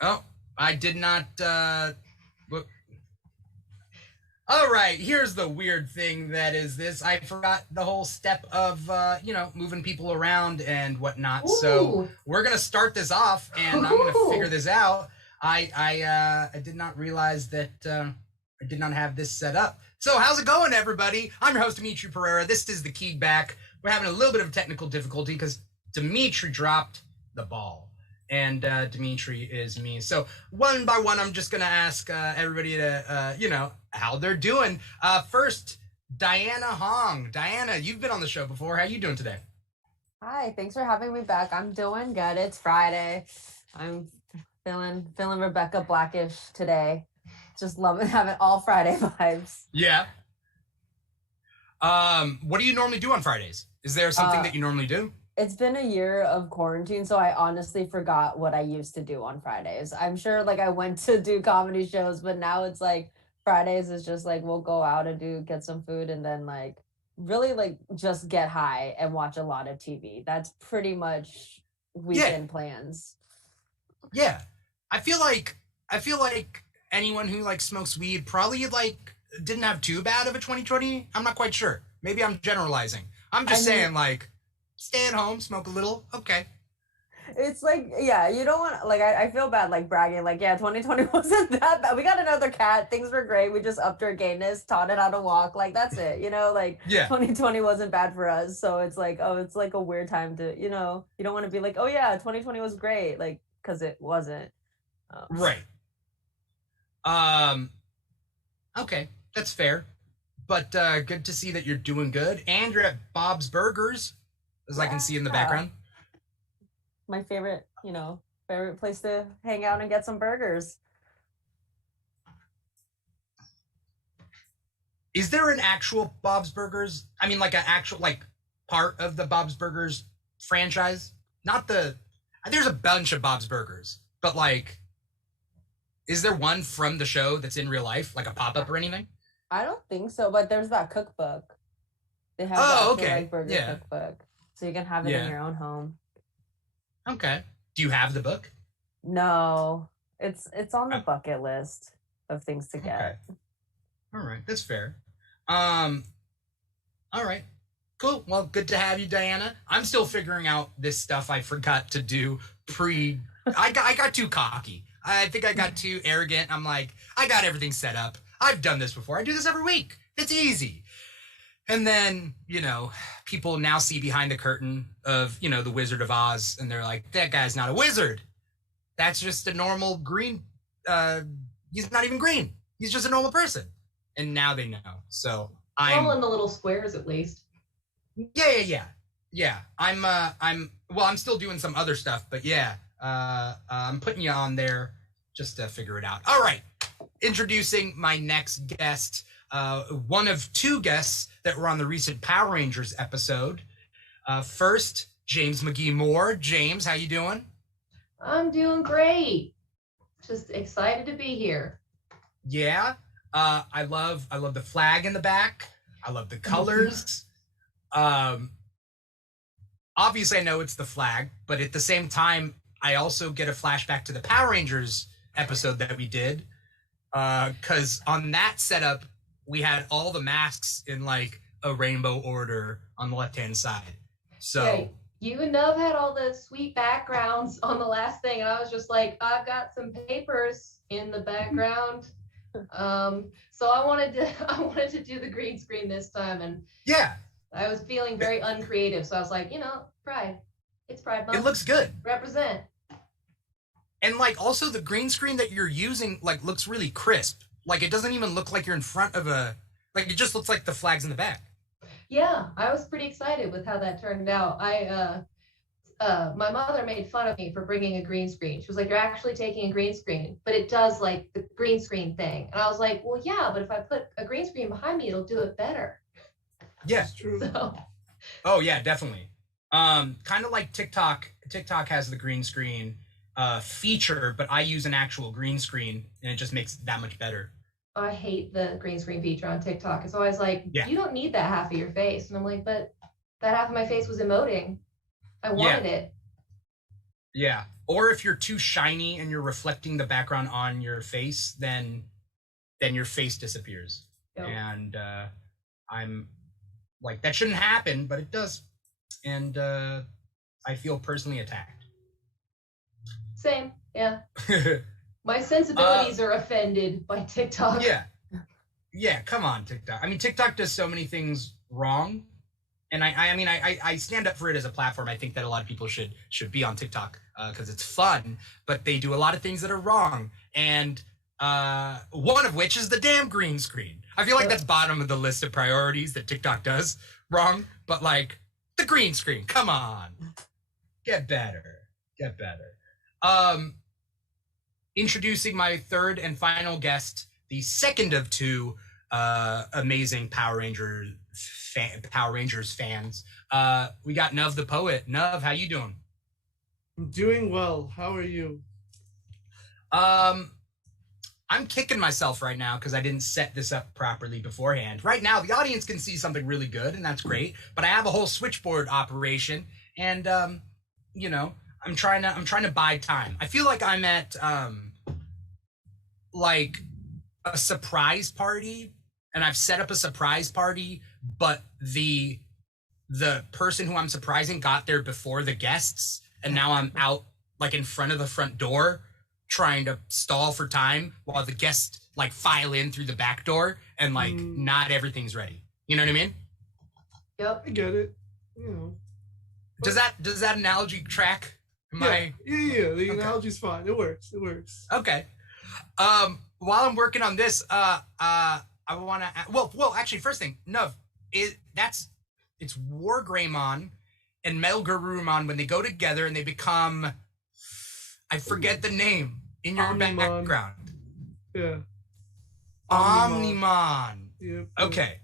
Oh, I did not. All right, here's the weird thing that is this. I forgot the whole step of, moving people around and whatnot. So Ooh. we're going to start this off and I'm going to figure this out. I did not realize that I did not have this set up. So how's it going, everybody? I'm your host, Dimitri Pereira. This is the KEEGBACK. We're having a little bit of technical difficulty because Dimitri dropped the ball. And Dimitri is me. So one by one, I'm just going to ask everybody to, how they're doing. First, Diana Hong. Diana, you've been on the show before. How you doing today? Hi, thanks for having me back. I'm doing good. It's Friday. I'm feeling Rebecca Blackish today. Just loving having all Friday vibes. Yeah. What do you normally do on Fridays? Is there something that you normally do? It's been a year of quarantine, so I honestly forgot what I used to do on Fridays. I'm sure I went to do comedy shows, but now it's Fridays is just we'll go out and get some food and then really just get high and watch a lot of TV. That's pretty much weekend plans. Yeah. I feel like anyone who smokes weed probably didn't have too bad of a 2020. I'm not quite sure. Maybe I'm generalizing. I'm just saying stay at home, smoke a little. Okay. It's you don't want I feel bad bragging 2020 wasn't that bad. We got another cat, things were great, we just upped our gayness, taught it how to walk, that's it, 2020 wasn't bad for us. So it's it's a weird time to, you don't want to be 2020 was great, because it wasn't. Right. Okay, that's fair, but good to see that you're doing good, and you're at Bob's Burgers, as I can see in the background. My favorite place to hang out and get some burgers. Is there an actual Bob's Burgers? I mean, an actual part of the Bob's Burgers franchise? There's a bunch of Bob's Burgers, but is there one from the show that's in real life, a pop-up or anything? I don't think so, but there's that cookbook. They have burger cookbook, so you can have it in your own home. Okay. Do you have the book? No, it's on the bucket list of things to get. Okay. All right, that's fair. All right, cool. Well, good to have you, Diana. I'm still figuring out this stuff I forgot to do I got too cocky. I think I got too arrogant. I'm I got everything set up. I've done this before. I do this every week. It's easy. And then, people now see behind the curtain of, the Wizard of Oz, and they're like, that guy's not a wizard. That's just a normal green. He's not even green. He's just a normal person. And now they know. So I'm in the little squares, at least. Yeah. I'm still doing some other stuff, but yeah. I'm putting you on there just to figure it out. All right. Introducing my next guest. One of two guests that were on the recent Power Rangers episode. First, James McGee Moore. James, how you doing? I'm doing great. Just excited to be here. Yeah. I love the flag in the back. I love the colors. Obviously I know it's the flag, but at the same time, I also get a flashback to the Power Rangers episode that we did. Because on that setup, we had all the masks in a rainbow order on the left-hand side. So yeah, you and Nub had all the sweet backgrounds on the last thing, and I was just I've got some papers in the background. So I wanted to do the green screen this time, and yeah, I was feeling very uncreative. So I was Pride. It's Pride Month. It looks good. Represent. And also the green screen that you're using looks really crisp. It doesn't even look like you're in front of it just looks like the flag's in the back. Yeah, I was pretty excited with how that turned out. My mother made fun of me for bringing a green screen. She was like, you're actually taking a green screen, but it does the green screen thing. And I was like, well, yeah, but if I put a green screen behind me, it'll do it better. Yeah. That's true. So. Oh yeah, definitely. Kind of like TikTok. TikTok has the green screen feature, but I use an actual green screen and it just makes it that much better. I hate the green screen feature on TikTok. It's always you don't need that half of your face. And I'm but that half of my face was emoting. I wanted it. Yeah. Or if you're too shiny and you're reflecting the background on your face, then your face disappears. Yep. And I'm like, that shouldn't happen, but it does. And I feel personally attacked. Same. Yeah. My sensibilities are offended by TikTok. Yeah. Yeah, come on, TikTok. I mean, TikTok does so many things wrong. And I stand up for it as a platform. I think that a lot of people should be on TikTok because it's fun, but they do a lot of things that are wrong. And one of which is the damn green screen. I feel like that's bottom of the list of priorities that TikTok does wrong. But like the green screen, come on, get better. Introducing my third and final guest, the second of two amazing Power Rangers fans. We got Nuv the Poet. Nuv, how you doing? I'm doing well. How are you? I'm kicking myself right now because I didn't set this up properly beforehand. Right now, the audience can see something really good, and that's great. But I have a whole switchboard operation, and I'm trying to buy time. I feel like I'm at like a surprise party, and I've set up a surprise party, but the person who I'm surprising got there before the guests, and now I'm out like in front of the front door trying to stall for time while the guests like file in through the back door, and like not everything's ready. You know what I mean? Yep. I get it. You know. Does that analogy track? Yeah. The analogy's fine. It works. Okay. While I'm working on this, I want to. Well, actually, first thing, Nuv, it's War Greymon and Metal Garurumon when they go together and they become. I forget the name in your background. Yeah. Omnimon. Yep. Okay.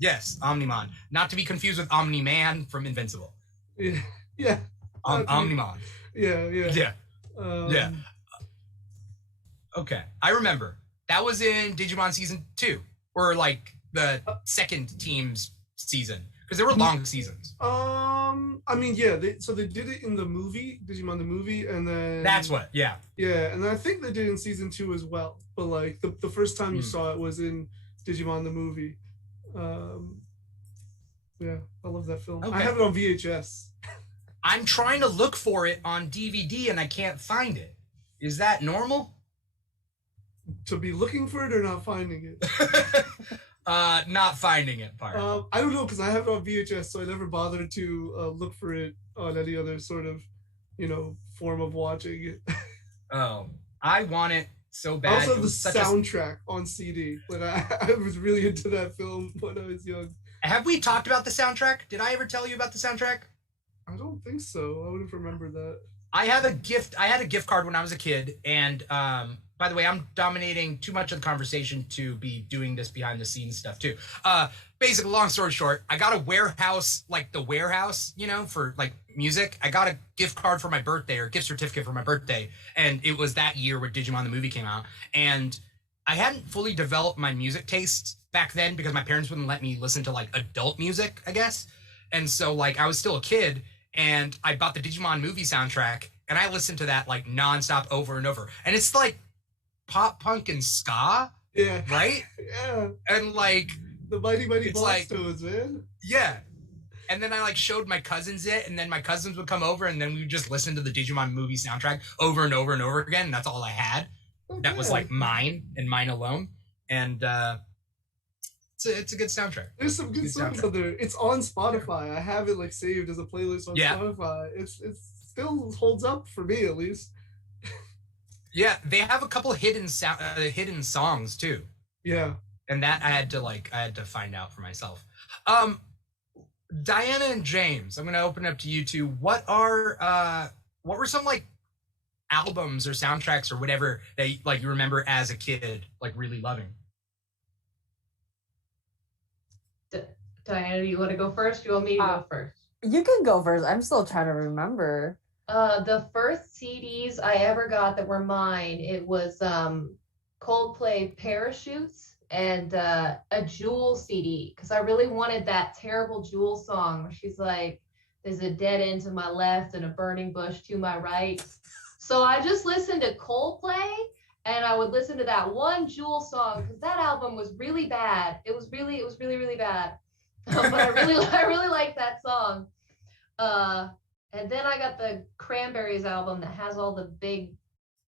Yes, Omnimon. Not to be confused with Omni-Man from Invincible. Yeah. Omnimon. Yeah. Yeah. Okay, I remember. That was in Digimon Season 2, or like the second team's season, because there were long seasons. I mean, yeah. They did it in the movie, Digimon the movie, and then that's what. Yeah. Yeah, and I think they did it in Season 2 as well. But like the first time you saw it was in Digimon the movie. Yeah, I love that film. Okay. I have it on VHS. I'm trying to look for it on DVD and I can't find it. Is that normal? To be looking for it or not finding it? Not finding it, part. I don't know, because I have it on VHS, so I never bothered to look for it on any other sort of, form of watching it. Oh, I want it so bad. Also, the soundtrack on CD. Like I was really into that film when I was young. Have we talked about the soundtrack? Did I ever tell you about the soundtrack? I don't think so. I would have remembered that. I had a gift card when I was a kid, and by the way, I'm dominating too much of the conversation to be doing this behind the scenes stuff too. Basically, long story short, I got a warehouse, like the warehouse, for like music. I got a gift card for my birthday, or gift certificate for my birthday, and it was that year where Digimon the movie came out. And I hadn't fully developed my music tastes back then because my parents wouldn't let me listen to like adult music, I guess. And so like I was still a kid, and I bought the Digimon movie soundtrack, and I listened to that like nonstop over and over. And it's like pop punk and ska. Yeah. Right? Yeah. And like the Mighty Blastones, like, man. Yeah. And then I like showed my cousins it, and then my cousins would come over, and then we would just listen to the Digimon movie soundtrack over and over and over again. And that's all I had. That was like mine and mine alone. And it's a good soundtrack. There's some good songs on there. It's on Spotify. I have it like saved as a playlist on Spotify. It's still holds up for me, at least. Yeah, they have a couple hidden songs too. Yeah. And that I had to find out for myself. Diana and James, I'm gonna open it up to you two. What were some like albums or soundtracks or whatever that like you remember as a kid like really loving? Diana, do you want to go first? Do you want me to go first? You can go first. I'm still trying to remember. The first CDs I ever got that were mine, it was Coldplay Parachutes and a Jewel CD, because I really wanted that terrible Jewel song where she's like, there's a dead end to my left and a burning bush to my right. So I just listened to Coldplay, and I would listen to that one Jewel song because that album was really bad. It was really bad. But I really liked that song. And then I got the Cranberries album that has all the big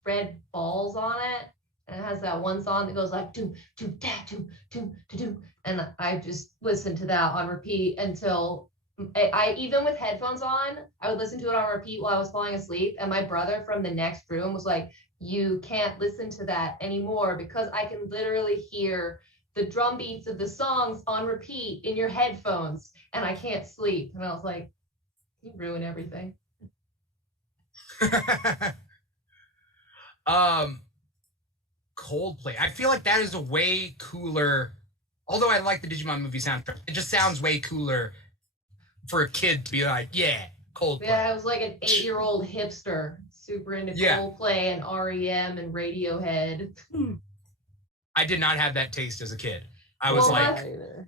red balls on it, and it has that one song that goes like doom doom da doom doom da doom, and I just listened to that on repeat until I even with headphones on, I would listen to it on repeat while I was falling asleep, and my brother from the next room was like, "You can't listen to that anymore because I can literally hear the drum beats of the songs on repeat in your headphones, and I can't sleep." And I was like, "You ruin everything." Coldplay. I feel like that is a way cooler. Although I like the Digimon movie soundtrack, it just sounds way cooler for a kid to be like, yeah, Coldplay. Yeah, I was like an 8-year-old hipster, super into Coldplay and REM and Radiohead. I did not have that taste as a kid. I was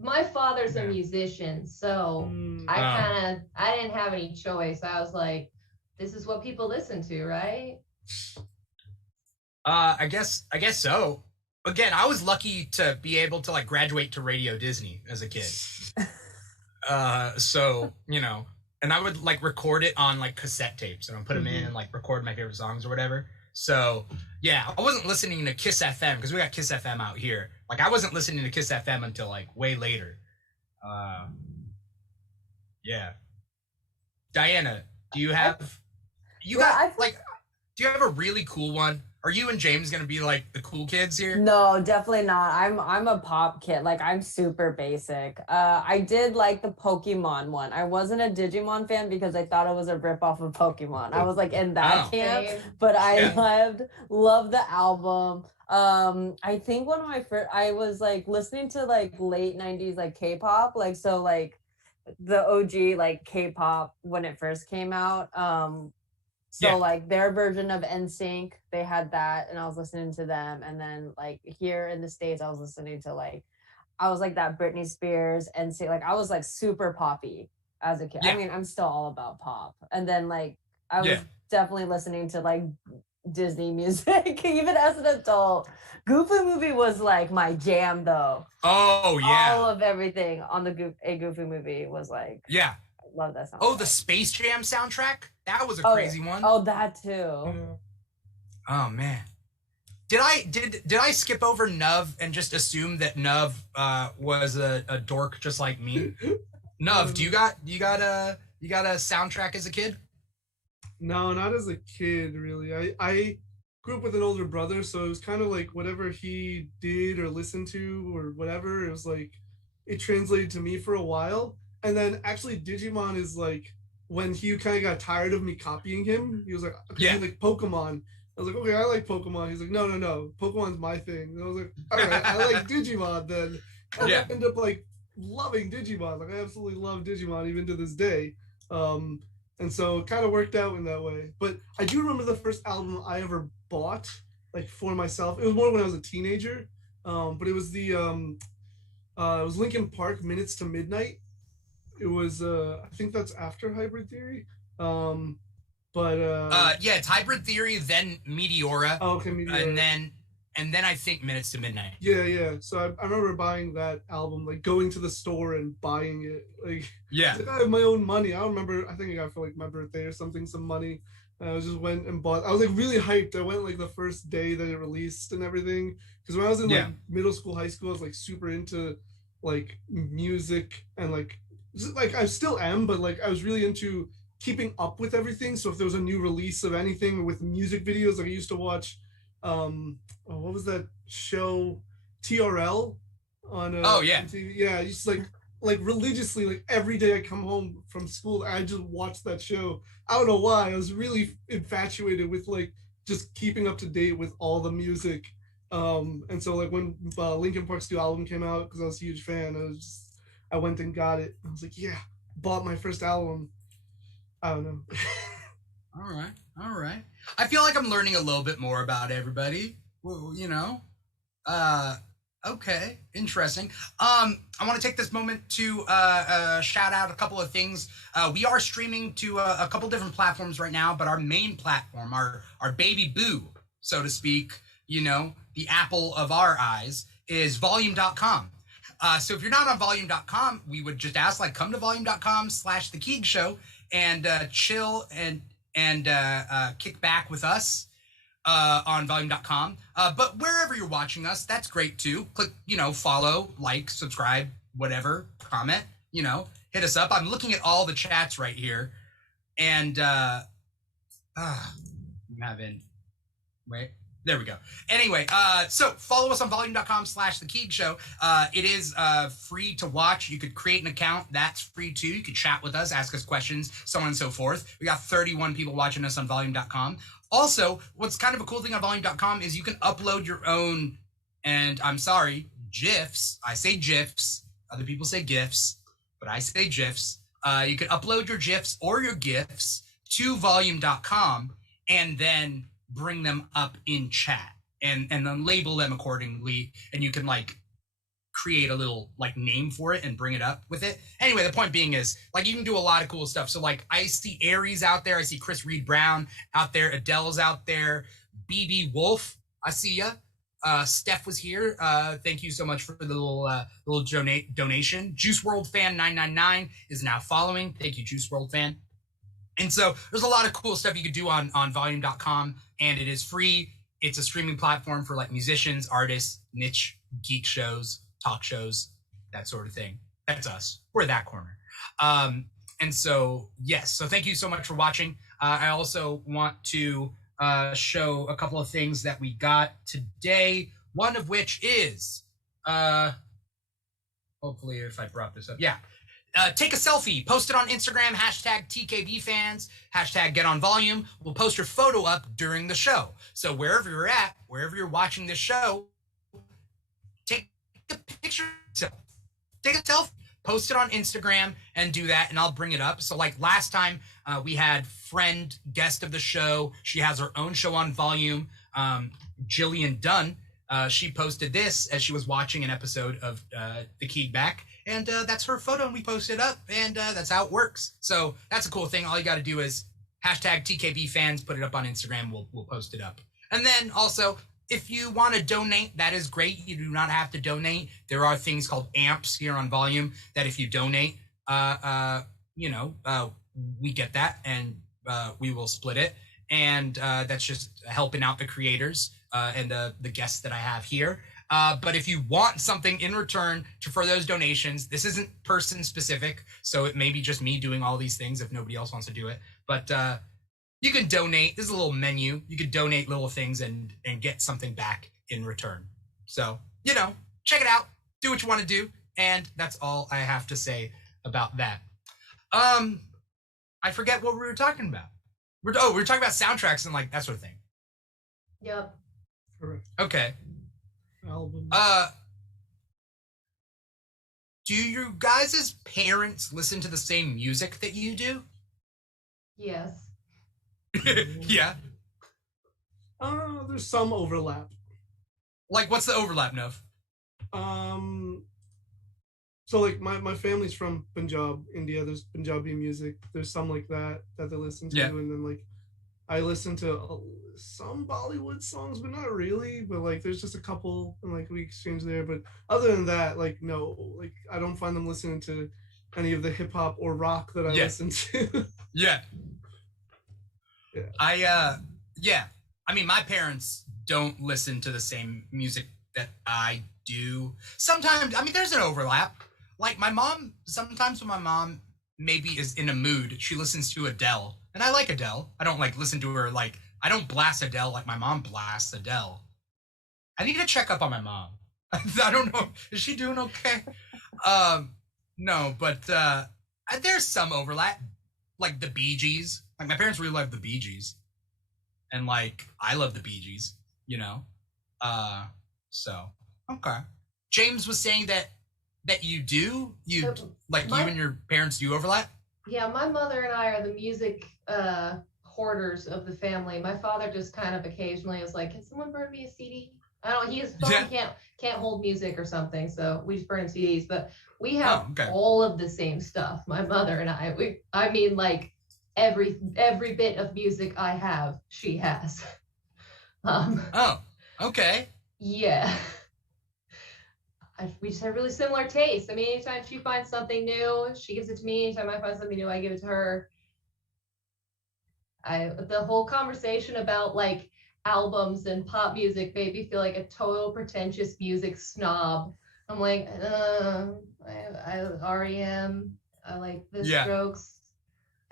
my father's a musician, so I didn't have any choice. I was like, this is what people listen to, right? I guess so. Again, I was lucky to be able to like graduate to Radio Disney as a kid. So, you know, and I would like record it on like cassette tapes and I'd put them in and like record my favorite songs or whatever. So yeah, I wasn't listening to Kiss FM because we got Kiss FM out here. Like I wasn't listening to Kiss FM until like way later. Yeah. Diana, do you have do you have a really cool one? Are you and James gonna be like the cool kids here? No, definitely not. I'm a pop kid. Like I'm super basic. I did like the Pokemon one. I wasn't a Digimon fan because I thought it was a ripoff of Pokemon. I was like in that camp, but I loved the album. I think one of my first, I was like listening to like late 90s like K-pop, like so like the OG like K-pop when it first came out. So like their version of NSYNC, they had that, and I was listening to them. And then like here in the States, I was listening to like, I was like that Britney Spears NSYNC. Like I was like super poppy as a kid. I mean, I'm still all about pop. And then like I was definitely listening to like Disney music, even as an adult. Goofy Movie was like my jam though. Oh yeah. All of everything on the Goofy Movie was like. Yeah. Love that song. Oh, the Space Jam soundtrack? That was a crazy one. Oh, that too. Oh man. Did I skip over Nuv and just assume that Nuv was a dork just like me? Nuv, do you got a soundtrack as a kid? No, not as a kid really. I grew up with an older brother, so it was kind of like whatever he did or listened to or whatever, it was like it translated to me for a while. And then actually Digimon is like when he kind of got tired of me copying him, he was like, he like Pokemon. I was like, okay, I like Pokemon. He's like, no, Pokemon's my thing. And I was like, all right, I like Digimon then. And I ended up like loving Digimon. Like I absolutely love Digimon even to this day. And so it kind of worked out in that way. But I do remember the first album I ever bought, like for myself. It was more when I was a teenager. But it was it was Linkin Park, Minutes to Midnight. It was I think that's after Hybrid Theory. It's Hybrid Theory, then Meteora. Oh, okay, Meteora. And then I think Minutes to Midnight. Yeah. So I remember buying that album, like going to the store and buying it. Like like, I have my own money. I remember I think I got for like my birthday or something, some money. And I just went and bought. I was like really hyped. I went like the first day that it released and everything. Because when I was in like middle school, high school, I was like super into like music and like I still am, but like I was really into keeping up with everything. So if there was a new release of anything with music videos, like I used to watch what was that show, TRL on on TV. Yeah, I used to like religiously, like every day I come home from school, I just watched that show. I don't know why. I was really infatuated with like just keeping up to date with all the music. And so like when Linkin Park's new album came out, because I was a huge fan, I went and got it. I was like, bought my first album. I don't know. All right. I feel like I'm learning a little bit more about everybody. Well, you know, Okay, interesting. I want to take this moment to shout out a couple of things. We are streaming to a couple different platforms right now, but our main platform, our baby boo, so to speak, you know, the apple of our eyes, is volume.com. So if you're not on volume.com, we would just ask, like, come to volume.com/the Keeg Show and chill and kick back with us on volume.com. But wherever you're watching us, that's great too. Click, you know, follow, like, subscribe, whatever, comment, you know, hit us up. I'm looking at all the chats right here, and I'm having, wait. There we go. Anyway, so follow us on volume.com/the Keeg Show. It is free to watch. You could create an account. That's free too. You could chat with us, ask us questions, so on and so forth. We got 31 people watching us on volume.com. Also, what's kind of a cool thing on volume.com is you can upload your own, and I'm sorry, GIFs. I say GIFs. Other people say GIFs, but I say GIFs. You can upload your GIFs or your GIFs to volume.com and then bring them up in chat and then label them accordingly, and you can like create a little like name for it and bring it up with it. Anyway, the point being is, like, you can do a lot of cool stuff. So like, I see Aries out there, I see Chris Reed Brown out there, Adele's out there, BB Wolf, I see ya. Steph was here. Thank you so much for the little donation. Juice World Fan 999 is now following. Thank you, Juice World Fan. And so there's a lot of cool stuff you could do on volume.com, and it is free. It's a streaming platform for like musicians, artists, niche geek shows, talk shows, that sort of thing. That's us. We're that corner. And so, yes. So thank you so much for watching. I also want to show a couple of things that we got today. One of which is, hopefully if I brought this up. Yeah. Take a selfie, post it on Instagram, hashtag TKBfans, hashtag GetOnVolume. We'll post your photo up during the show. So wherever you're at, wherever you're watching this show, take a picture, take a selfie, post it on Instagram and do that, and I'll bring it up. So like last time, we had friend guest of the show. She has her own show on Volume, Jillian Dunn. She posted this as she was watching an episode of the KEEGBACK. And that's her photo, and we post it up, and that's how it works. So that's a cool thing. All you got to do is hashtag TKBfans, put it up on Instagram. We'll post it up. And then also, if you want to donate, that is great. You do not have to donate. There are things called amps here on Volume that if you donate, we get that, and we will split it. And that's just helping out the creators and the guests that I have here. But if you want something in return for those donations, this isn't person specific, so it may be just me doing all these things if nobody else wants to do it. But you can donate. There's a little menu. You could donate little things and get something back in return. So, you know, check it out. Do what you want to do. And that's all I have to say about that. I forget what we were talking about. We were talking about soundtracks and like that sort of thing. Yep. Okay. Album. Do you guys' parents listen to the same music that you do? Yes. Yeah. There's some overlap. Like, what's the overlap, Nov? So like my family's from Punjab, India. There's Punjabi music. There's some like that they listen to, and then like I listen to some Bollywood songs, but not really. But like, there's just a couple, and like we exchange there. But other than that, like no, like I don't find them listening to any of the hip hop or rock that I listen to. Yeah. I mean, my parents don't listen to the same music that I do. Sometimes, I mean, there's an overlap. Like my mom, sometimes when my mom maybe is in a mood, she listens to Adele. And I like Adele. I don't like listen to her like, I don't blast Adele like my mom blasts Adele. I need to check up on my mom. I don't know. Is she doing okay? No, but there's some overlap. Like the Bee Gees. Like my parents really love the Bee Gees. And like, I love the Bee Gees, you know? So, okay. James was saying that you do? You and your parents do overlap? Yeah, my mother and I are the music hoarders of the family. My father just kind of occasionally is like, can someone burn me a CD? I don't know, his phone can't hold music or something, so we just burn CDs. But we have all of the same stuff. My mother and I mean, like every bit of music I have, she has. Okay. Yeah. We just have really similar tastes. I mean, anytime she finds something new, she gives it to me. Anytime I find something new, I give it to her. The whole conversation about like albums and pop music made me feel like a total pretentious music snob. I'm like, I REM, I like the Strokes.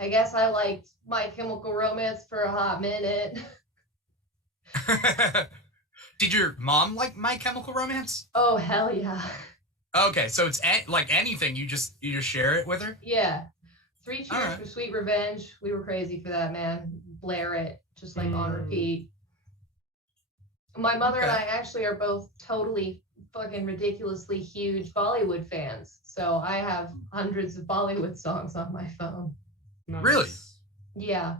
I guess I liked My Chemical Romance for a hot minute. Did your mom like My Chemical Romance? Oh, hell yeah. Okay, so it's like anything, you just share it with her? Yeah. 3 Cheers for Sweet Revenge. We were crazy for that, man. Blare it, just like on repeat. My mother and I actually are both totally fucking ridiculously huge Bollywood fans. So I have hundreds of Bollywood songs on my phone. Nice. Really? Yeah.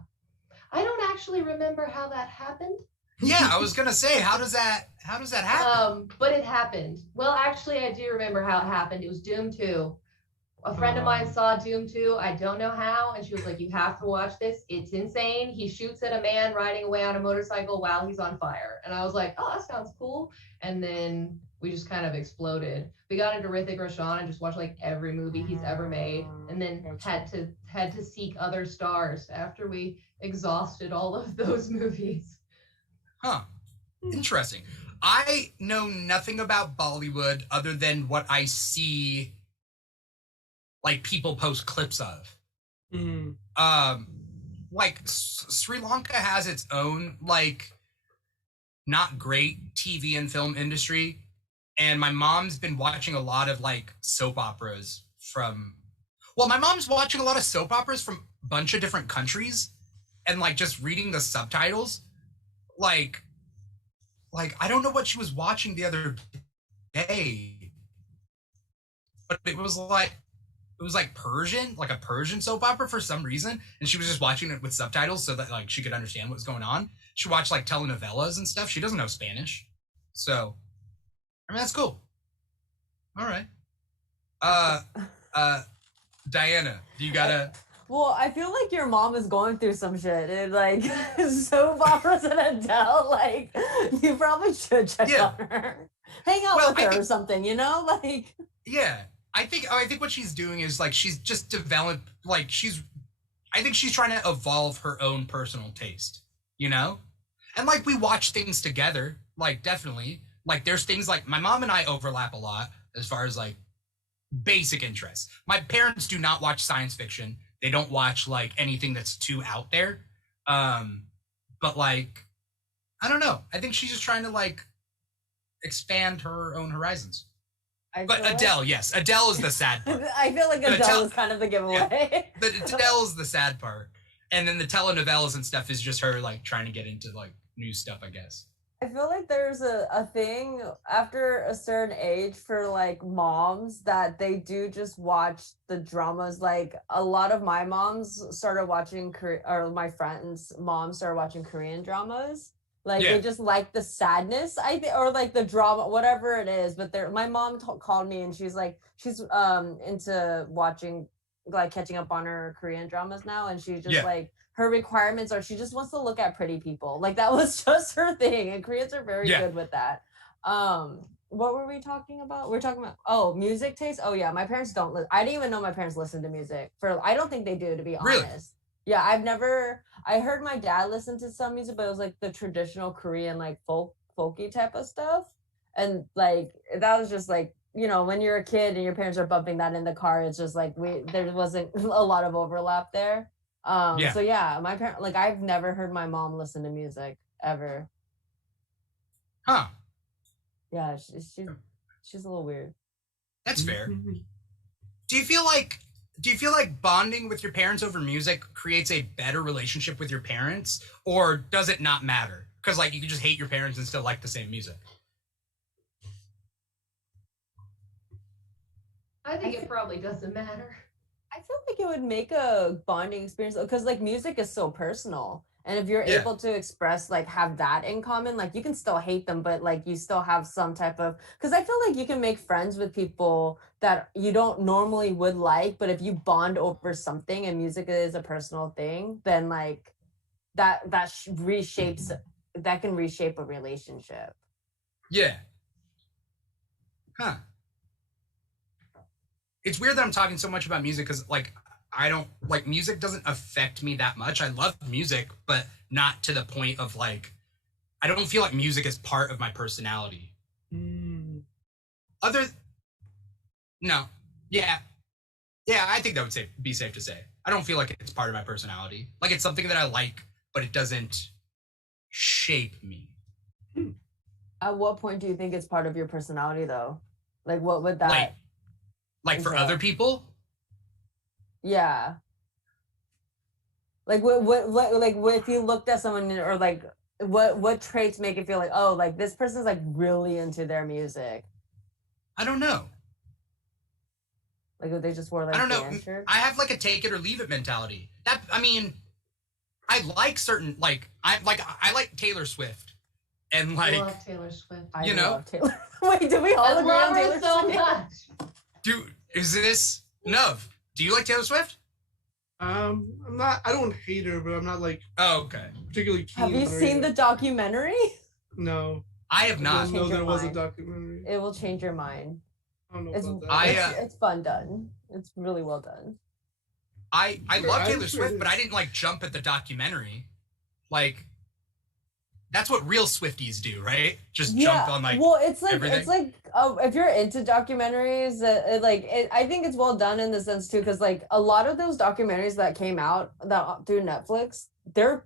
I don't actually remember how that happened. Yeah, I was gonna say, how does that happen? But it happened. Well, actually, I do remember how it happened. It was Doom 2. A friend of mine saw Doom 2. I don't know how, and she was like, "You have to watch this. It's insane. He shoots at a man riding away on a motorcycle while he's on fire." And I was like, "Oh, that sounds cool." And then we just kind of exploded. We got into Hrithik Roshan and just watched like every movie he's ever made, and then had to seek other stars after we exhausted all of those movies. Huh. Interesting. I know nothing about Bollywood other than what I see, like, people post clips of. Like, Sri Lanka has its own, like, not great TV and film industry. And my mom's been watching a lot of, like, soap operas from... Well, my mom's watching a lot of soap operas from a bunch of different countries. And, like, just reading the subtitles. Like I don't know what she was watching the other day, but it was like Persian, like a Persian soap opera for some reason, and she was just watching it with subtitles so that like she could understand what was going on. She watched like telenovelas and stuff. She doesn't know Spanish, so I mean that's cool. All right, Diana, do you gotta? Well, I feel like your mom is going through some shit, dude. Like, soap operas and Adele, like, you probably should check on her. Hang out with her or something, you know? Like... Yeah. I think what she's doing is, like, she's just developed, like, I think she's trying to evolve her own personal taste, you know? And, like, we watch things together, like, definitely. Like, there's things, like, my mom and I overlap a lot as far as, like, basic interests. My parents do not watch science fiction. They don't watch, like, anything that's too out there. But, like, I don't know. I think she's just trying to, like, expand her own horizons. But Adele, yes. Adele is the sad part. I feel like Adele is kind of the giveaway. Yeah. Adele is the sad part. And then the telenovelas and stuff is just her, like, trying to get into, like, new stuff, I guess. I feel like there's a thing after a certain age for like moms that they do just watch the dramas. Like a lot of my moms started watching or my friends' moms started watching Korean dramas. Like they just like the sadness, or like the drama, whatever it is. But my mom called me and she's like, she's into watching, like catching up on her Korean dramas now, and she's just like, her requirements are she just wants to look at pretty people. Like that was just her thing, and Koreans are very good with that. What were we talking about? We're talking about music taste. Oh yeah, my parents don't I didn't even know my parents listened to music. I don't think they do, to be honest. Yeah, I heard my dad listen to some music, but it was like the traditional Korean, like folky type of stuff. And like that was just like, you know, when you're a kid and your parents are bumping that in the car, it's just like there wasn't a lot of overlap there. So yeah, my parents, like, I've never heard my mom listen to music ever. Huh. Yeah, she's a little weird. That's fair. Do you feel like bonding with your parents over music creates a better relationship with your parents, or does it not matter? Because like you can just hate your parents and still like the same music. I think it probably doesn't matter. I feel like it would make a bonding experience because like music is so personal, And if you're able to express, like, have that in common, like, you can still hate them, but like you still have some type of, because I feel like you can make friends with people that you don't normally would like, but if you bond over something and music is a personal thing, then like that reshapes, that can reshape a relationship. Yeah. Huh. It's weird that I'm talking so much about music because, like, I don't, like, music doesn't affect me that much. I love music, but not to the point of, like, I don't feel like music is part of my personality. No. Yeah. Yeah, I think that would be safe to say. I don't feel like it's part of my personality. Like, it's something that I like, but it doesn't shape me. At what point do you think it's part of your personality, though? Like, what would that... Like for other people? Yeah. Like what if you looked at someone, or like what traits make it feel like, oh, like this person's like really into their music? I don't know. Like if they just wore like I don't know. shirts? I have like a take it or leave it mentality. That, I mean, I like certain, like I like Taylor Swift. And like, I love Taylor Swift. You know? Love Taylor. Wait, do we all agree on Taylor so Swift? much. Dude, is this Nov? Do you like Taylor Swift? I'm not. I don't hate her, but I'm not like. Oh, okay. Particularly keen. Have you seen the documentary? No. I have not. I didn't know there was a documentary. It will change your mind. I don't know about that. It's fun done. It's really well done. I love Taylor Swift, but I didn't like jump at the documentary. Like, that's what real Swifties do, right? Just jump on like. Well, it's like everything. It's like if you're into documentaries, I think it's well done in the sense too, because like a lot of those documentaries that came out that through Netflix, they're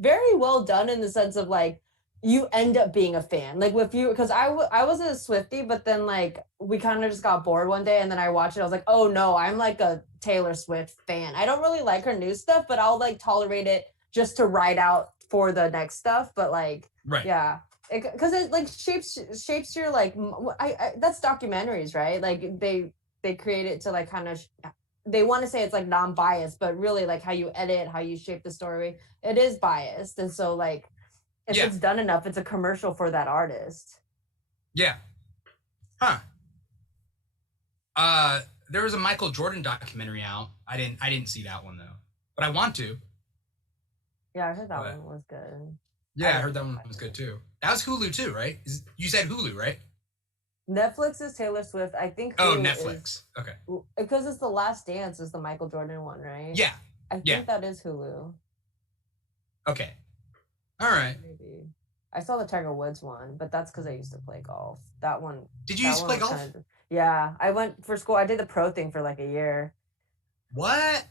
very well done in the sense of like you end up being a fan. Like with you, because I wasn't a Swiftie, but then like we kind of just got bored one day, and then I watched it. I was like, oh no, I'm like a Taylor Swift fan. I don't really like her new stuff, but I'll like tolerate it just to ride out for the next stuff. But like, yeah, because it like shapes your like. I that's documentaries, right? Like they create it to like kind of. They want to say it's like non-biased, but really like how you edit, how you shape the story, it is biased, and so like. If it's done enough, it's a commercial for that artist. Yeah. Huh. There was a Michael Jordan documentary out. I didn't see that one though, but I want to. Yeah, I heard that one was good. Yeah, I heard that one was good too. That was Hulu too, right? You said Hulu, right? Netflix is Taylor Swift. I think. Hulu Netflix. Okay. Because it's The Last Dance is the Michael Jordan one, right? Yeah. I think that is Hulu. Okay. All right. Maybe. I saw the Tiger Woods one, but that's because I used to play golf. That one. Did you used to play golf? Yeah, I went for school. I did the pro thing for like a year. What?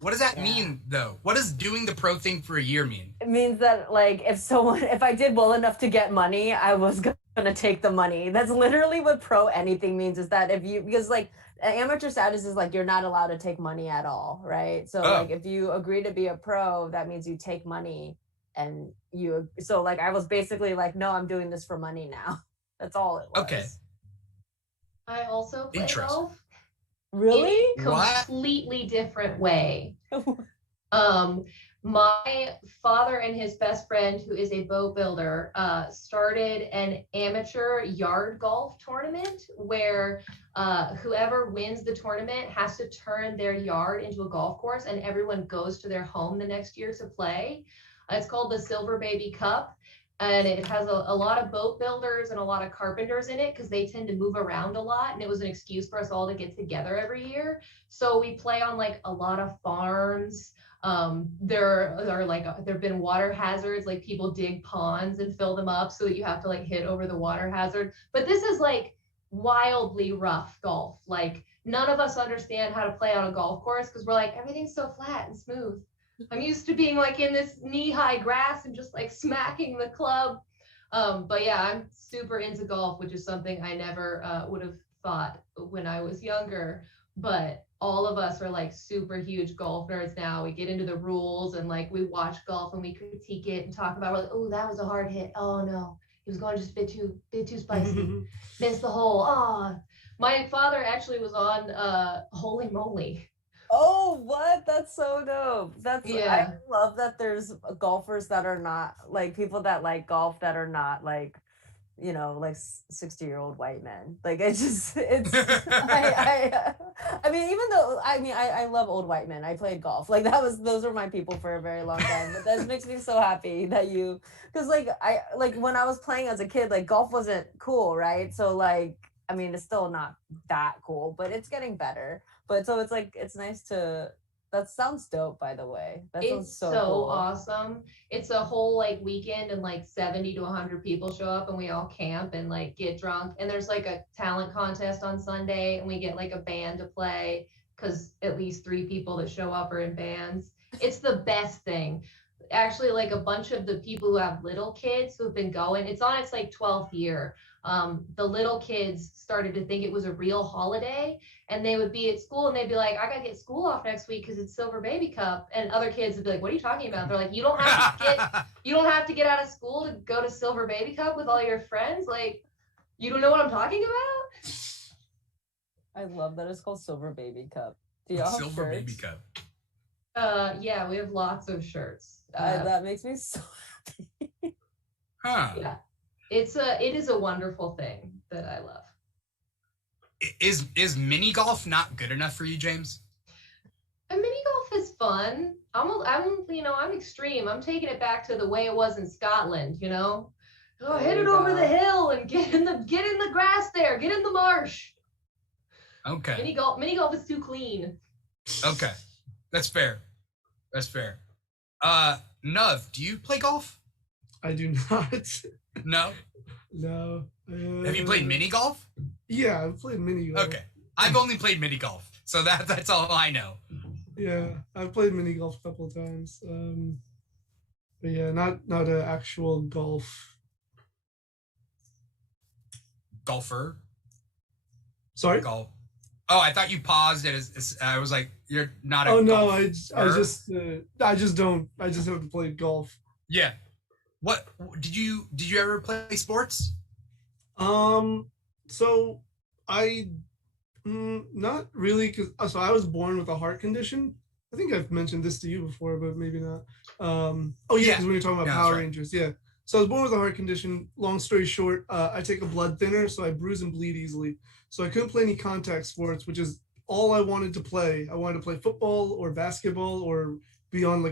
What does that mean, though? What does doing the pro thing for a year mean? It means that like if I did well enough to get money, I was gonna take the money. That's literally what pro anything means. Is that because like amateur status is like you're not allowed to take money at all, right? So like if you agree to be a pro, that means you take money. And so like I was basically like, no, I'm doing this for money now. That's all it was. Okay. I also play golf. Really? In a completely different way. My father and his best friend, who is a boat builder, started an amateur yard golf tournament where whoever wins the tournament has to turn their yard into a golf course, and everyone goes to their home the next year to play. It's called the Silver Baby Cup, and it has a lot of boat builders and a lot of carpenters in it because they tend to move around a lot, and it was an excuse for us all to get together every year. So we play on like a lot of farms. There have been water hazards, like people dig ponds and fill them up so that you have to like hit over the water hazard. But this is like wildly rough golf. Like none of us understand how to play on a golf course because we're like, everything's so flat and smooth. I'm used to being like in this knee-high grass and just like smacking the club. But yeah, I'm super into golf, which is something I never would have thought when I was younger. But all of us are like super huge golf nerds now. We get into the rules and like we watch golf and we critique it and talk about, like, oh, that was a hard hit. Oh no, he was going just a bit too spicy. Missed the hole. Oh, my father actually was on Holy Moly Oh, what? That's so dope. I Yeah. love that there's golfers that are not like people that like golf that are not like, like 60-year-old white men. Like I mean, even though I love old white men. I played golf. Like those were my people for a very long time. But that makes me so happy that because like when I was playing as a kid, like golf wasn't cool, right? So like, I mean, it's still not that cool, but it's getting better. But so it's like it's nice to. That sounds dope, by the way. That sounds It's so so cool. awesome. It's a whole like weekend and like 70 to 100 people show up and we all camp and like get drunk. And there's like a talent contest on Sunday and we get like a band to play because at least 3 people that show up are in bands. It's the best thing. Actually, like a bunch of the people who have little kids who've been going, it's on its like 12th year. The little kids started to think it was a real holiday and they would be at school and they'd be like, I gotta get school off next week because it's Silver Baby Cup. And other kids would be like, what are you talking about? They're like, you don't have to get out of school to go to Silver Baby Cup with all your friends. Like, you don't know what I'm talking about? I love that it's called Silver Baby Cup. Do y'all have Silver shirts? Baby Cup. Yeah, we have lots of shirts. That makes me so happy. Huh. Yeah. It is a wonderful thing that I love. Is mini golf not good enough for you, James? And mini golf is fun. I'm extreme. I'm taking it back to the way it was in Scotland, Oh, hit it over the hill and get in the grass there, get in the marsh. Okay. Mini golf is too clean. Okay. That's fair. Nuv, do you play golf? I do not. No? No. Have you played mini golf? Yeah, I've played mini golf. Okay. I've only played mini golf, so that's all I know. Yeah, I've played mini golf a couple of times. But yeah, not an actual golf. Golfer? Sorry? Golf. Oh, I thought you paused it as I was like, you're not a Oh no, golfer. I just have to play golf. Yeah. What did you ever play sports? So I not really so I was born with a heart condition. I think I've mentioned this to you before, but maybe not. Oh yeah, because when you're talking about Power Rangers, yeah. So I was born with a heart condition. Long story short, I take a blood thinner, so I bruise and bleed easily. So I couldn't play any contact sports, which is all I wanted to play. I wanted to play football or basketball or be on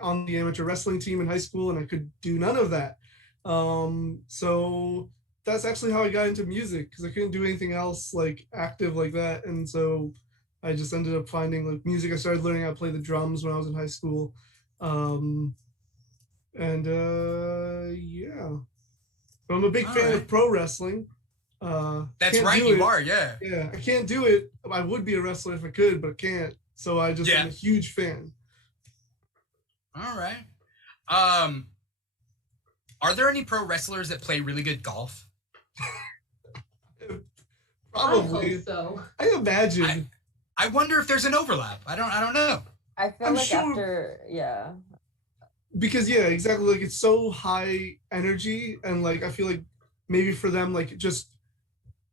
on the amateur wrestling team in high school, and I could do none of that. So that's actually how I got into music because I couldn't do anything else like active like that, and so I just ended up finding like music. I started learning how to play the drums when I was in high school, yeah. But I'm a big fan of pro wrestling. That's right, you are, yeah. Yeah, I can't do it. I would be a wrestler if I could, but I can't. So I just am a huge fan. All right. Are there any pro wrestlers that play really good golf? Probably. I hope so. I imagine. I wonder if there's an overlap. I don't know. I feel I'm like sure, after, yeah. Because yeah, exactly. Like it's so high energy, and like I feel like maybe for them, like just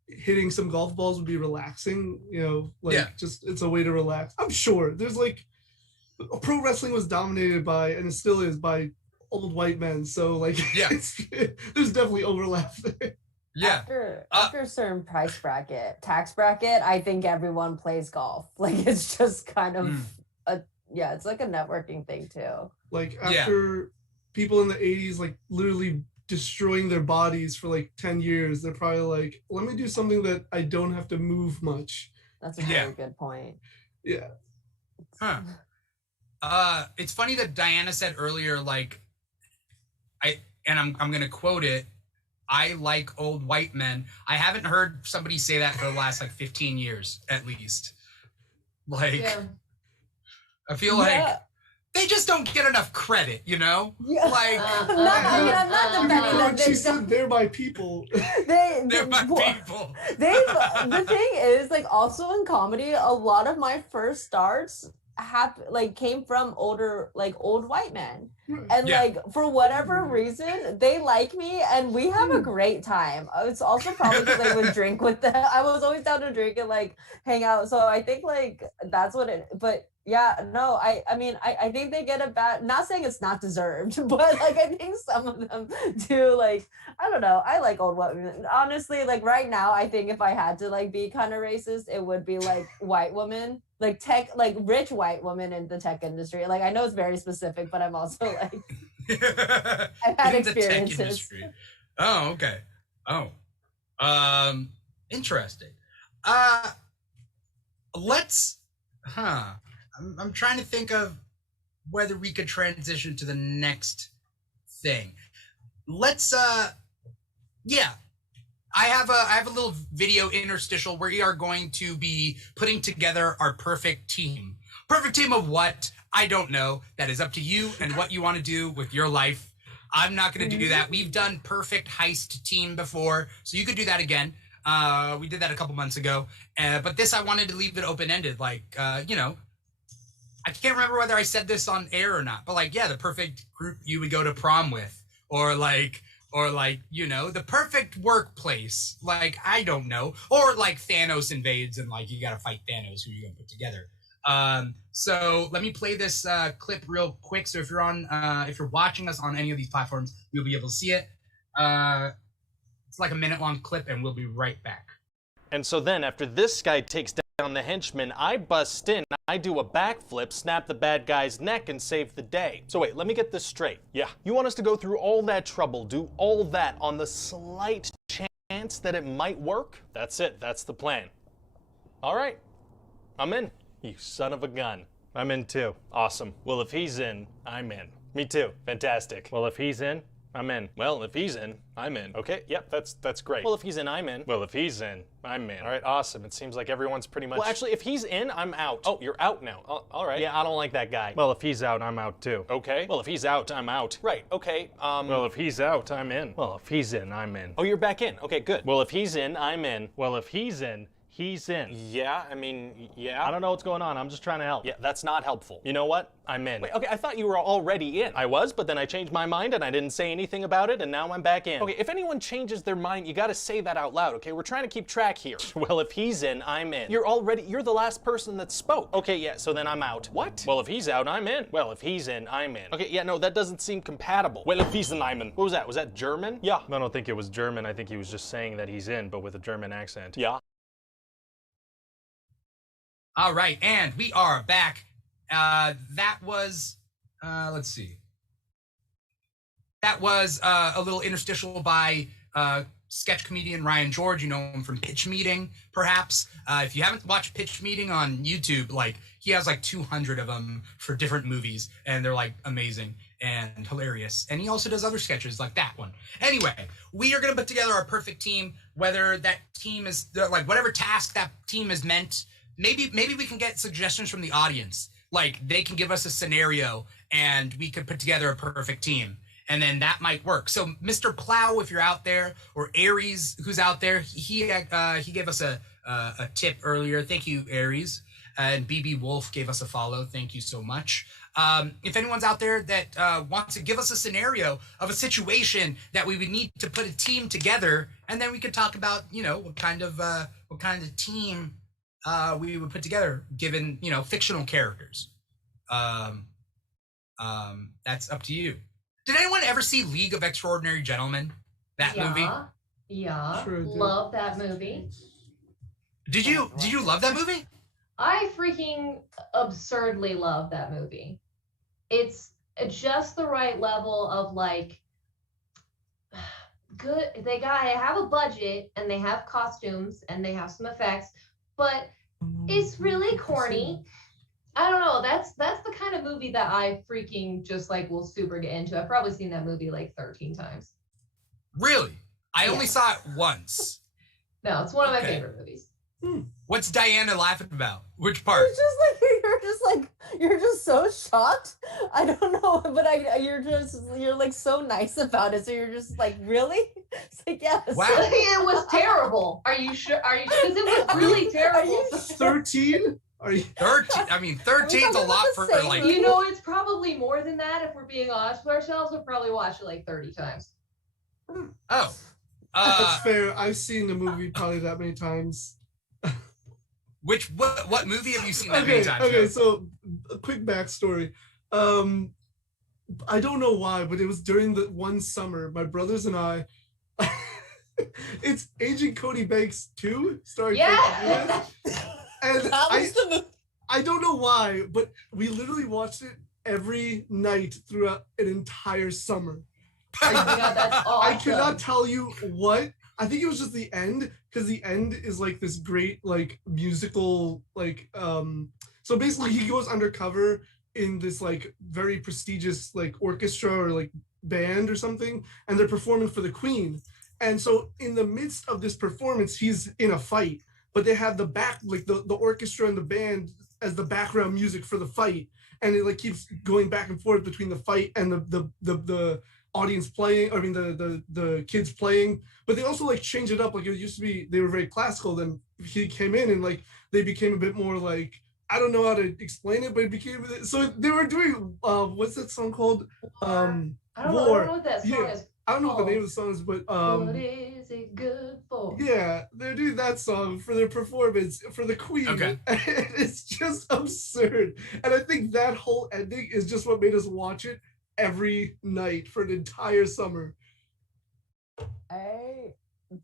hitting some golf balls would be relaxing. Just it's a way to relax. I'm sure there's like pro wrestling was dominated by, and it still is by, old white men. So like, there's definitely overlap there. Yeah. After a certain tax bracket, I think everyone plays golf. Like it's just kind of it's like a networking thing too. Like after people in the 80s like literally destroying their bodies for like 10 years, they're probably like, let me do something that I don't have to move much. That's a very good point. Yeah. It's funny that Diana said earlier, like, I'm gonna quote it, I like old white men. I haven't heard somebody say that for the last like 15 years at least. Like, I feel like they just don't get enough credit, Yeah. Like, I'm not defending them. She said they're my people. They're my people. The thing is, like, also in comedy, a lot of my first starts came from old white men, and like for whatever reason they like me and we have a great time. It's also probably because I would drink with them. I was always down to drink and like hang out, so I think like that's what it. But yeah, no, I mean I think they get a bad, not saying it's not deserved, but like I think some of them do. Like I don't know, I like old white women honestly. Like right now I think if I had to like be kind of racist, it would be like white women, like tech, like rich white women in the tech industry. Like I know it's very specific, but I'm also like I've had experiences. Oh, okay. Oh, interesting. I'm trying to think of whether we could transition to the next thing. Let's yeah. I have a little video interstitial where we are going to be putting together our perfect team. Perfect team of what? I don't know. That is up to you and what you want to do with your life. I'm not going to do that. We've done perfect heist team before, so you could do that again. We did that a couple months ago. But this, I wanted to leave it open-ended. Like, you know, I can't remember whether I said this on air or not, but like, yeah, the perfect group you would go to prom with, or like, you know, the perfect workplace, like, I don't know, or like Thanos invades and like, you got to fight Thanos, who you going to put together. So let me play this clip real quick. So if you're watching us on any of these platforms, you'll be able to see it. It's like a minute-long clip, and we'll be right back. And so then, after this guy takes down the henchman, I bust in, I do a backflip, snap the bad guy's neck, and save the day. So wait, let me get this straight. Yeah, you want us to go through all that trouble, do all that on the slight chance that it might work? That's it, that's the plan. All right, I'm in. You son of a gun. I'm in too. Awesome. Well, if he's in, I'm in. Me too. Fantastic. Well, if he's in, I'm in. Well, if he's in, I'm in. Okay, yep, that's great. Well, if he's in, I'm in. Well, if he's in, I'm in. All right, awesome. It seems like everyone's pretty much... Well, actually, if he's in, I'm out. Oh, you're out now. All right. Yeah, I don't like that guy. Well, if he's out, I'm out too. Okay. Well, if he's out, I'm out. Right, okay, Well, if he's out, I'm in. Well, if he's in, I'm in. Oh, you're back in. Okay, good. Well, if he's in, I'm in. Well, if he's in, he's in. Yeah, I mean, yeah. I don't know what's going on. I'm just trying to help. Yeah, that's not helpful. You know what? I'm in. Wait, okay, I thought you were already in. I was, but then I changed my mind and I didn't say anything about it, and now I'm back in. Okay, if anyone changes their mind, you gotta say that out loud, okay? We're trying to keep track here. Well, if he's in, I'm in. You're the last person that spoke. Okay, yeah, so then I'm out. What? Well, if he's out, I'm in. Well, if he's in, I'm in. Okay, yeah, no, that doesn't seem compatible. Well, if he's in, I'm in. What was that? Was that German? Yeah. I don't think it was German. I think he was just saying that he's in, but with a German accent. Yeah. All right, and we are back. That was, let's see. That was a little interstitial by sketch comedian Ryan George. You know him from Pitch Meeting, perhaps. If you haven't watched Pitch Meeting on YouTube, like, he has like 200 of them for different movies, and they're like amazing and hilarious. And he also does other sketches like that one. Anyway, we are going to put together our perfect team, whether that team is, like, whatever task that team is meant. Maybe we can get suggestions from the audience. Like, they can give us a scenario and we could put together a perfect team, and then that might work. So Mr. Plow, if you're out there, or Aries, who's out there, he gave us a tip earlier. Thank you, Aries. And BB Wolf gave us a follow. Thank you so much. If anyone's out there that wants to give us a scenario of a situation that we would need to put a team together, and then we could talk about, you know, what kind of team we would put together, given, you know, fictional characters. That's up to you. Did anyone ever see League of Extraordinary Gentlemen? That movie? Yeah, Sure love that movie. Did you love that movie? I freaking absurdly love that movie. It's just the right level of like good. They have a budget and they have costumes and they have some effects, but it's really corny. I don't know. That's the kind of movie that I freaking just like will super get into. I've probably seen that movie like 13 times. Really? I only saw it once. No, it's one of my favorite movies. What's Diana laughing about? Which part? It's just like you're just so shocked. I don't know, but you're like so nice about it. So you're just like, really? It's like, yes. Wow. It was terrible. Are you sure? Because it was really terrible. 13? Are you 13? I mean, 13's a lot for like. You know, it's probably more than that. If we're being honest with ourselves, we'll probably watch it like 30 times. Oh, that's fair. I've seen the movie probably that many times. What movie have you seen that many times? Okay, so a quick backstory. I don't know why, but it was during the one summer, my brothers and I. It's Agent Cody Banks 2, starring. Yeah. And I don't know why, but we literally watched it every night throughout an entire summer. Oh my God, that's awesome. I cannot tell you what. I think it was just the end, because the end is like this great like musical like so basically he goes undercover in this like very prestigious like orchestra or like band or something, and they're performing for the Queen. And so in the midst of this performance, he's in a fight, but they have the orchestra and the band as the background music for the fight, and it like keeps going back and forth between the fight and the audience playing. I mean the kids playing, but they also like change it up. Like it used to be, they were very classical. Then he came in and like they became a bit more like, I don't know how to explain it, but it became so they were doing what's that song called? I don't know what that song is. I don't know what the name of the song is, but what is it good for? Yeah, they're doing that song for their performance for the Queen. Okay. And it's just absurd. And I think that whole ending is just what made us watch it every night for an entire summer.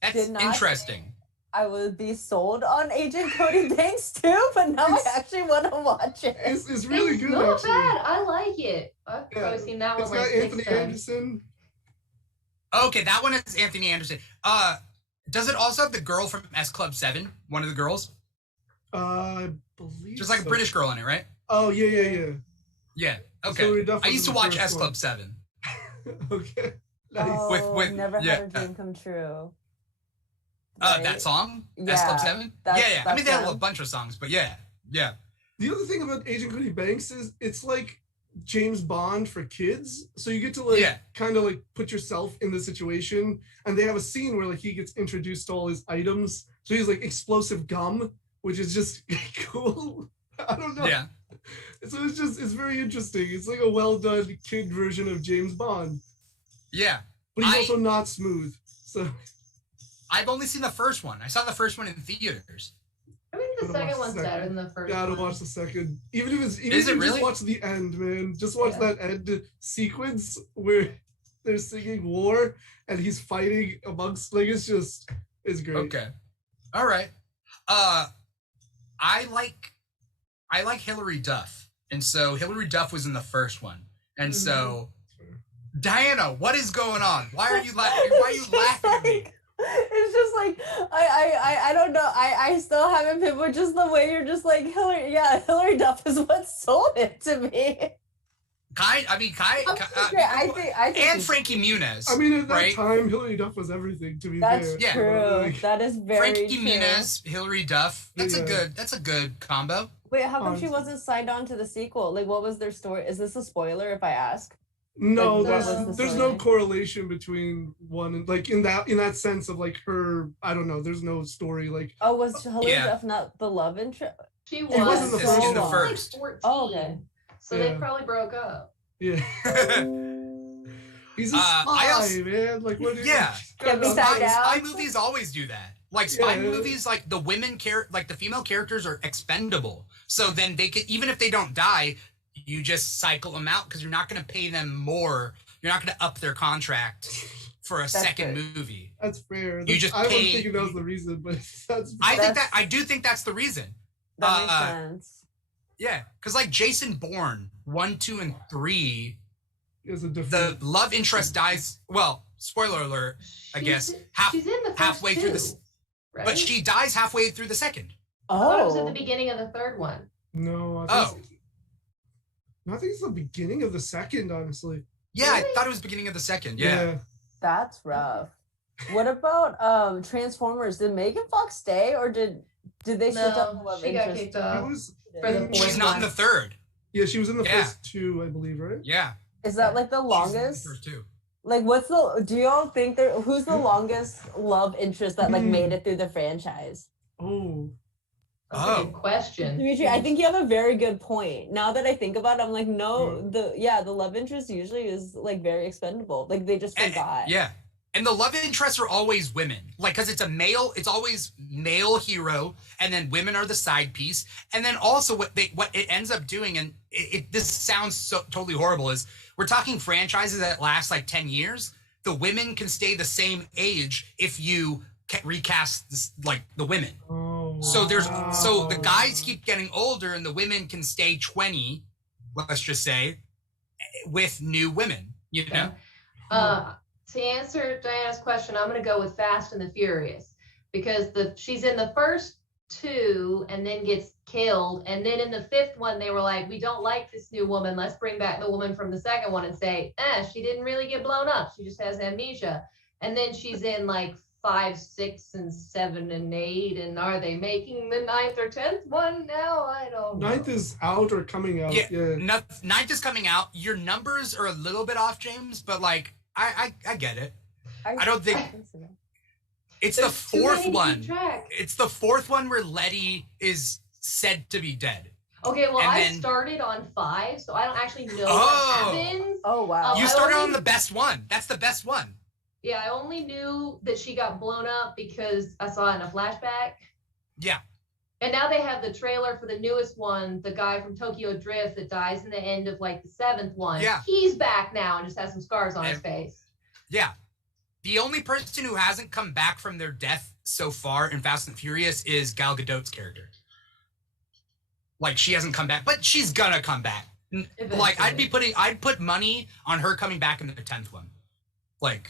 That's interesting. I would be sold on Agent Cody Banks too, but now I actually want to watch it. It's really good. Not actually. bad. I like it. I've probably seen that one. It's like got 6 Anthony times. Anderson. Okay, that one is Anthony Anderson. Does it also have the girl from S Club 7? One of the girls? I believe There's like a British girl in it, right? Oh yeah. Yeah. Okay. I used to watch S Club 7. Okay. Nice. Oh, with never had a dream come true. Right? That song? S Club 7? Yeah. I mean, they have a bunch of songs, but yeah. The other thing about Agent Cody Banks is it's like James Bond for kids. So you get to like kind of like put yourself in the situation. And they have a scene where like he gets introduced to all his items. So he's like explosive gum, which is just cool. I don't know. Yeah. So it's very interesting. It's like a well done kid version of James Bond. Yeah. But he's also not smooth. So I've only seen the first one. I saw the first one in theaters. I think the second one's better than the first one. Gotta watch the second. Even if it's really? Just watch the end, man. Just watch that end sequence where they're singing War and he's fighting amongst it's great. Okay. All right. I like Hilary Duff. And so Hilary Duff was in the first one. And so Diana, what is going on? Why are you laughing? Why are you laughing at me? It's just like I don't know. I still haven't been, but just the way you're just like Hilary Duff is what sold it to me. I think and Frankie Muniz. I mean, at that time, Hilary Duff was everything. To be fair, that's true. That is very Frankie true. Muniz, Hilary Duff. That's a good combo. Wait, how come she wasn't signed on to the sequel? Like, what was their story? Is this a spoiler if I ask? No, like, there's no correlation between one and like in that sense of like her. I don't know. There's no story like. Oh, was Hilary Duff not the love interest? She was. She wasn't the first in the one. first. Like 14. Oh, okay. So they probably broke up. Yeah. He's a spy, man. Like what? Spy movies always do that. Like spy movies, like the the female characters are expendable. So then they could, even if they don't die, you just cycle them out because you're not going to pay them more. You're not going to up their contract for a second movie. That's fair. You just I wasn't thinking that was the reason, but I do think that's the reason. That makes sense. Yeah, because like Jason Bourne 1, 2, and 3, is a different. The love interest dies. Well, spoiler alert, I guess. She's in the first halfway through the, right? but she dies halfway through the second. I thought it was at the beginning of the third one. No. I think it's the beginning of the second, honestly. Yeah, really? I thought it was beginning of the second. Yeah. That's rough. What about Transformers? Did Megan Fox stay, or did they shut down the love interest? Got kicked off. She's not in the third. Yeah, she was in the first two, I believe, right? Yeah. Is that like the longest? First two. Like, do y'all think who's the longest love interest that like made it through the franchise? Oh. That's a good question. Dimitri, I think you have a very good point. Now that I think about it, I'm like, no, the love interest usually is like very expendable. Like they just forgot. Yeah. And the love interests are always women. Like, because it's always male hero, and then women are the side piece. And then also what it ends up doing, and this sounds so totally horrible, is we're talking franchises that last like 10 years. The women can stay the same age if you recast this, like the women. So the guys keep getting older and the women can stay 20, let's just say, with new women, you know? To answer Diana's question, I'm going to go with Fast and the Furious, because she's in the first two and then gets killed. And then in the fifth one, they were like, we don't like this new woman. Let's bring back the woman from the second one and say, she didn't really get blown up. She just has amnesia. And then she's in like 5, 6, and 7, and 8. And are they making the 9th or 10th one now? I don't know. 9th is out or coming out. Yeah. 9th is coming out. Your numbers are a little bit off, James, but like, I get it. I don't think it's the fourth one. It's the fourth one where Letty is said to be dead. Okay, well, I started on 5, so I don't actually know what happens. Oh, wow. You started on the best one. That's the best one. Yeah, I only knew that she got blown up because I saw it in a flashback. Yeah. And now they have the trailer for the newest one, the guy from Tokyo Drift that dies in the end of like the 7th one. Yeah. He's back now and just has some scars on his face. Yeah. The only person who hasn't come back from their death so far in Fast and Furious is Gal Gadot's character. Like, she hasn't come back, but she's gonna come back. Eventually. Like, I'd put money on her coming back in the 10th one. Like,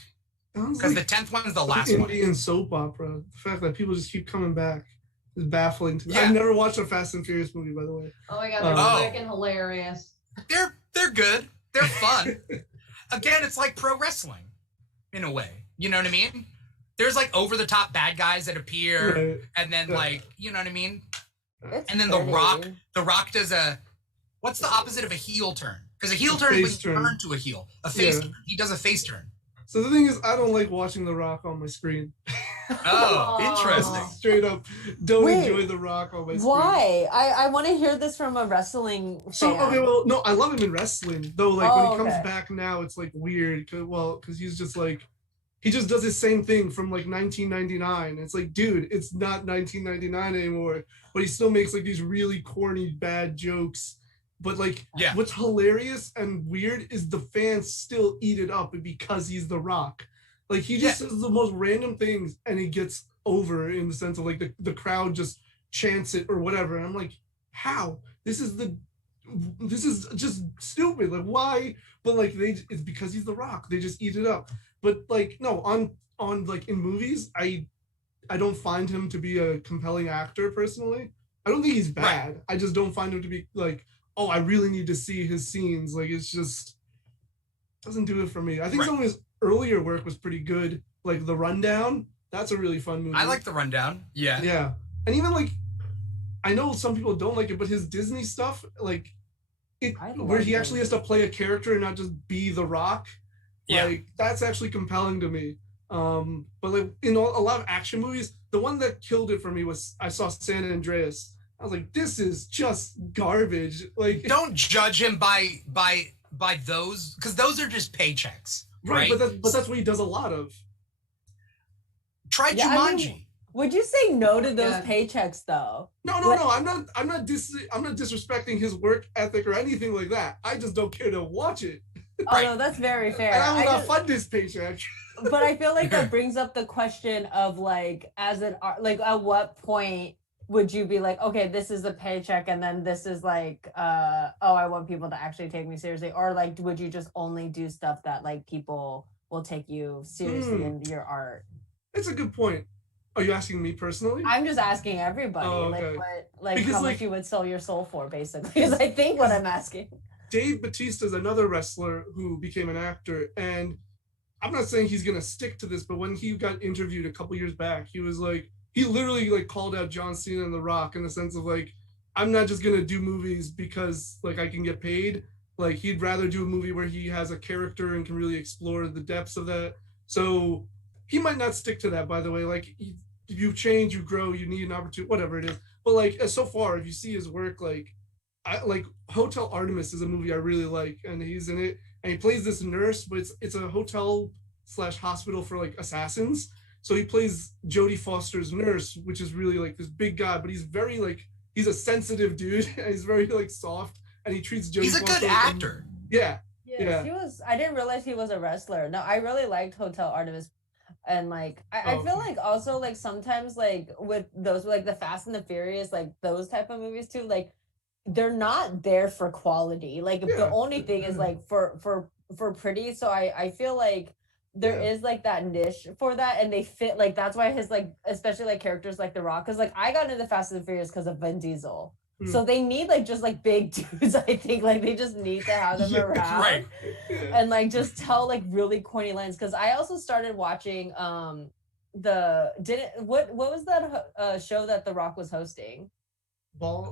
because the 10th one is the last one. Indian soap opera. The fact that people just keep coming back is baffling to me. Yeah. I've never watched a Fast and Furious movie, by the way. Oh my god, they're freaking hilarious. They're good. They're fun. Again, it's like pro wrestling, in a way. You know what I mean? There's like over the top bad guys that appear, and then like, you know what I mean? And then The Rock does what's the opposite of a heel turn? Because a heel turn is when you turn to a heel. A face turn. He does a face turn. So the thing is, I don't like watching The Rock on my screen. Oh, interesting. Straight up, don't enjoy The Rock on my screen. Why? I want to hear this from a wrestling fan. So, okay, well, no, I love him in wrestling. Though, like, when he comes back now, it's, like, weird. Because he's just, like, he just does his same thing from, like, 1999. It's like, dude, it's not 1999 anymore. But he still makes, like, these really corny, bad jokes. But like, what's hilarious and weird is the fans still eat it up because he's The Rock. Like, he just says the most random things and he gets over in the sense of like the crowd just chants it or whatever. And I'm like, how? This is just stupid. Like, why? But like, it's because he's The Rock. They just eat it up. But like, no, on like in movies, I don't find him to be a compelling actor personally. I don't think he's bad. Right. I just don't find him to be like, oh, I really need to see his scenes. Like, it's just doesn't do it for me. I think some of his earlier work was pretty good. Like The Rundown, that's a really fun movie. I like The Rundown. Yeah. Yeah. And even like, I know some people don't like it, but his Disney stuff, like where he actually has to play a character and not just be The Rock, like that's actually compelling to me. But like in a lot of action movies, the one that killed it for me was I saw San Andreas. I was like, this is just garbage. Like, don't judge him by those, because those are just paychecks, right? But that's what he does a lot of. Try Jumanji. I mean, would you say no to those paychecks though? No. I'm not disrespecting his work ethic or anything like that. I just don't care to watch it. Oh no, that's very fair. And I will not fund this paycheck. But I feel like that brings up the question of like, as an art, like at what point would you be like, okay, this is a paycheck, and then this is like, oh, I want people to actually take me seriously, or like, would you just only do stuff that like people will take you seriously in your art? That's a good point. Are you asking me personally? I'm just asking everybody, okay. Because how much you would sell your soul for, basically, is I think what I'm asking. Dave Bautista is another wrestler who became an actor, and I'm not saying he's gonna stick to this, but when he got interviewed a couple years back, he was like, he literally like called out John Cena and The Rock in the sense of like, I'm not just gonna do movies because like I can get paid. Like, he'd rather do a movie where he has a character and can really explore the depths of that. So he might not stick to that, by the way. Like, you change, you grow, you need an opportunity, whatever it is. But like so far, if you see his work, like I like Hotel Artemis is a movie I really like, and he's in it, and he plays this nurse, but it's a hotel slash hospital for like assassins. So he plays Jodie Foster's nurse, which is really like this big guy, but he's very like he's a sensitive dude, and he's very like soft, and he treats Jodie. He's a Foster good actor. Yeah. Yes, he was. I didn't realize he was a wrestler. No, I really liked Hotel Artemis, and like I feel like also like sometimes like with those like the Fast and the Furious, like those type of movies too, like they're not there for quality. Like the only thing is like for pretty. So I feel like there is like that niche for that, and they fit. Like that's why his like especially like characters like The Rock, because like I got into Fast and the Furious because of Vin Diesel. So they need like just like big dudes. I think like they just need to have them around, right? And like just tell like really corny lines. Because I also started watching what was that show that The Rock was hosting? Not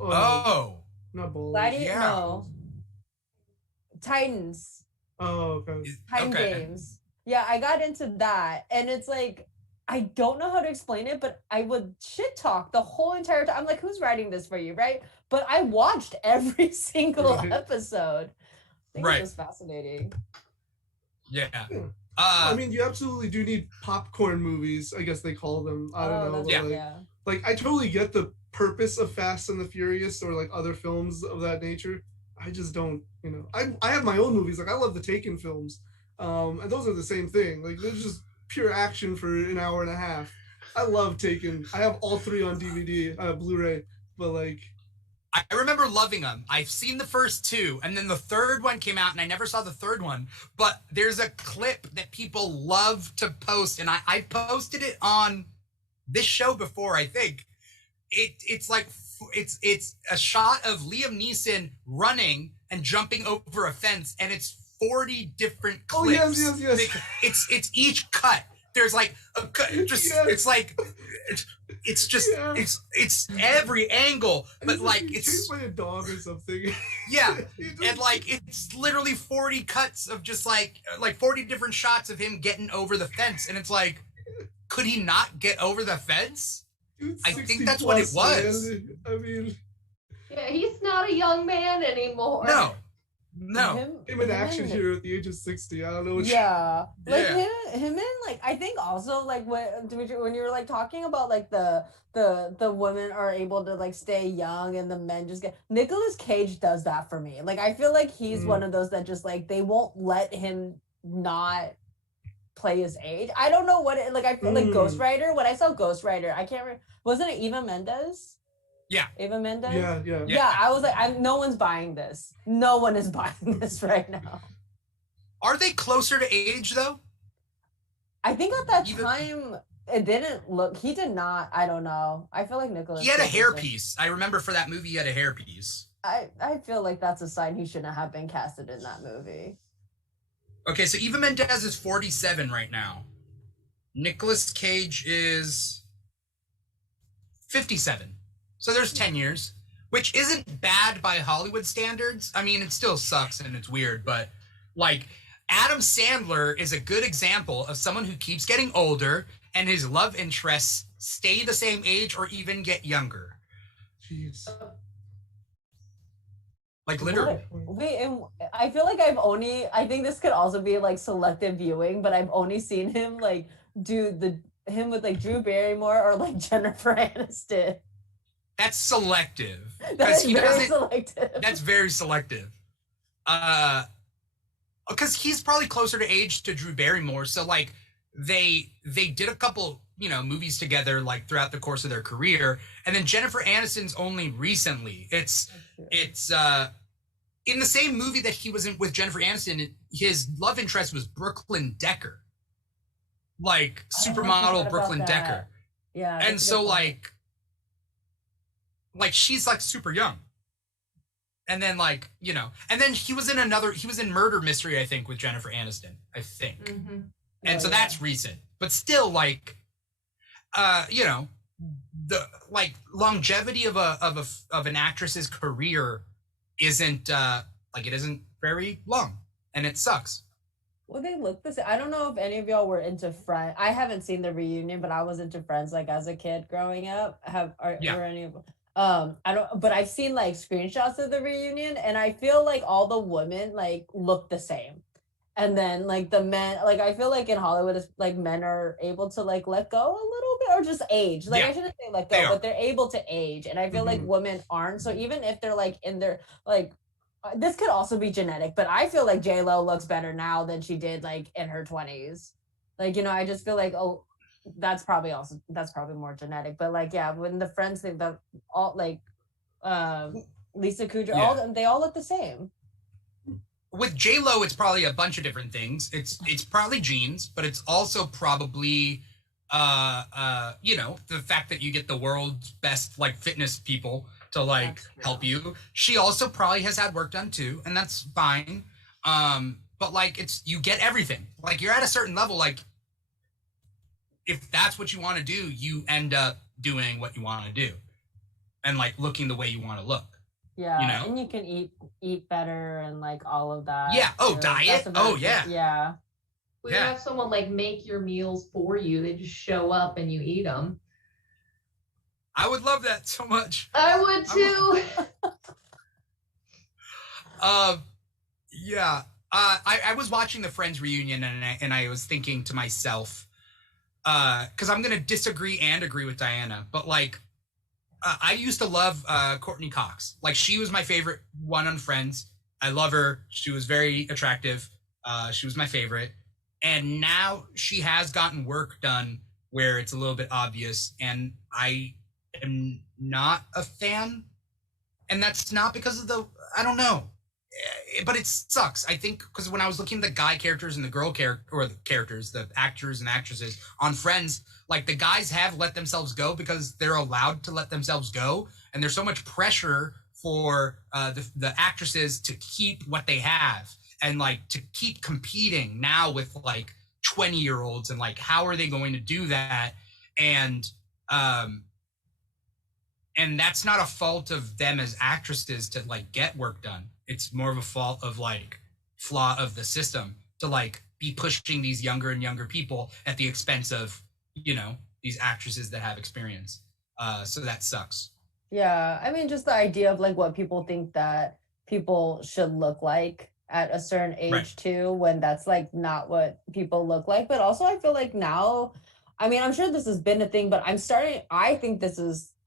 Ball. No. Titans. Oh, okay. Titan Games. Yeah, I got into that, and it's like I don't know how to explain it, but I would shit talk the whole entire time. I'm like, who's writing this for you, right? But I watched every single episode. I think it was fascinating. Yeah. I mean, you absolutely do need popcorn movies, I guess they call them. I don't know. Like, I totally get the purpose of Fast and the Furious or like other films of that nature. I just don't, you know. I have my own movies. Like, I love the Taken films. And those are the same thing. Like, they're just pure action for an hour and a half. I love Taken. I have all 3 on DVD, Blu-ray, but like I remember loving them. I've seen the first 2, and then the third one came out, and I never saw the third one. But there's a clip that people love to post, and I posted it on this show before. I think it's like it's a shot of Liam Neeson running and jumping over a fence, and it's 40 different clips. Oh, yes. It's each cut. There's like a cut. It's like it's every angle, but like it's chased by a dog or something. Yeah, and like it's literally 40 cuts of just like 40 different shots of him getting over the fence, and it's like, could he not get over the fence? Dude, I think that's what it was. Man. I mean, yeah, he's not a young man anymore. No. Him an action hero at the age of 60. I don't know what him and like I think also like when you're like talking about like the women are able to like stay young and the men just get Nicolas Cage does that for me. Like I feel like he's one of those that just like they won't let him not play his age. I don't know what it like I feel like Ghost Rider. When I saw Ghost Rider, I can't remember, wasn't it Eva Mendes? Yeah. Eva Mendes? Yeah. I was like, no one's buying this. No one is buying this right now. Are they closer to age though? I think at that time it didn't look. He did not. I don't know. I feel like Nicholas. He had a hairpiece. I remember for that movie he had a hairpiece. I feel like that's a sign he shouldn't have been casted in that movie. Okay, so Eva Mendes is 47 right now. Nicolas Cage is 57. So there's 10 years, which isn't bad by Hollywood standards. I mean, it still sucks and it's weird, but like Adam Sandler is a good example of someone who keeps getting older and his love interests stay the same age or even get younger. Jeez. Like literally. Wait, and I feel like I think this could also be like selective viewing, but I've only seen him like do him with like Drew Barrymore or like Jennifer Aniston. That's selective. That's very selective. That's very selective. Because he's probably closer to age to Drew Barrymore. So like they did a couple, movies together like throughout the course of their career. And then Jennifer Aniston's only recently. It's in the same movie that he was in with Jennifer Aniston, his love interest was Brooklyn Decker. Like supermodel Brooklyn Decker. Yeah. And so like she's like super young. And then and then he was in Murder Mystery, I think, with Jennifer Aniston, I think. Mm-hmm. And so that's recent, but still like, the like longevity of an actress's career isn't it isn't very long, and it sucks. Well, they look the same. I don't know if any of y'all were into Friends. I haven't seen the reunion, but I was into Friends like as a kid growing up. Were any of I don't, but I've seen like screenshots of the reunion, and I feel like all the women like look the same. And then like the men, like I feel like in Hollywood, it's like men are able to like let go a little bit or just age. Like I shouldn't say let go, but they're able to age. And I feel like women aren't. So even if they're like in their like, this could also be genetic, but I feel like J-Lo looks better now than she did like in her 20s. Like, you know, I just feel like, oh, that's probably more genetic. But like, yeah, when the friends think that all like Lisa Kudrow, all them, they all look the same. With J-Lo, it's probably a bunch of different things. It's probably genes, but it's also probably you know, the fact that you get the world's best like fitness people to like help you. She also probably has had work done too, and that's fine. But like you get everything. Like you're at a certain level, like if that's what you want to do, you end up doing what you want to do and like looking the way you want to look. Yeah, you know? And you can eat better and like all of that. Yeah. Oh, diet. Oh, yeah. Yeah. We have someone like make your meals for you. They just show up and you eat them. I would love that so much. I would too. Yeah. I was watching the Friends reunion and I was thinking to myself, because I'm gonna disagree and agree with Diana, but like. I used to love Courtney Cox. Like she was my favorite one on Friends. I love her. She was very attractive. She was my favorite. And now she has gotten work done where it's a little bit obvious. And I am not a fan. And that's not because of I don't know. But it sucks. I think because when I was looking at the guy characters and the girl or the characters, the actors and actresses on Friends, like the guys have let themselves go because they're allowed to let themselves go. And there's so much pressure for the actresses to keep what they have and like to keep competing now with like 20-year-olds and like, how are they going to do that? And that's not a fault of them as actresses to like get work done. It's more of a fault of like flaw of the system to like be pushing these younger and younger people at the expense of, you know, these actresses that have experience. So that sucks. Yeah. I mean, just the idea of like what people think that people should look like at a certain age too, when that's like not what people look like. But also I feel like now, I mean, I'm sure this has been a thing, but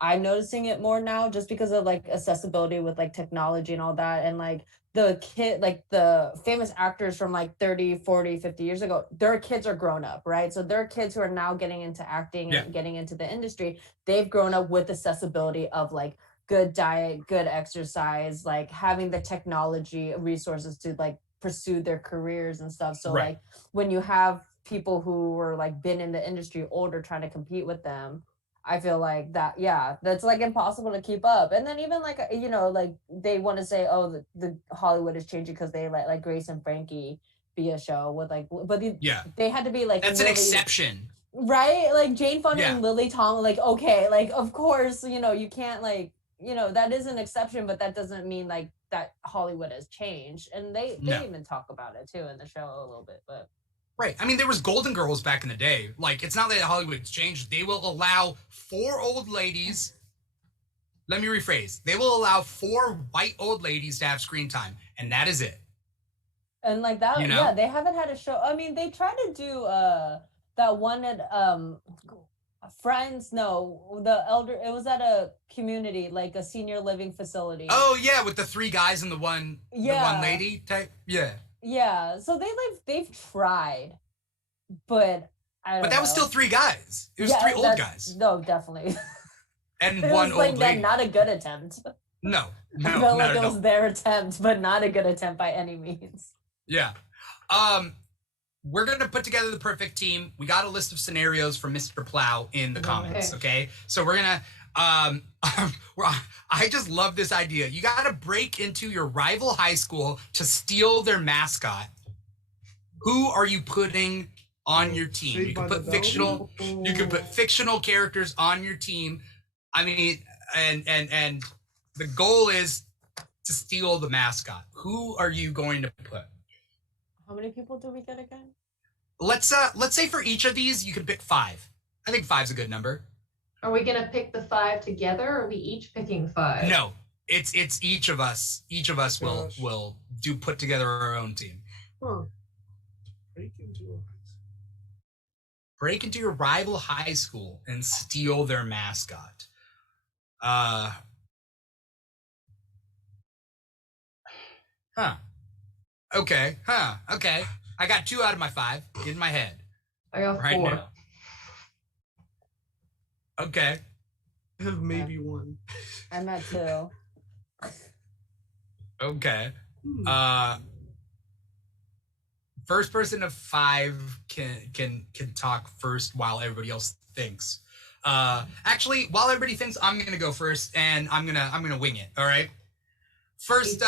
I'm noticing it more now just because of like accessibility with like technology and all that. And like the famous actors from like 30, 40, 50 years ago, their kids are grown up, right? So their kids who are now getting into acting and getting into the industry, they've grown up with accessibility of like good diet, good exercise, like having the technology resources to like pursue their careers and stuff. So like when you have people who were like been in the industry older trying to compete with them, I feel like that's like impossible to keep up. And then even like, you know, like they want to say, oh, the Hollywood is changing because they let like Grace and Frankie be a show with like, but they had to be like, that's an exception, right? Like Jane Fonda and Lily Tomlin, like, okay, like of course, you know, you can't like, you know, that is an exception, but that doesn't mean like that Hollywood has changed. And they even talk about it too in the show a little bit, but. Right. I mean, there was Golden Girls back in the day. Like, it's not that Hollywood's changed. They will allow 4 old ladies. Let me rephrase. They will allow 4 white old ladies to have screen time, and that is it. And like that, they haven't had a show. I mean, they tried to do that one at Friends. No, it was at a community, like a senior living facility. Oh yeah, with the 3 guys and the one lady type. Yeah. Yeah, so they've tried, but I don't know. But that was still 3 guys. It was 3 old guys. No, definitely. And one old lady. Not a good attempt. No, I felt like it was their attempt, but not a good attempt by any means. Yeah. We're going to put together the perfect team. We got a list of scenarios from Mr. Plow in the comments, okay? So we're going to I just love this idea. You got to break into your rival high school to steal their mascot. Who are you putting on your team? You can put fictional characters on your team. I mean, and the goal is to steal the mascot. Who are you going to put? How many people do we get again? Let's say for each of these you can pick 5. I think 5's a good number. Are we gonna pick the 5 together, or are we each picking 5? No, it's each of us. Each of us will put together our own team. Huh. Break into your rival high school and steal their mascot. Okay. Okay. I got 2 out of my 5 in my head. I got 4. Now. Okay. I have maybe 1. I'm at 2. Okay. First person of 5 can talk first while everybody else thinks. Actually, while everybody thinks, I'm gonna go first, and I'm gonna wing it. All right. First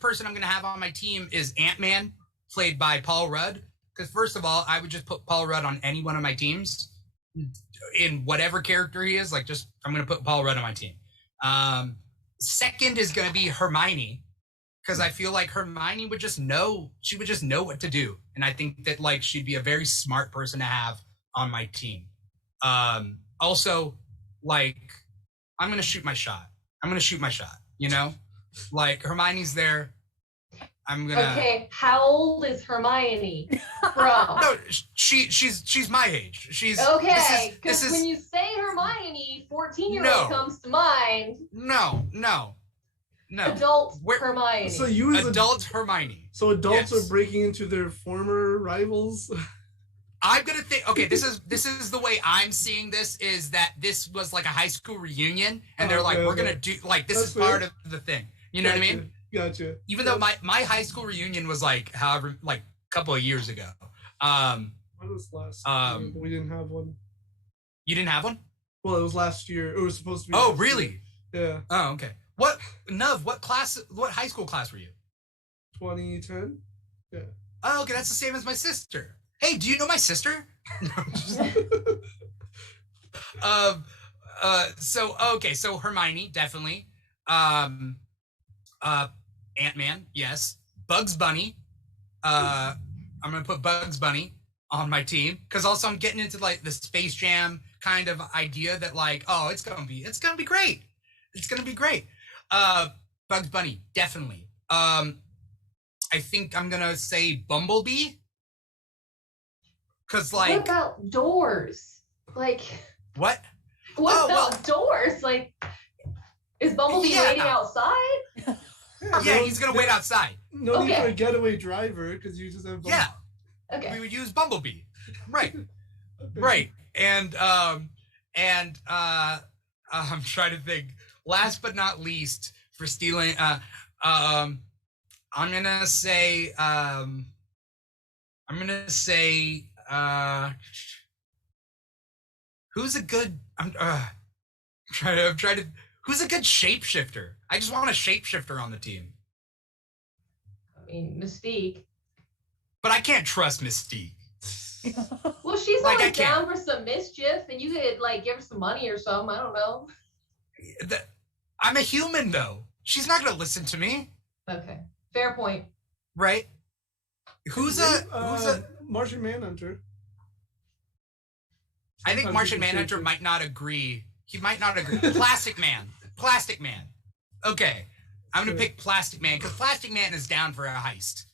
person I'm gonna have on my team is Ant-Man, played by Paul Rudd. Because first of all, I would just put Paul Rudd on any one of my teams, in whatever character he is. Like, I'm gonna put Paul Rudd on my team. Second is gonna be Hermione, because I feel like Hermione would just know. She would just know what to do, and I think that like she'd be a very smart person to have on my team. Also, like, I'm gonna shoot my shot. You know, like Hermione's there. I'm gonna. Okay, how old is Hermione from? No, she's my age. She's okay. Because when you say Hermione, 14-year-old comes to mind. No. Adult Hermione. So you as adult Hermione. So adults are breaking into their former rivals. I'm gonna think. Okay, this is the way I'm seeing this. Is that this was like a high school reunion, and they're like, we're gonna do like this is part of the thing. You know what I mean? Gotcha. Even though my high school reunion was like a couple of years ago. When was last? We didn't have one. You didn't have one? Well, it was last year. It was supposed to be. Oh, really? Year. Yeah. Oh, okay. What high school class were you? 2010. Yeah. Oh, okay, that's the same as my sister. Hey, do you know my sister? So Hermione, definitely. Ant-Man, yes. Bugs Bunny. I'm gonna put Bugs Bunny on my team, because also I'm getting into like the Space Jam kind of idea that like, oh, it's gonna be great. It's gonna be great. Bugs Bunny, definitely. I think I'm gonna say Bumblebee, because like. What about doors? Like. What? What about doors? Like, is Bumblebee waiting outside? Yeah, he's gonna wait outside. No need for a getaway driver, because you just have Bumblebee. Yeah. Okay. We would use Bumblebee. Right. Right. And I'm trying to think. Last but not least, for stealing, I'm gonna say who's a good who's a good shapeshifter? I just want a shapeshifter on the team. I mean, Mystique. But I can't trust Mystique. Well, she's always down for some mischief, and you could like give her some money or something. I don't know. I'm a human, though. She's not gonna listen to me. Okay, fair point. Right? Who's a Martian Manhunter? I think Martian Manhunter might not agree. He might not agree. Plastic Man. Okay, I'm gonna pick Plastic Man, because Plastic Man is down for a heist.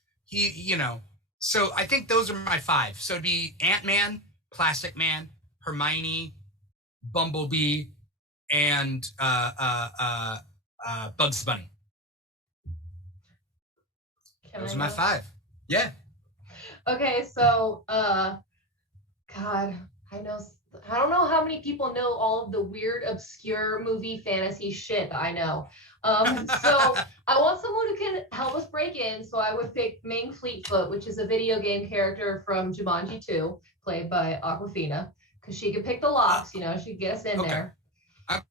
So I think those are my 5. So it'd be Ant-Man, Plastic Man, Hermione, Bumblebee, and Bugs Bunny. Those are my 5. Yeah. Okay, so God, I don't know how many people know all of the weird, obscure movie fantasy shit I know. So I want someone who can help us break in. So I would pick Ming Fleetfoot, which is a video game character from Jumanji 2, played by Awkwafina, because she could pick the locks. She could get us in there. Okay.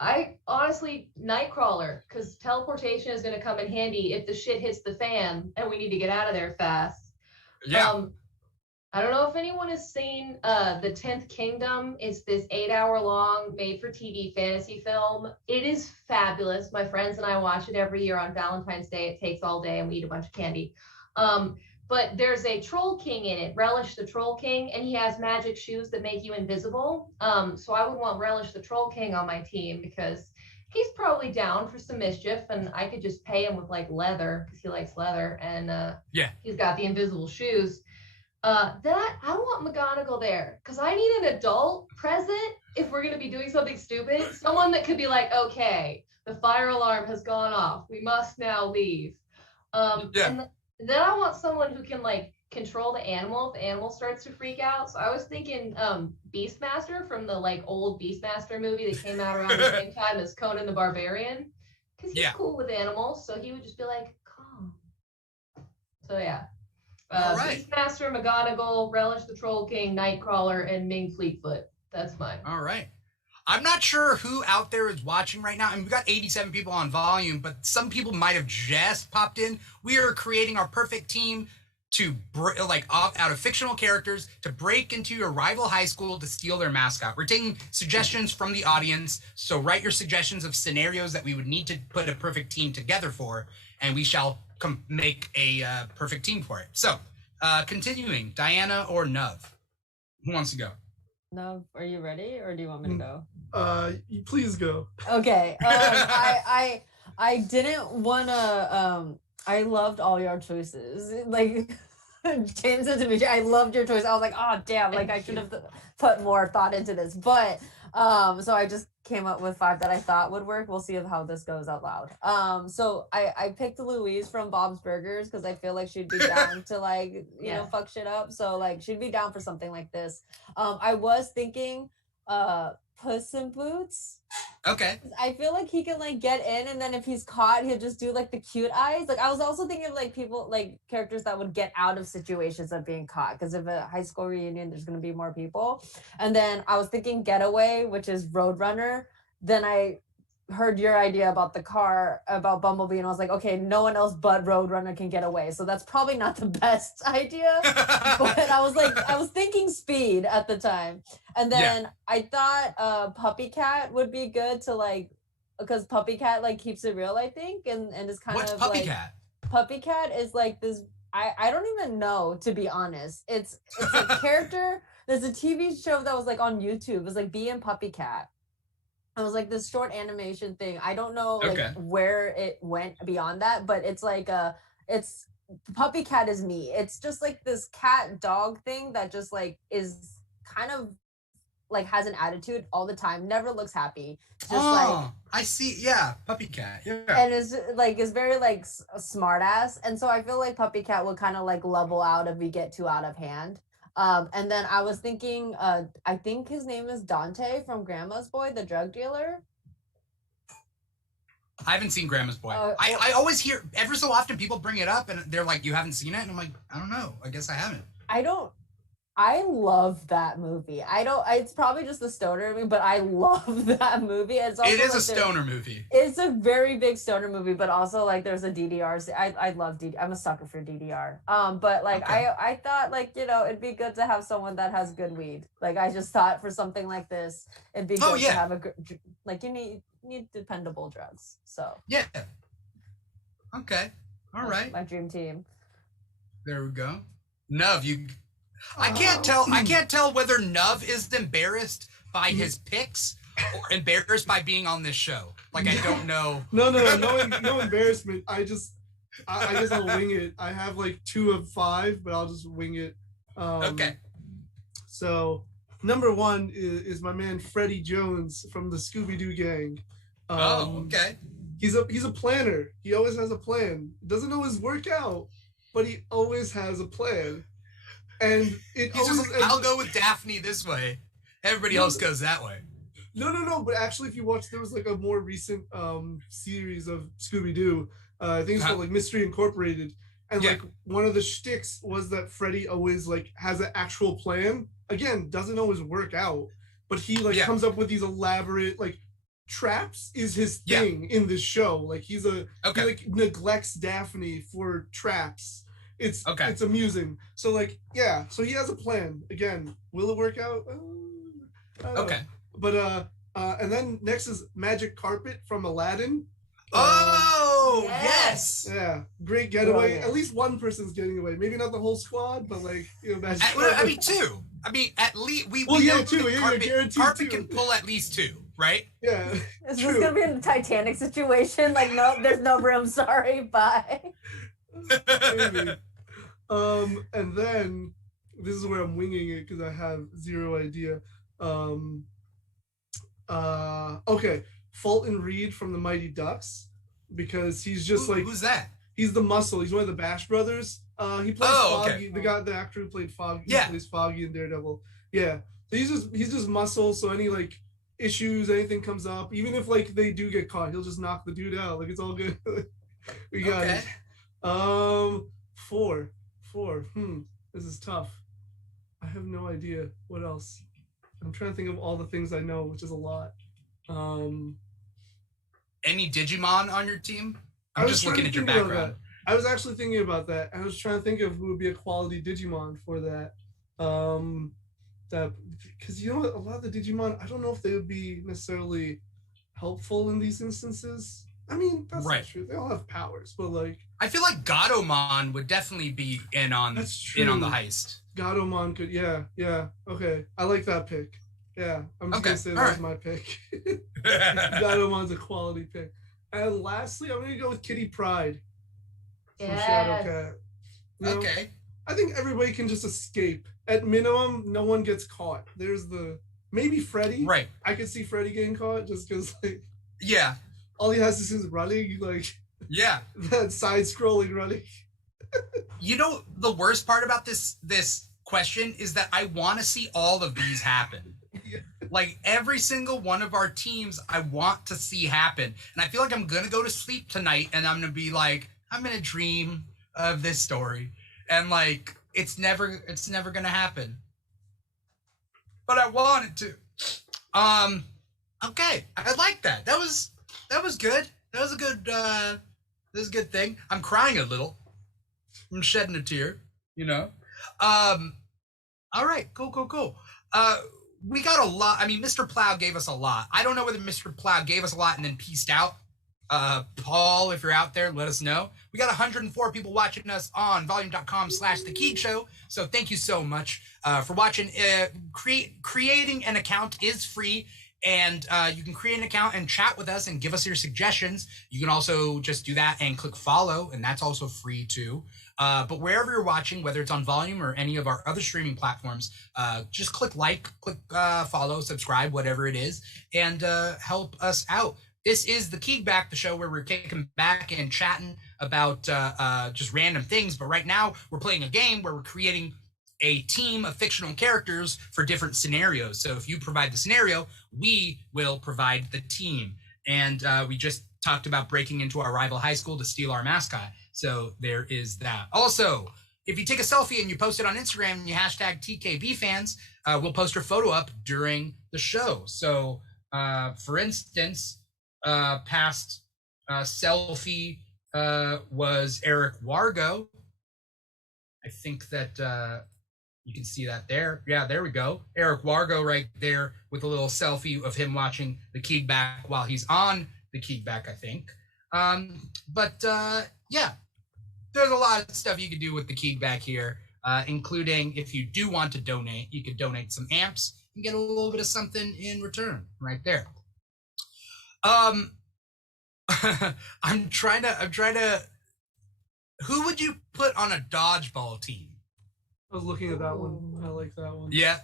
I honestly, Nightcrawler, because teleportation is going to come in handy if the shit hits the fan and we need to get out of there fast. Yeah. I don't know if anyone has seen The 10th Kingdom. It's this 8-hour-long made-for-TV fantasy film. It is fabulous. My friends and I watch it every year on Valentine's Day. It takes all day and we eat a bunch of candy. but there's a Troll King in it, Relish the Troll King, and he has magic shoes that make you invisible. So I would want Relish the Troll King on my team because he's probably down for some mischief, and I could just pay him with like leather because he likes leather, and he's got the invisible shoes. Then I want McGonagall there because I need an adult present if we're gonna be doing something stupid. Someone that could be like, okay, the fire alarm has gone off. We must now leave. And then I want someone who can like control the animal if the animal starts to freak out. So I was thinking Beastmaster from the like old Beastmaster movie that came out around the same time as Conan the Barbarian. Because he's cool with animals, so he would just be like, calm. So yeah. Right. Beastmaster, McGonagall, Relish the Troll King, Nightcrawler, and Ming Fleetfoot. That's mine. All right. I'm not sure who out there is watching right now. I mean, we've got 87 people on volume, but some people might have just popped in. We are creating our perfect team to out of fictional characters to break into your rival high school to steal their mascot. We're taking suggestions from the audience. So write your suggestions of scenarios that we would need to put a perfect team together for, and we shall make a perfect team for it. So continuing, Diana or Nuv? Who wants to go? Nuv, are you ready, or do you want me to go? Please go. Okay. I didn't wanna. I loved all your choices. Like James said to me, I loved your choice. I was like, oh damn, like I should have put more thought into this. But so I just came up with 5 that I thought would work. We'll see how this goes out loud. So I picked Louise from Bob's Burgers because I feel like she'd be down to like you know fuck shit up. So like she'd be down for something like this. I was thinking Puss in Boots. Okay. I feel like he can like get in, and then if he's caught, he'll just do like the cute eyes. Like I was also thinking of like people, like characters that would get out of situations of being caught. Because if a high school reunion, there's gonna be more people. And then I was thinking Getaway, which is Roadrunner. Then I heard your idea about the car, about Bumblebee, and I was like, okay, no one else but Roadrunner can get away. So that's probably not the best idea. But I was thinking Speed at the time. And then I thought Puppy Cat would be good to like, because Puppy Cat like keeps it real, I think, and is kind What's of Puppy like Cat? Puppy Cat is like this. I don't even know, to be honest. It's a character. There's a TV show that was like on YouTube. It was like Bee and Puppy Cat. It was like this short animation thing. I don't know like where it went beyond that, but it's like it's Puppy Cat is me. It's just like this cat dog thing that just like is kind of like has an attitude all the time, never looks happy. Just like I see, yeah, Puppy Cat. Yeah. And is very like smart ass. And so I feel like Puppy Cat will kind of like level out if we get too out of hand. And then I was thinking, I think his name is Dante from Grandma's Boy, the drug dealer. I haven't seen Grandma's Boy. I always hear, ever so often people bring it up and they're like, you haven't seen it? And I'm like, I don't know. I guess I haven't. I love that movie. It's probably just the stoner movie, but I love that movie. It is a stoner movie. It's a very big stoner movie, but also like there's a DDR. I love DDR. I'm a sucker for DDR. But like I thought like, you know, it'd be good to have someone that has good weed. Like I just thought for something like this, it'd be good to have like you need dependable drugs. So yeah. Okay. All right. My dream team. There we go. Nuv, I can't tell whether Nuv is embarrassed by his picks or embarrassed by being on this show. Like I don't know. No embarrassment. I guess I'll wing it. I have like 2 of 5, but I'll just wing it. Okay. So number 1 is my man Freddie Jones from the Scooby-Doo gang. Okay. He's a planner. He always has a plan. Doesn't always work out, but he always has a plan. And I'll go with Daphne this way. Everybody else goes that way. No. But actually, if you watch, there was like a more recent series of Scooby-Doo. I think it's called like Mystery Incorporated. And like one of the shticks was that Freddy always like has an actual plan. Again, doesn't always work out, but he like comes up with these elaborate like traps is his thing in this show. Like he like neglects Daphne for traps. It's amusing. So like so he has a plan. Again, will it work out? Okay. But and then next is Magic Carpet from Aladdin. Oh, yes. Yeah, great getaway. At least one person's getting away. Maybe not the whole squad, but like, imagine. I mean, two. I mean, at least we know two. Carpet can pull at least two, right? Yeah. Is this gonna be a Titanic situation? Like, no, there's no room. Sorry, bye. Maybe. And then this is where I'm winging it because I have zero idea. Okay, Fulton Reed from the Mighty Ducks, because he's just like, who's that? He's the muscle. He's one of the Bash brothers. He plays Foggy. Okay. The actor who played Foggy. Yeah. He plays Foggy in Daredevil. Yeah. So he's just muscle. So any like issues, anything comes up, even if like they do get caught, he'll just knock the dude out. Like, it's all good. We got it. Four. This is tough. I have no idea what else. I'm trying to think of all the things I know, which is a lot. Any Digimon on your team? I'm just looking at your background. I was actually thinking about that. I was trying to think of who would be a quality Digimon for that. Because you know what, a lot of the Digimon, I don't know if they would be necessarily helpful in these instances. I mean, that's not true. They all have powers, but like, I feel like Gatomon would definitely be in on the heist. Gatomon could, yeah. Okay, I like that pick. Yeah, I'm just gonna say that was my pick. Gatomon's a quality pick. And lastly, I'm gonna go with Kitty Pryde from Shadowcat. Okay. I think everybody can just escape. At minimum, no one gets caught. There's maybe Freddy. Right. I could see Freddy getting caught just because, like, yeah, all he has to do is running, like, yeah, that side-scrolling running. You know, the worst part about this question is that I want to see all of these happen. Yeah. Like, every single one of our teams, I want to see happen. And I feel like I'm going to go to sleep tonight and I'm going to be like, I'm in a dream of this story. And like, it's never going to happen. But I want it to. Okay. I like that. That was good. That was a good thing. I'm crying a little. I'm shedding a tear, you know? All right. Cool. We got a lot. I mean, Mr. Plow gave us a lot. I don't know whether Mr. Plow gave us a lot and then pieced out. Paul, if you're out there, let us know. We got 104 people watching us on volume.com/The Keeg Show. So thank you so much for watching. Creating an account is free, and you can create an account and chat with us and give us your suggestions. You can also just do that and click follow, and that's also free too. But wherever you're watching, whether it's on Volume or any of our other streaming platforms, just click follow, subscribe, whatever it is, and help us out. This is the KEEGBACK, the show where we're kicking back and chatting about just random things. But right now, we're playing a game where we're creating a team of fictional characters for different scenarios. So if you provide the scenario, we will provide the team. And we just talked about breaking into our rival high school to steal our mascot. So there is that. Also, if you take a selfie and you post it on Instagram and you hashtag TKB fans, we'll post your photo up during the show. So for instance, past selfie was Eric Wargo. I think that you can see that there. Yeah, there we go. Eric Wargo right there with a little selfie of him watching the KEEGBACK while he's on the KEEGBACK, I think. Yeah, there's a lot of stuff you can do with the KEEGBACK here, including if you do want to donate, you could donate some amps and get a little bit of something in return right there. I'm trying to, who would you put on a dodgeball team? I was looking at that one. I like that one. Yeah.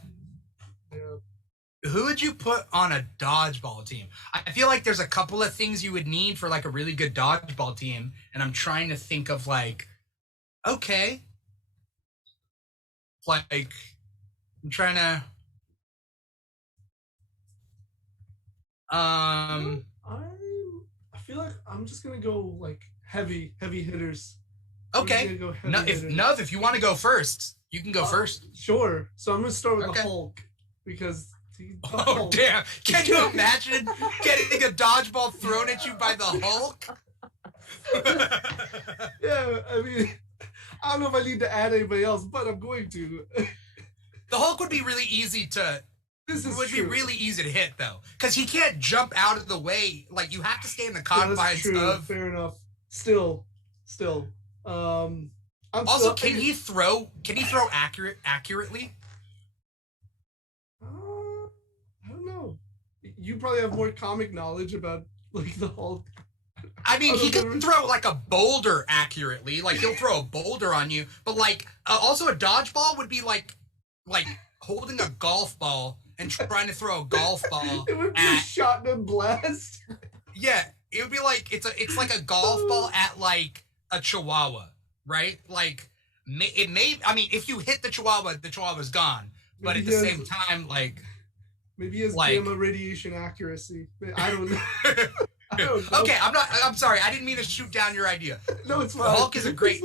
Who would you put on a dodgeball team? I feel like there's a couple of things you would need for like a really good dodgeball team. And I'm trying to think of like, okay. Like, I'm trying to, I feel like I'm just gonna go like heavy hitters. Okay. If you want to go first, you can go first. Sure. So I'm gonna start with the Hulk because. Oh damn! Can you imagine getting a dodgeball thrown at you by the Hulk? Yeah, I mean, I don't know if I need to add anybody else, but I'm going to. The Hulk would be really easy to. Be really easy to hit though, because he can't jump out of the way. Like you have to stay in the confines of. Fair enough. Still. Also, can he throw accurately? I don't know. You probably have more comic knowledge about like the Hulk. I mean, he could throw like a boulder accurately. Like he'll throw a boulder on you, but like also a dodgeball would be like holding a golf ball and trying to throw a golf ball. It would be a shotgun blast. Yeah, it would be like it's like a golf ball at like a chihuahua, right? Like it may. I mean, if you hit the chihuahua's gone. But at the same time, like maybe he has gamma radiation accuracy. I don't know. Okay, I'm sorry. I didn't mean to shoot down your idea. No, it's fine. Hulk is a great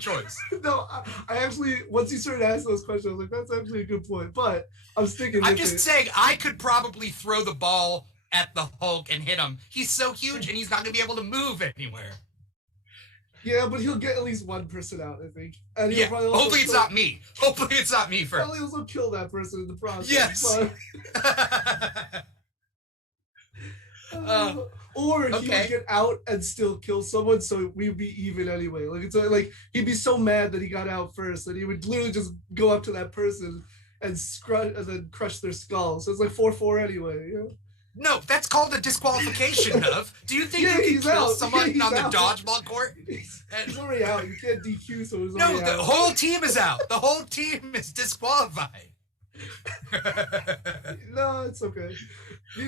choice. No, I actually, once you started asking those questions, I was like, that's actually a good point. But I'm sticking. I'm just saying, I could probably throw the ball at the Hulk and hit him. He's so huge, and he's not gonna be able to move anywhere. Yeah, but he'll get at least one person out, I think. And yeah, hopefully it's not me. Hopefully it's not me first. Probably also kill that person in the process. Yes. Or he would get out and still kill someone, so we'd be even anyway. Like it's like he'd be so mad that he got out first that he would literally just go up to that person and then crush their skull. So it's like 4-4 anyway. You know? No, that's called a disqualification, Of. Do you think you can kill someone on the dodgeball court? He's already out. You can't DQ someone. No, the whole team is out. The whole team is disqualified. No, it's okay.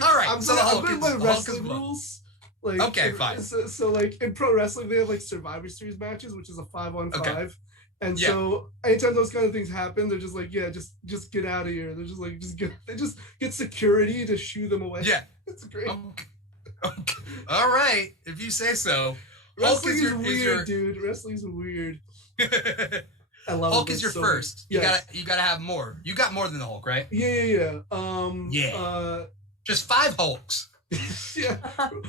All right, I'm going by wrestling rules. Like, okay, fine. So like in pro wrestling, they have like Survivor Series matches, which is a 5-on-5. Okay. And so anytime those kind of things happen, they're just like, yeah, just get out of here. They're just like, they just get security to shoo them away. Yeah. It's great. Okay. All right. If you say so. Wrestling is weird, dude. Wrestling's weird. I love Hulk is your first. Yes. You gotta have more. You got more than the Hulk, right? Yeah. Just 5 Hulks. Yeah.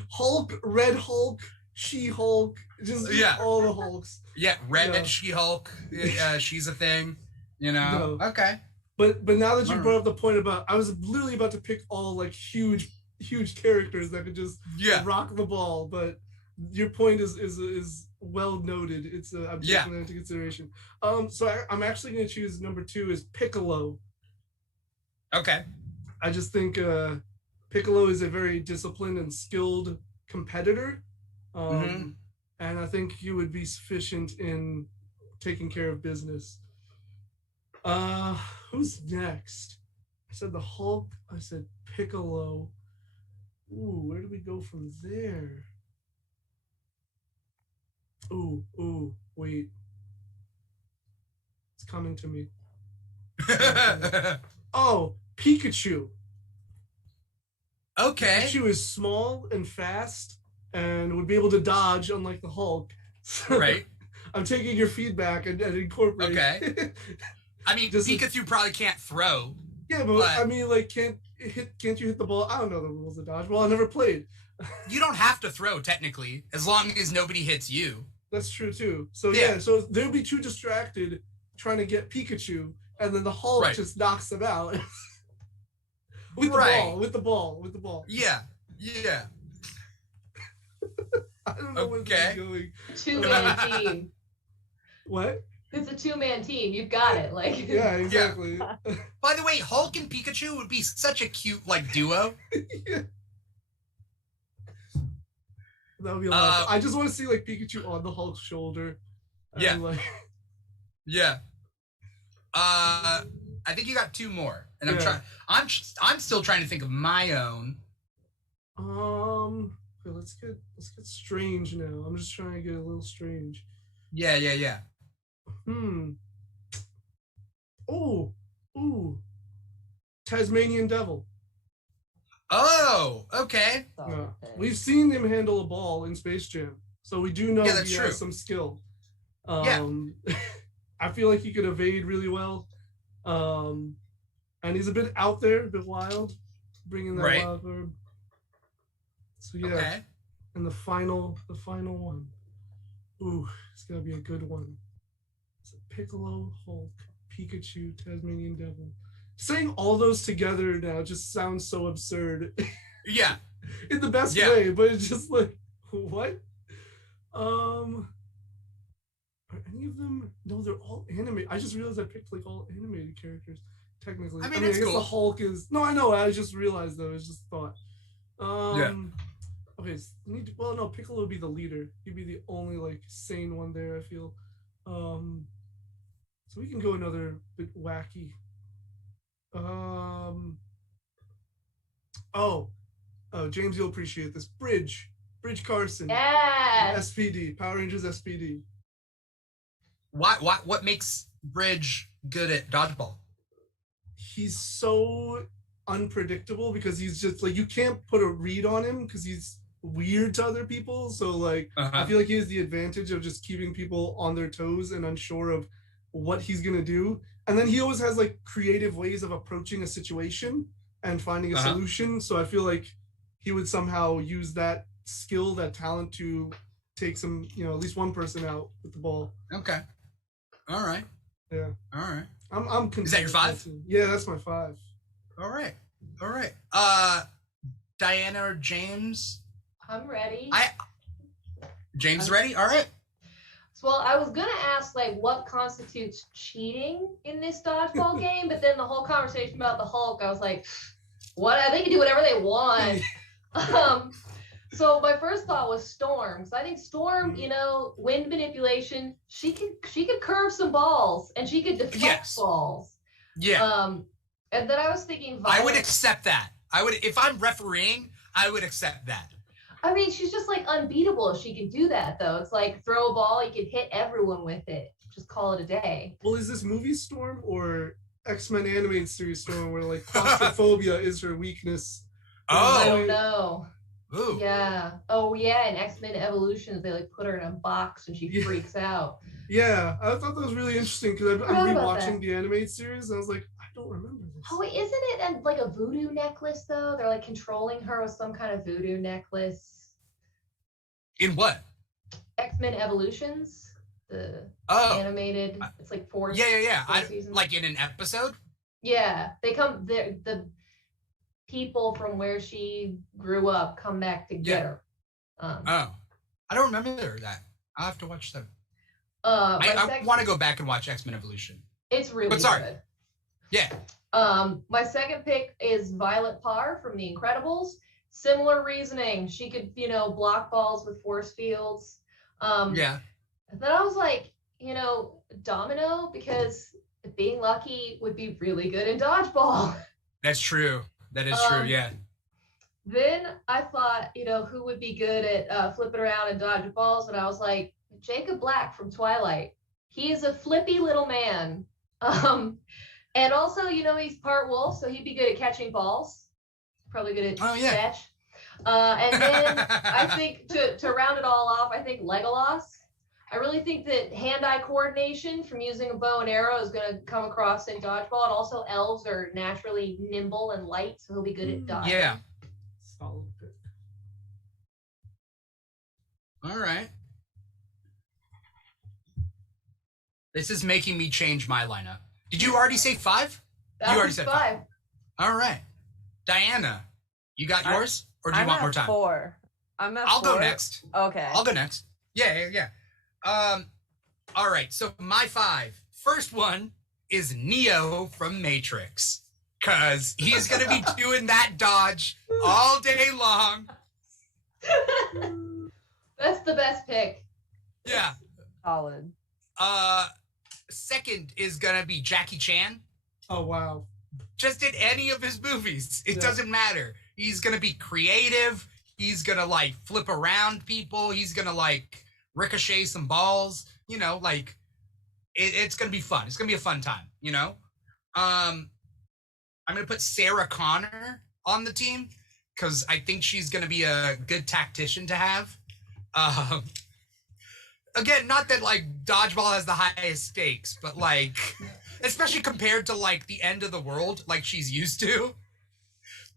Hulk, Red Hulk, She-Hulk, just all the Hulks. Yeah, Red She-Hulk. She's a thing. You know. No. Okay. But now that you brought up the point about, I was literally about to pick all like huge characters that could just rock the ball. But your point is well noted. It's I'm taking that into consideration. So I'm actually going to choose number 2 is Piccolo. Okay. I just think Piccolo is a very disciplined and skilled competitor. And I think he would be sufficient in taking care of business. Who's next? I said the Hulk. I said Piccolo. Ooh, where do we go from there? Ooh, wait. It's coming to me. Oh, Pikachu. Okay. Pikachu is small and fast and would be able to dodge, unlike the Hulk. So right. I'm taking your feedback and incorporating. Okay. I mean, Pikachu probably can't throw. Yeah, but I mean, like, can't you hit the ball? I don't know the rules of dodgeball. I never played. You don't have to throw, technically, as long as nobody hits you. That's true, too. So, so they'll be too distracted trying to get Pikachu, and then the Hulk just knocks them out. With the ball. Yeah. I don't know where this is going. 2-man team. What? It's a 2-man team. You've got it. Like. Yeah, exactly. By the way, Hulk and Pikachu would be such a cute like duo. Yeah. That would be a lot. I just want to see like Pikachu on the Hulk's shoulder. Yeah. Yeah. I think you got 2 more, and I'm still trying to think of my own. Okay, let's get strange now. I'm just trying to get a little strange. Yeah. Ooh. Tasmanian Devil. Oh, okay. We've seen him handle a ball in Space Jam, so we do know he has some skill. I feel like he could evade really well. And he's a bit out there, a bit wild, bringing that wild card. So and the final one. Ooh, it's gonna be a good one. It's a Piccolo, Hulk, Pikachu, Tasmanian Devil. Saying all those together now just sounds so absurd. Yeah. In the best way, but it's just like, what? Are any of them? No, they're all animated. I just realized I picked like all animated characters. Technically, I mean, I it's guess cool. the Hulk is. No, I know. I just realized though. It's just thought. Okay. Well, no. Piccolo would be the leader. He'd be the only like sane one there. I feel. So we can go another bit wacky. Oh, James, you'll appreciate this. Bridge Carson. Yes. SPD. Power Rangers SPD. What makes Bridge good at dodgeball? He's so unpredictable because he's just like, you can't put a read on him because he's weird to other people. So like, I feel like he has the advantage of just keeping people on their toes and unsure of what he's gonna do. And then he always has like creative ways of approaching a situation and finding a solution. So I feel like he would somehow use that skill, that talent to take some, at least one person out with the ball. Okay. All right. Yeah. All right. I'm content. Is that your 5? Yeah, that's my 5. All right. Diana or James? I'm ready. James ready? All right. Well, I was gonna ask like what constitutes cheating in this dodgeball game, but then the whole conversation about the Hulk, I was like, what? They can do whatever they want. So my first thought was Storm, because I think Storm, wind manipulation, she could curve some balls and she could deflect balls. Yeah. And then I was thinking Violet. I would accept that. If I'm refereeing, I would accept that. I mean, she's just like unbeatable if she can do that, though. It's like throw a ball, you can hit everyone with it. Just call it a day. Well, is this movie Storm or X-Men animated series Storm, where like claustrophobia is her weakness? Oh, I don't know. Ooh. Yeah. Oh, yeah. In X-Men Evolutions, they like put her in a box and she freaks out. Yeah, I thought that was really interesting because I'm rewatching the animated series and I was like, I don't remember this. Oh, wait, isn't it like a voodoo necklace though? They're like controlling her with some kind of voodoo necklace. In what? X-Men Evolutions, the animated. It's like 4. Yeah. 4 seasons. Like in an episode. Yeah, they come. The people from where she grew up come back to get her. I don't remember that. I'll have to watch that. I want to go back and watch X-Men Evolution. It's really good. Yeah. My second pick is Violet Parr from The Incredibles. Similar reasoning. She could, block balls with force fields. Yeah. Then I was like, Domino, because being lucky would be really good in dodgeball. That's true. That is true. Yeah. Then I thought, who would be good at flipping around and dodging balls? And I was like, Jacob Black from Twilight. He is a flippy little man. And also, he's part wolf, so he'd be good at catching balls. Probably good at sketch. And then I think to round it all off, I think Legolas. I really think that hand-eye coordination from using a bow and arrow is going to come across in dodgeball. And also elves are naturally nimble and light, so he'll be good at dodging. Yeah. Solid pick. All right. This is making me change my lineup. Did you already say 5? You already said 5. All right. Diana, you got yours? Or do you want more time? 4. I'll go next. Okay. I'll go next. Yeah. All right. So my 5. First one is Neo from Matrix. Because he's going to be doing that dodge all day long. That's the best pick. Yeah. Solid. Second is going to be Jackie Chan. Oh, wow. Just in any of his movies. It doesn't matter. He's going to be creative. He's going to, like, flip around people. He's going to, like, ricochet some balls. It's going to be fun. It's going to be a fun time, I'm going to put Sarah Connor on the team because I think she's going to be a good tactician to have. Again, not that, like, dodgeball has the highest stakes, but, like, especially compared to, like, the end of the world, like she's used to.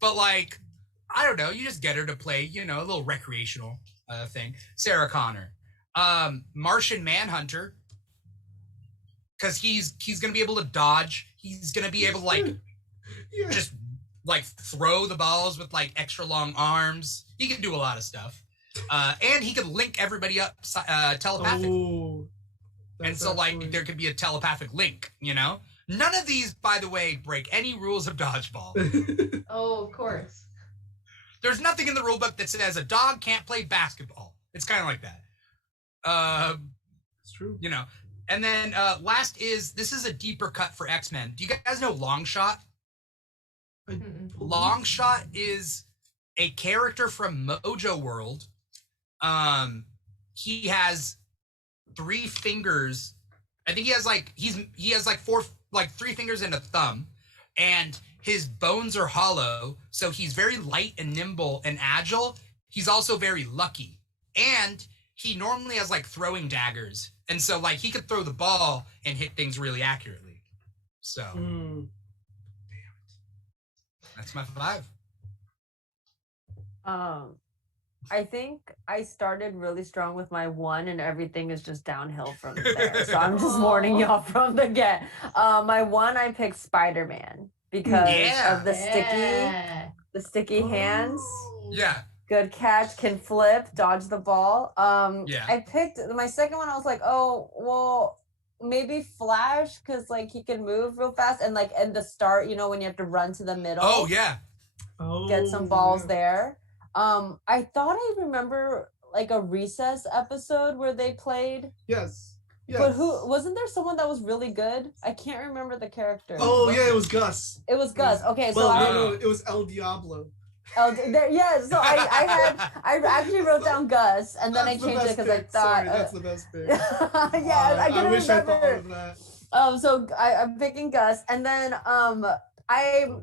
But, like, I don't know. You just get her to play, a little recreational thing. Sarah Connor. Martian Manhunter. Because he's going to be able to dodge. He's going to be able to, like, just, like, throw the balls with, like, extra long arms. He can do a lot of stuff. And he could link everybody up telepathically. Oh, and so like there could be a telepathic link, you know? None of these, by the way, break any rules of dodgeball. Oh, of course. There's nothing in the rule book that says a dog can't play basketball. It's kind of like that. It's true. You know. And then last this is a deeper cut for X-Men. Do you guys know Longshot? Longshot is a character from Mojo World. He has 3 fingers. I think he has like 3 fingers and a thumb, and his bones are hollow, so he's very light and nimble and agile. He's also very lucky, and he normally has like throwing daggers, and so like he could throw the ball and hit things really accurately. So damn it. That's my 5. I think I started really strong with my 1, and everything is just downhill from there. So I'm just warning y'all from the get. My 1, I picked Spider-Man because of the sticky hands. Yeah. Good catch, can flip, dodge the ball. I picked my second one. I was like, oh, well, maybe Flash, because like he can move real fast, and like in the start, you know, when you have to run to the middle. Oh yeah. Get some balls there. I thought I remember like a Recess episode where they played. Yes. But wasn't there someone that was really good? I can't remember the character. Oh yeah, it was Gus. It was Gus. Okay, so no, it was El Diablo. So I actually wrote down Gus, and then I changed it because I thought that's the best pick. I couldn't wish remember. I thought of that. So I'm picking Gus, and then I'm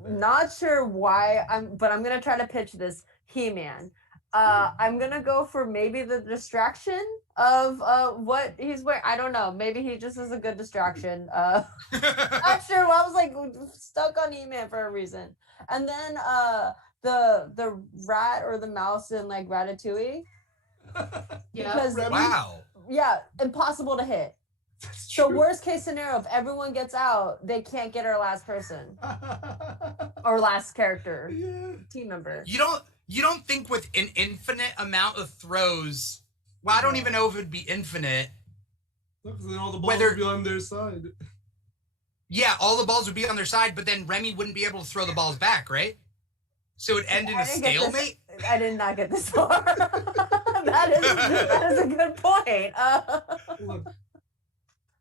not sure why but I'm gonna try to pitch this He-Man. I'm gonna go for maybe the distraction of what he's wearing. I don't know. Maybe he just is a good distraction. Not sure. Well, I was like stuck on He-Man for a reason. And then the rat or the mouse in like Ratatouille. Because, wow. Yeah, impossible to hit. So worst case scenario, if everyone gets out, they can't get our last person or last character, team member. You don't think with an infinite amount of throws? Well, I don't even know if it would be infinite. Then all the balls would be on their side. Yeah, all the balls would be on their side, but then Remy wouldn't be able to throw the balls back, right? So it would end in a stalemate? I did not get this far. that is a good point. Look,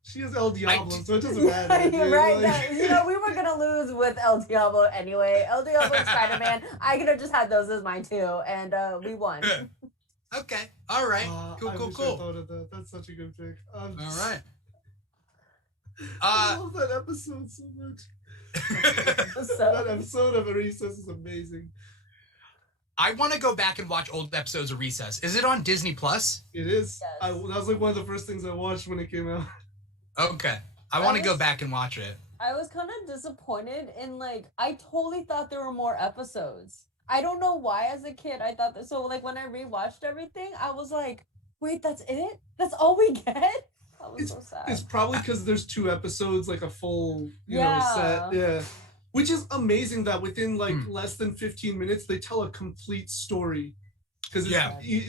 she is El Diablo, so it doesn't matter. Right. Like... we were going to lose with El Diablo anyway. El Diablo and Spider-Man, I could have just had those as mine too, and we won. Okay. All right. Cool. I thought of that. That's such a good pick. All right. I love that episode so much. That episode of Recess is amazing. I want to go back and watch old episodes of Recess. Is it on Disney Plus? It is. Yes. That was like one of the first things I watched when it came out. Okay. I want to go back and watch it. I was kind of disappointed in like, I totally thought there were more episodes. I don't know why as a kid I thought that. So like when I rewatched everything, I was like, wait, that's it? That's all we get? That was so sad. It's probably because there's 2 episodes, like a full, you know, set. Yeah. Which is amazing that within like less than 15 minutes, they tell a complete story. Because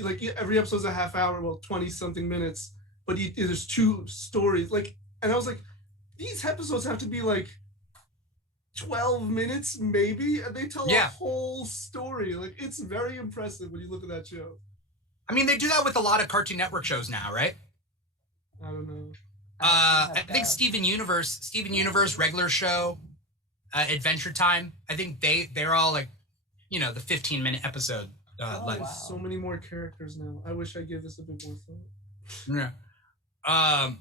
like every episode's a half hour, well, 20 something minutes, but there's 2 stories. Like, and I was like, these episodes have to be like 12 minutes maybe, and they tell a whole story. Like, it's very impressive when you look at that show. I mean, they do that with a lot of Cartoon Network shows now, right? I don't know. I think Steven Universe, regular show, Adventure Time. I think they're all like, the 15-minute episode length. Wow. So many more characters now. I wish I'd give this a bit more thought. Yeah.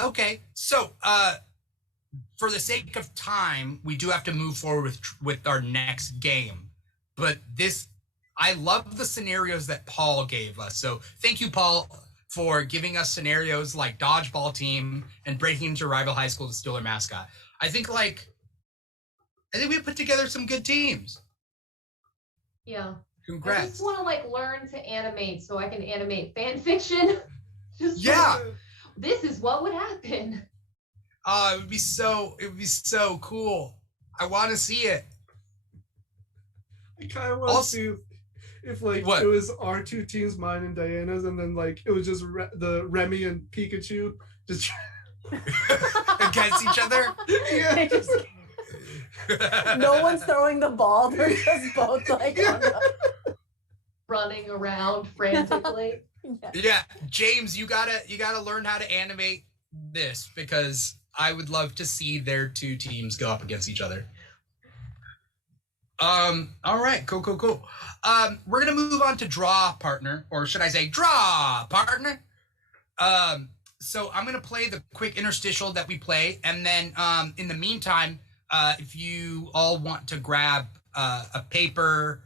Okay. So, for the sake of time, we do have to move forward with our next game. But I love the scenarios that Paul gave us. So thank you, Paul, for giving us scenarios like dodgeball team and breaking into rival high school to steal their mascot. I think we put together some good teams. Yeah. Congrats. I just want to learn to animate so I can animate fan fiction. This is what would happen. Oh, it would be so cool. I want to see it. I kind of want to. if like what? It was our two teams, mine and Diana's, and then like it was just the Remy and Pikachu just against each other. Yeah. No one's throwing the ball. They're just both like running around frantically. Yeah, James, you gotta learn how to animate this because I would love to see their two teams go up against each other. All right, cool. We're gonna move on to draw partner, or should I say draw partner? So I'm gonna play the quick interstitial that we play, and then in the meantime, if you all want to grab a paper,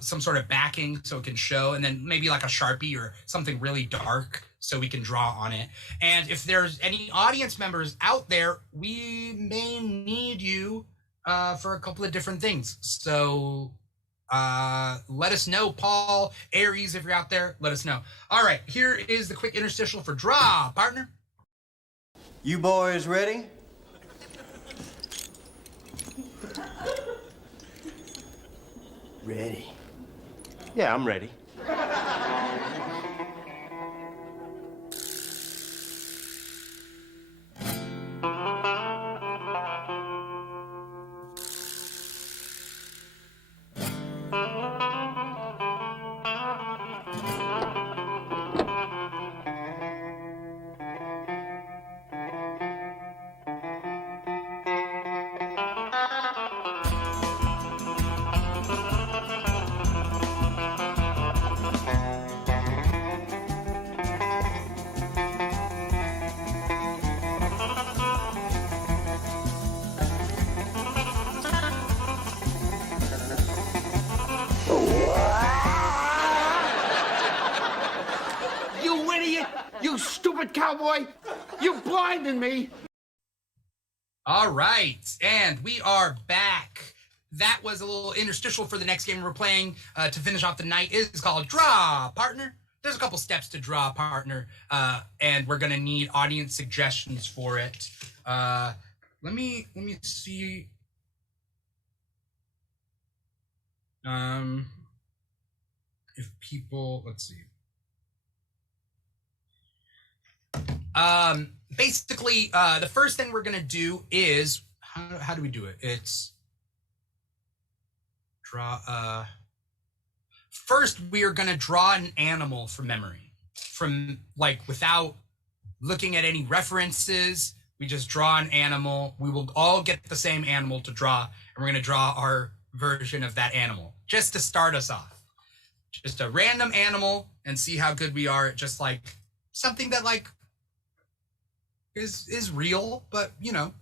some sort of backing so it can show, and then maybe like a Sharpie or something really dark so we can draw on it. And if there's any audience members out there, we may need you for a couple of different things. So let us know. Paul, Aries, if you're out there, let us know. All right, here is the quick interstitial for draw, partner. You boys ready? Ready. Yeah, I'm ready. You stupid cowboy! You blinded me! All right, and we are back. That was a little interstitial for the next game we're playing to finish off the night. It's called Draw Partner. There's a couple steps to Draw Partner, and we're gonna need audience suggestions for it. Let me see. If people, let's see. Basically, the first thing we're gonna do is how do we do it? It's draw. First, we are gonna draw an animal from memory, from like without looking at any references. We just draw an animal. We will all get the same animal to draw, and we're gonna draw our version of that animal just to start us off. Just a random animal, and see how good we are at just like something that like is real, but you know,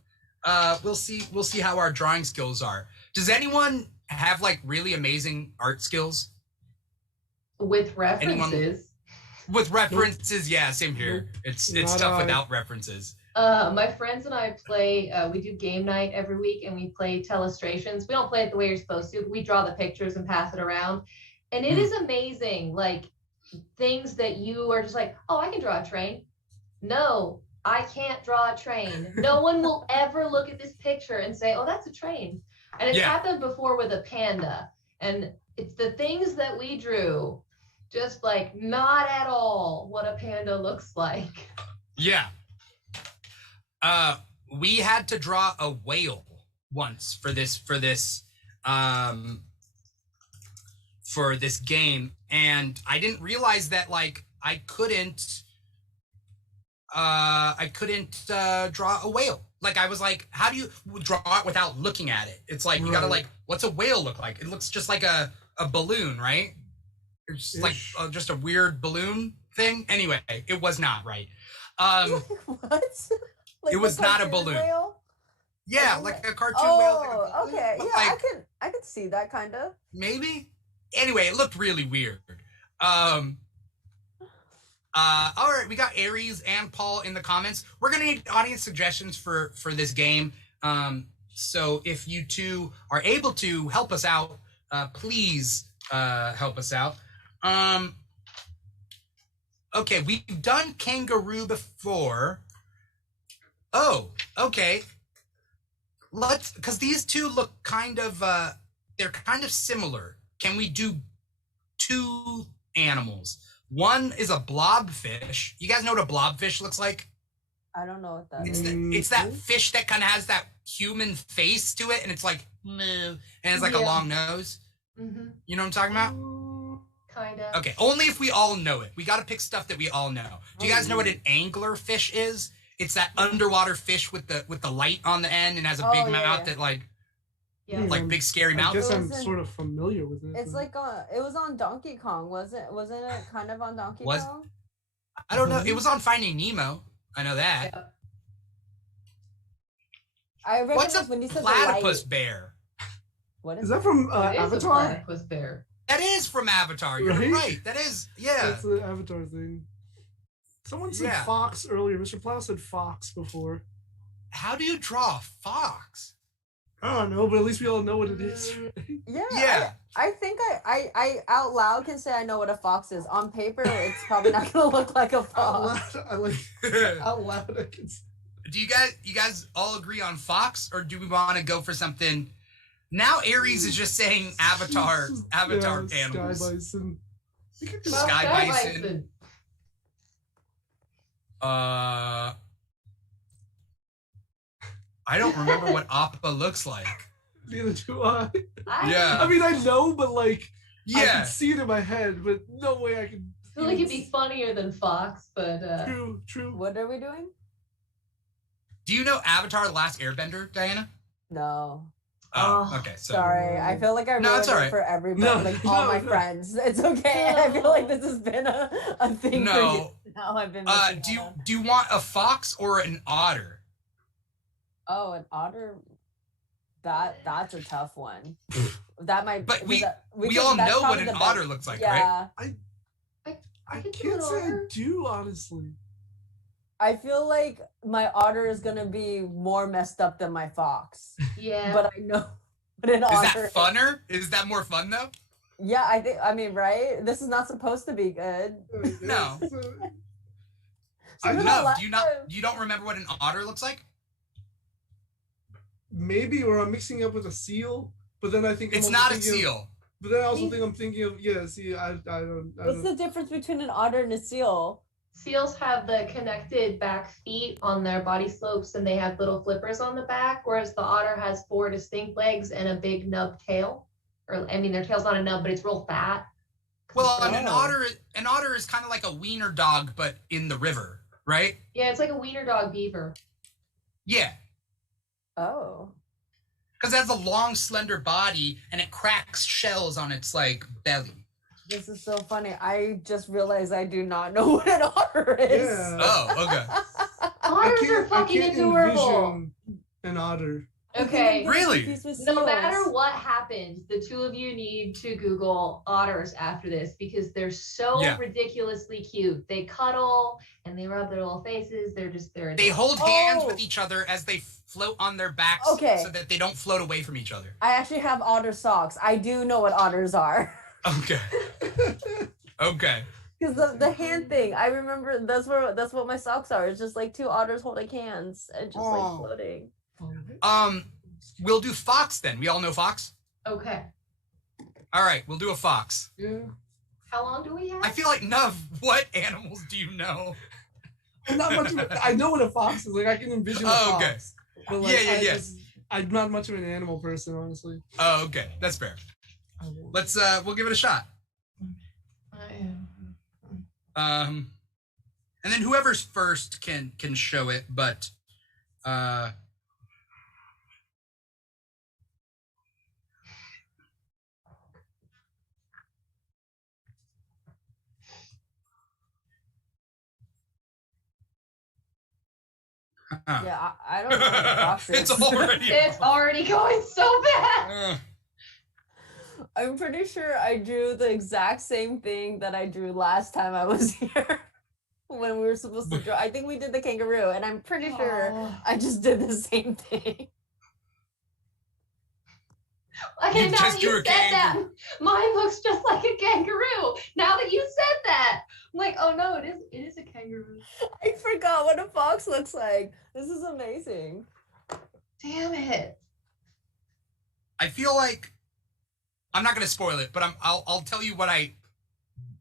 we'll see how our drawing skills are. Does anyone have like really amazing art skills? With references. Anyone? With references, yeah, same here. It's tough without references. My friends and I play, we do game night every week, and we play telestrations. We don't play it the way you're supposed to. We draw the pictures and pass it around. And it is amazing, like things that you are just like, oh, I can draw a train. No, I can't draw a train. No one will ever look at this picture and say, oh, that's a train. And it's happened before with a panda. And it's the things that we drew, just like not at all what a panda looks like. Yeah. We had to draw a whale once for this game, and I didn't realize that like I couldn't draw a whale. Like I was like, how do you draw it without looking at it? It's like, you gotta like, what's a whale look like? It looks just like a balloon, right? It's like just a weird balloon thing. Anyway, it was not right. What? Like it was not a balloon. Whale? Yeah, like a cartoon whale. Oh, okay. Yeah, like, I could see that kind of. Maybe. Anyway, it looked really weird. All right, we got Aries and Paul in the comments. We're gonna need audience suggestions for this game. So if you two are able to help us out, please help us out. Okay, we've done kangaroo before. Oh, okay. Because these two look kind of, they're kind of similar. Can we do two animals. One is a blobfish. You guys know what a blobfish looks like? I don't know what that It's is. it's that fish that kind of has that human face to it, and it's like, and it's like a long nose. Mm-hmm. You know what I'm talking about? Kind of. Okay, only if we all know it. We got to pick stuff that we all know. Do you guys know what an angler fish is? It's that underwater fish with the light on the end and has a big mouth that like big scary mouth. I guess I'm sort of familiar with it. It's like it was on Donkey Kong, wasn't it kind of on Donkey Kong? I don't know. It was on Finding Nemo. I know that. Yeah. I What's a when you said platypus bear? What is that from Avatar? A platypus bear. That is from Avatar. You're right. That is, That's the Avatar thing. Someone said fox earlier. Mr. Plow said fox before. How do you draw a fox? I don't know, but at least we all know what it is. Yeah. I think I out loud can say I know what a fox is. On paper, it's probably not gonna look like a fox. Out loud, I can say. Do you guys all agree on fox, or do we want to go for something? Now Aries is just saying Avatar animals. Sky bison. Sky bison. I don't remember what Appa looks like. Neither do I. Yeah. I mean, I know, but like, I yeah, can see it in my head, but no way I can. I feel like it'd be funnier than fox, but True. What are we doing? Do you know Avatar: The Last Airbender, Diana? No. Oh, okay. So Sorry, I feel like I ruined it for everybody, all my friends. It's okay. I feel like this has been a thing for you. Now I've been. Do you want a fox or an otter? Oh, an otter. That's a tough one. That might. But we all know what an otter looks like, right? I can't say I do, honestly. I feel like my otter is gonna be more messed up than my fox. Yeah. But I know what an otter. Is that funner? Is that more fun though? Yeah, I mean, right? This is not supposed to be good. No. You don't remember what an otter looks like? Maybe, or I'm mixing up with a seal, but then I think it's not a seal. But then I also think I'm thinking of I don't. What's the difference between an otter and a seal? Seals have the connected back feet on their body slopes, and they have little flippers on the back, whereas the otter has 4 distinct legs and a big nub tail. Or I mean, their tail's not a nub, but it's real fat. Well, an otter is kind of like a wiener dog, but in the river, right? Yeah, it's like a wiener dog beaver. Yeah. Oh. Because it has a long, slender body, and it cracks shells on its like belly. This is so funny. I just realized I do not know what an otter is. Yeah. Oh, okay. Otters are fucking adorable. An otter. Okay. Really? No matter what happens, the two of you need to Google otters after this because they're so ridiculously cute. They cuddle and they rub their little faces. They're adorable. They hold hands with each other as they float on their backs so that they don't float away from each other. I actually have otter socks. I do know what otters are. Okay. Okay. Because the hand thing, I remember that's what my socks are. It's just like 2 otters holding hands and just like floating. We'll do fox then. We all know fox? Okay. All right, we'll do a fox. Yeah. How long do we have? I feel like what animals do you know? Not much. I know what a fox is. Like I can envision a fox. Okay. But like, yeah. I'm not much of an animal person, honestly. Oh, okay. That's fair. Let's we'll give it a shot. And then whoever's first can show it, but yeah, I don't know what a fox is. It's already going so bad. I'm pretty sure I drew the exact same thing that I drew last time I was here when we were supposed to draw. I think we did the kangaroo, and I'm pretty sure I just did the same thing. Okay, now that you said that, mine looks just like a kangaroo. Now that you said that, I'm like, oh no, it is a kangaroo. I forgot what a fox looks like. This is amazing. Damn it. I feel like I'm not gonna spoil it, but I'll tell you what I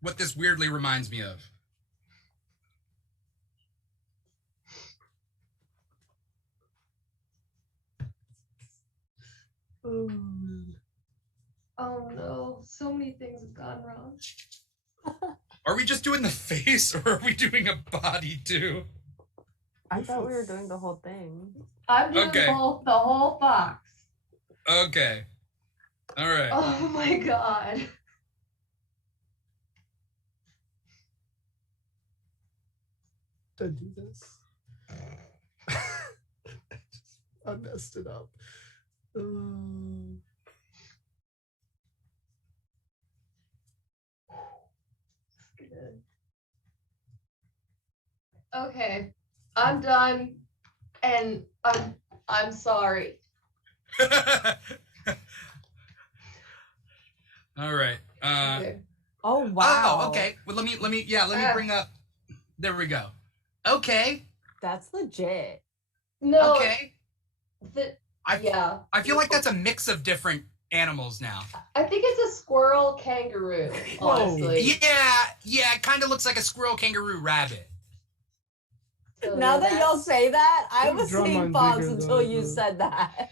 what this weirdly reminds me of. Oh no, so many things have gone wrong. Are we just doing the face, or are we doing a body too? I thought we were doing the whole thing. I'm doing the whole fox. Okay. All right. Oh my god. Did I do this? I messed it up. Okay, I'm done, and I'm sorry. All right. Okay. Oh wow. Oh, okay. Well, let me bring up. There we go. Okay. That's legit. No. Okay. Yeah. I feel like that's a mix of different animals now. I think it's a squirrel kangaroo, honestly. Yeah, it kind of looks like a squirrel, kangaroo, rabbit. So Now that y'all say that, I was saying fox until you though. said that.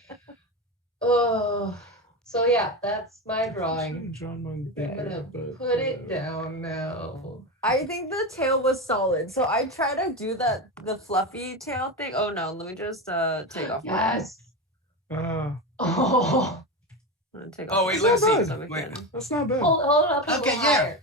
Oh, so yeah, that's my drawing. Drawn mine I'm gonna put it down now. I think the tail was solid. So I try to do the fluffy tail thing. Oh no, let me just take off Yes. my Oh. I'm gonna take Oh off wait, my let me see. so we Wait. can- That's not bad. Hold it up a Okay, little yeah. higher.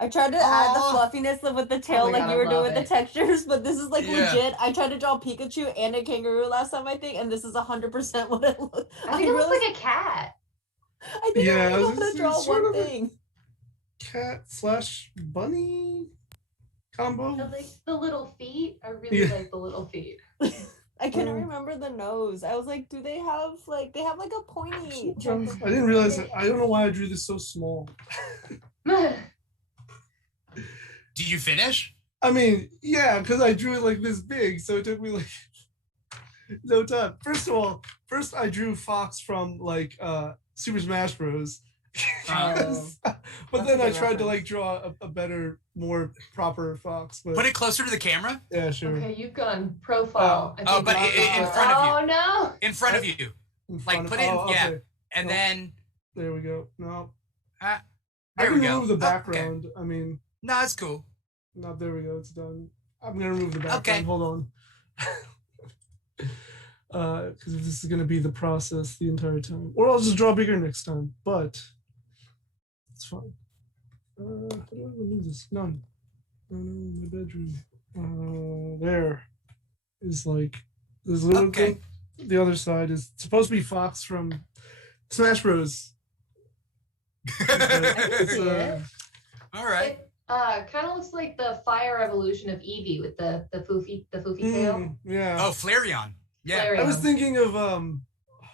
I tried to add the Aw. fluffiness with the tail Oh my like God, you I were doing love with the it. textures, but this is like Yeah. legit. I tried to draw Pikachu and a kangaroo last time, I think, and this is 100% what it looks. I think it looks like a cat. I think Yeah, I I only was know how to gonna say, draw sort one of a- thing. Cat/bunny combo. Like the little feet. I really like the little feet. I couldn't remember the nose. I was like, do they have like a pointy? I didn't realize that. I don't know why I drew this so small. Did you finish? I mean, yeah, because I drew it like this big, so it took me like no time. First of all, I drew Fox from like Super Smash Bros. But then I tried to like draw a better, more proper Fox. But Put it closer to the camera. yeah, sure. Okay, you've gone profile. I Oh, think but not in profile. front of you. Oh no. In front of you. In Like, front of- put it in, yeah. okay. And Nope. then There we go. No, I I there can we go. remove the Oh, okay. background. I mean, No, it's cool. no, there we go. It's done. I'm gonna remove the background. Okay. Hold on. Because this is gonna be the process the entire time, or I'll just draw bigger next time. But it's fine. How do I remove this? None. No, my bedroom. There is like this little Okay. thing. The other side is supposed to be Fox from Smash Bros. It's, see it. All right. It kind of looks like the fire evolution of Eevee with the foofy tail. Yeah. Oh, Flareon. Yeah. Flareon. I was thinking of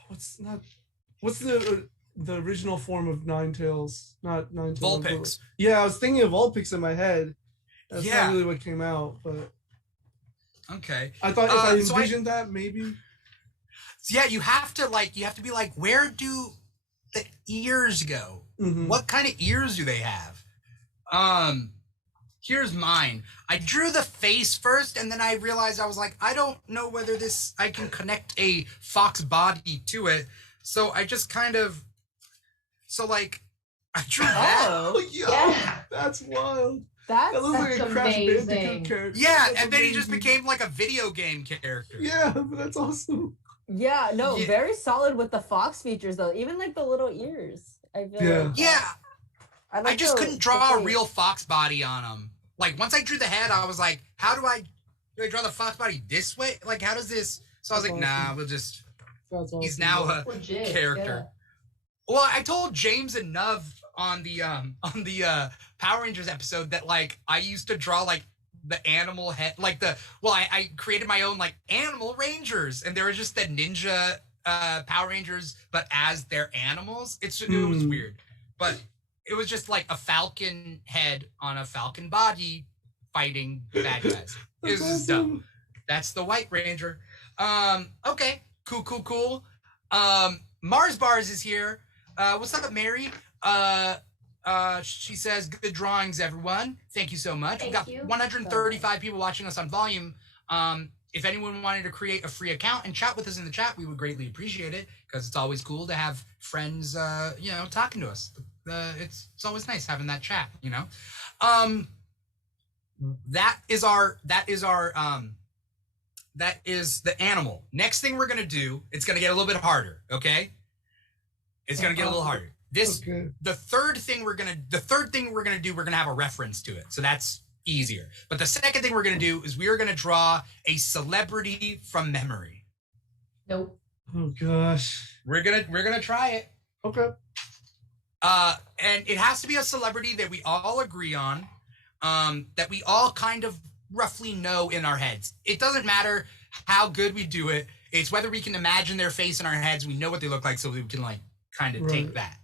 what's the original form of Ninetales? Not Ninetales. Vulpix. Yeah, I was thinking of Vulpix in my head. That's Yeah. not really what came out, but Okay. I thought if I so envisioned that, maybe. So yeah, you have to be like, where do the ears go? Mhm. What kind of ears do they have? Here's mine. I drew the face first, and then I realized I was like, I don't know whether I can connect a fox body to it. So I just kind of, I drew that. Oh yeah, that's wild. That looks like a That's Crash amazing. Bandicoot character. Yeah, That's and then he just amazing. became like a video game character. Yeah, but that's awesome. Yeah, no, Yeah. very solid with the fox features though. Even like the little ears. I feel Yeah. like Yeah, I like just the- couldn't draw a the real fox body on him. Like once I drew the head, I was like, do I draw the fox body this way? Like how does this? So I was That's like, nah, awesome. we'll just. That's awesome. He's now a Legit, character. Well, I told James and Nuv on the Power Rangers episode that like I used to draw like the animal head, like I created my own like animal rangers, and they were just the ninja Power Rangers, but as their animals. It was weird, but it was just like a falcon head on a falcon body fighting bad guys. It was just dumb. That's the White Ranger. Okay, cool. Mars Bars is here. What's up, Mary? She says, good drawings, everyone. Thank you so much. Thank We got you. 135 people watching us on Volume. If anyone wanted to create a free account and chat with us in the chat, we would greatly appreciate it, because it's always cool to have friends, talking to us. It's always nice having that chat, That is the animal. Next thing we're gonna do, it's gonna get a little bit harder, okay? It's gonna get a little harder. The third thing we're gonna do, we're gonna have a reference to it, so that's easier. But the second thing we're gonna do is we are gonna draw a celebrity from memory. Nope. Oh gosh. We're gonna try it. Okay. And it has to be a celebrity that we all agree on, that we all kind of roughly know in our heads. It doesn't matter how good we do it. It's whether we can imagine their face in our heads. We know what they look like, so we can kind of take that.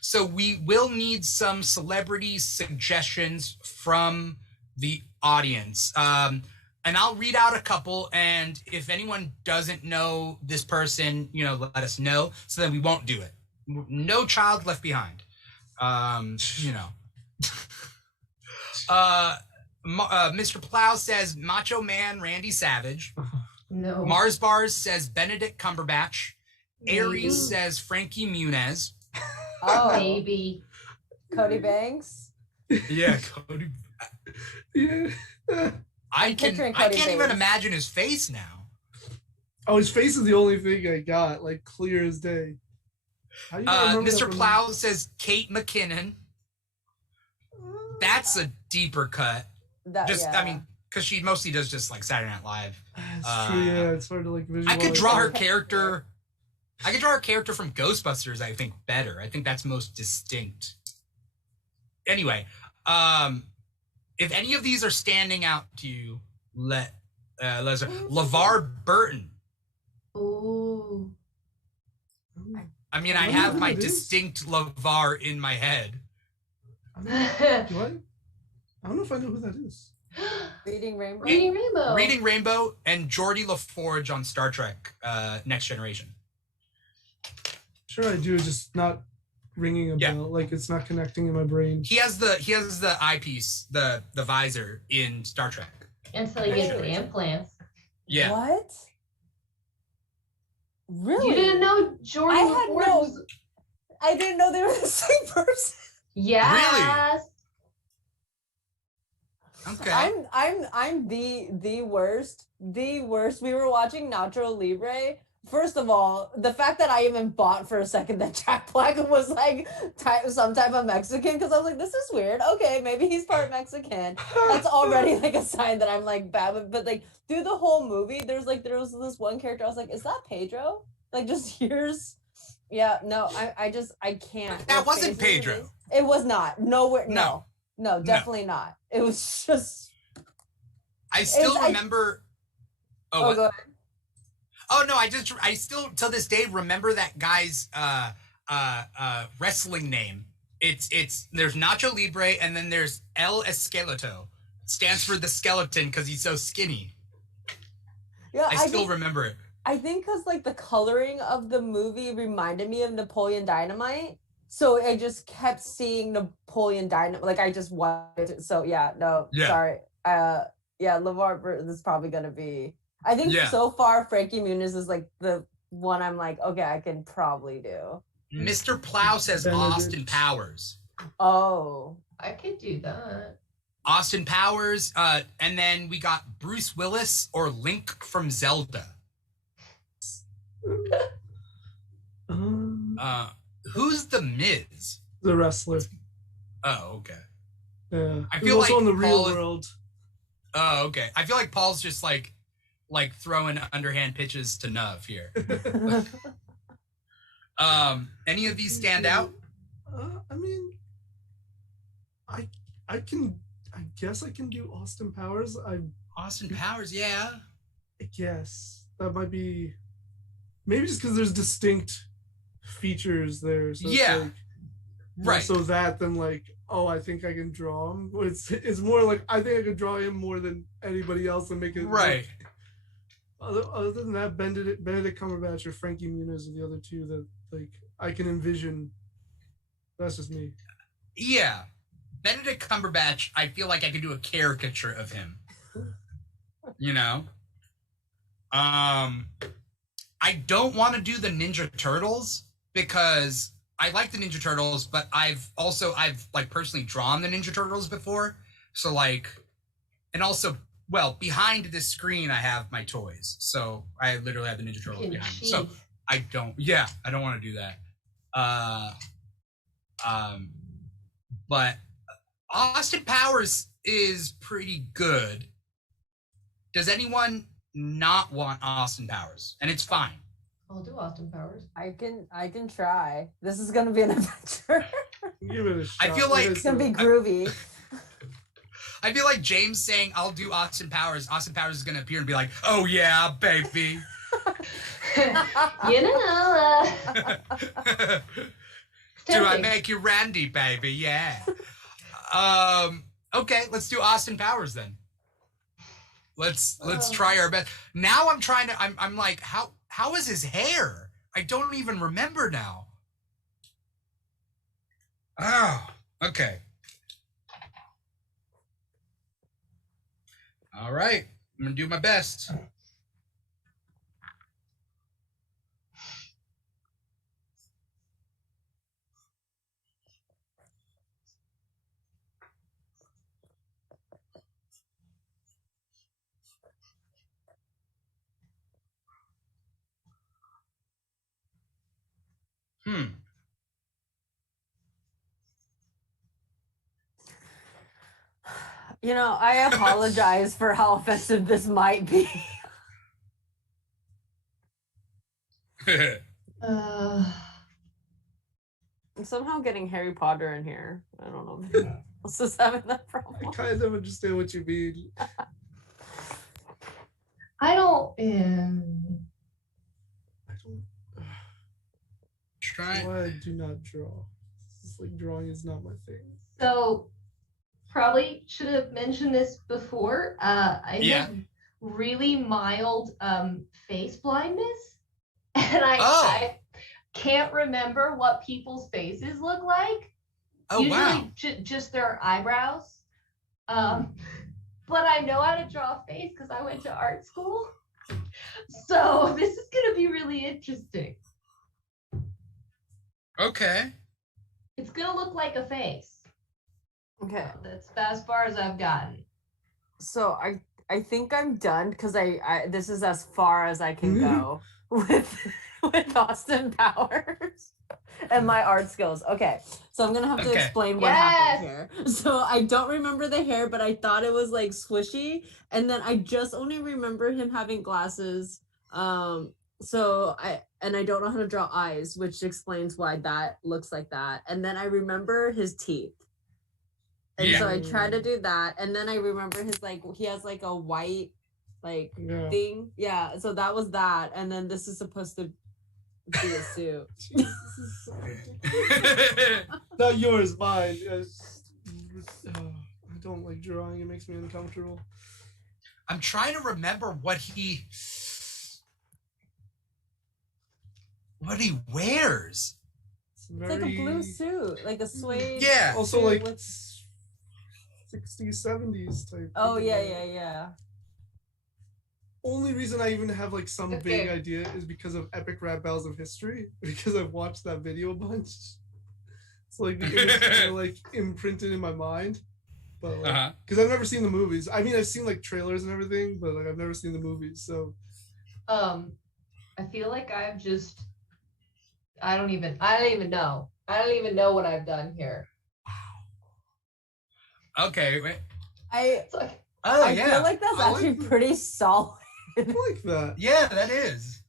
So we will need some celebrity suggestions from the audience. And I'll read out a couple, and if anyone doesn't know this person, let us know, so that we won't do it. No child left behind. Mr. Plow says Macho Man Randy Savage. No. Mars Bars says Benedict Cumberbatch. Aries says Frankie Muniz. Oh, Maybe. Cody Banks. Yeah, Cody. Yeah. I can't even imagine his face now. Oh, his face is the only thing I got, clear as day. Mr. Plow says Kate McKinnon. That's a deeper cut. Because she mostly does just Saturday Night Live. That's true. Yeah, it's hard to visualize. I could draw her character. I could draw her character from Ghostbusters, I think, better. I think that's most distinct. Anyway, if any of these are standing out to you, let us know. LeVar Burton. Ooh. I mean, I have my distinct LeVar in my head. Do I? I don't know if I know who that is. Reading Rainbow. Reading Rainbow and Geordie LaForge on Star Trek Next Generation. Sure, I do. Just not ringing a bell. It's not connecting in my brain. He has the eyepiece, the visor in Star Trek. Until he gets the implants. Yeah. What? Really? You didn't know Geordie LaForge? I didn't know they were the same person. Yes. Really? Okay. I'm the worst. The worst. We were watching Nacho Libre. First of all, the fact that I even bought for a second that Jack Black was some type of Mexican, because I was like, this is weird. Okay, maybe he's part Mexican. That's already a sign that I'm bad. But through the whole movie, there was this one character. I was like, is that Pedro? Just here's. Yeah, no, I can't. That wasn't Pedro. It was not. Nowhere. No, definitely not. It was just. I still remember. Go ahead. Oh no! I still to this day remember that guy's wrestling name. There's Nacho Libre and then there's El Esqueleto. It stands for the skeleton because he's so skinny. Yeah, I still remember it. I think because the coloring of the movie reminded me of Napoleon Dynamite, so I just kept seeing Napoleon Dynamite. I just wanted to. So sorry. LeVar Burton is probably gonna be. I think so far Frankie Muniz is the one I'm okay, I can probably do. Mr. Plow says Austin Powers. Oh. I could do that. Austin Powers, and then we got Bruce Willis or Link from Zelda. Who's the Miz? The wrestler. Oh, okay. Yeah. I feel also in the real world. Oh, okay. I feel like Paul's just throwing underhand pitches to Nuv here. Any of these stand out? I mean, I guess I can do Austin Powers. Austin Powers, yeah. I guess that might be maybe just because there's distinct features there. So yeah. Right. So that then I think I can draw him. It's more I think I could draw him more than anybody else and make it right. Other than that, Benedict Cumberbatch or Frankie Muniz are the other two that I can envision. That's just me. Yeah. Benedict Cumberbatch, I feel like I could do a caricature of him. You know? I don't want to do the Ninja Turtles because I like the Ninja Turtles, but I've like personally drawn the Ninja Turtles before. So like, and also, well, behind this screen, I have my toys. So I literally have the Ninja Turtles behind me. So I don't want to do that. But Austin Powers is pretty good. Does anyone not want Austin Powers? And it's fine. I'll do Austin Powers. I can try. This is gonna be an adventure. Give it a shot. I feel like it's gonna be groovy. I feel like James saying I'll do Austin Powers is gonna appear and be like, oh yeah, baby. You know. Do I make you Randy, baby? Yeah. Okay, let's do Austin Powers then. Let's try our best. Now I'm like, how is his hair? I don't even remember now. Oh, okay. All right, I'm gonna do my best. You know, I apologize for how offensive this might be. I'm somehow getting Harry Potter in here. I don't know if anyone else is having that problem. I kind of understand what you mean. I don't. Try. Why I do not draw. It's like drawing is not my thing. So, probably should have mentioned this before. I have really mild face blindness, and I can't remember what people's faces look like. Oh, usually wow. Just their eyebrows. But I know how to draw a face because I went to art school. So this is gonna be really interesting. Okay. It's gonna look like a face. Okay. That's as far as I've gotten. So I think I'm done because I this is as far as I can go with Austin Powers and my art skills. Okay, so I'm gonna have to explain what happened here. So I don't remember the hair, but I thought it was like squishy, and then I just only remember him having glasses. So I don't know how to draw eyes, which explains why that looks like that. And then I remember his teeth. And so I tried to do that, and then I remember his he has like a white thing. Yeah, so that was that, and then this is supposed to be a suit. Not yours, mine. I don't like drawing. It makes me uncomfortable. I'm trying to remember what he wears. It's like a blue suit, like a suede. Yeah. Also like 60s, 70s type. Oh yeah. Only reason I even have like some vague idea is because of Epic Rap Battles of History, because I've watched that video a bunch. It's like the image kind of like imprinted in my mind. But because I've never seen the movies. I mean, I've seen like trailers and everything, but like I've never seen the movies. So I feel like I don't even know what I've done here. Okay, wait. I feel like that's actually pretty solid. I like that. Yeah, that is.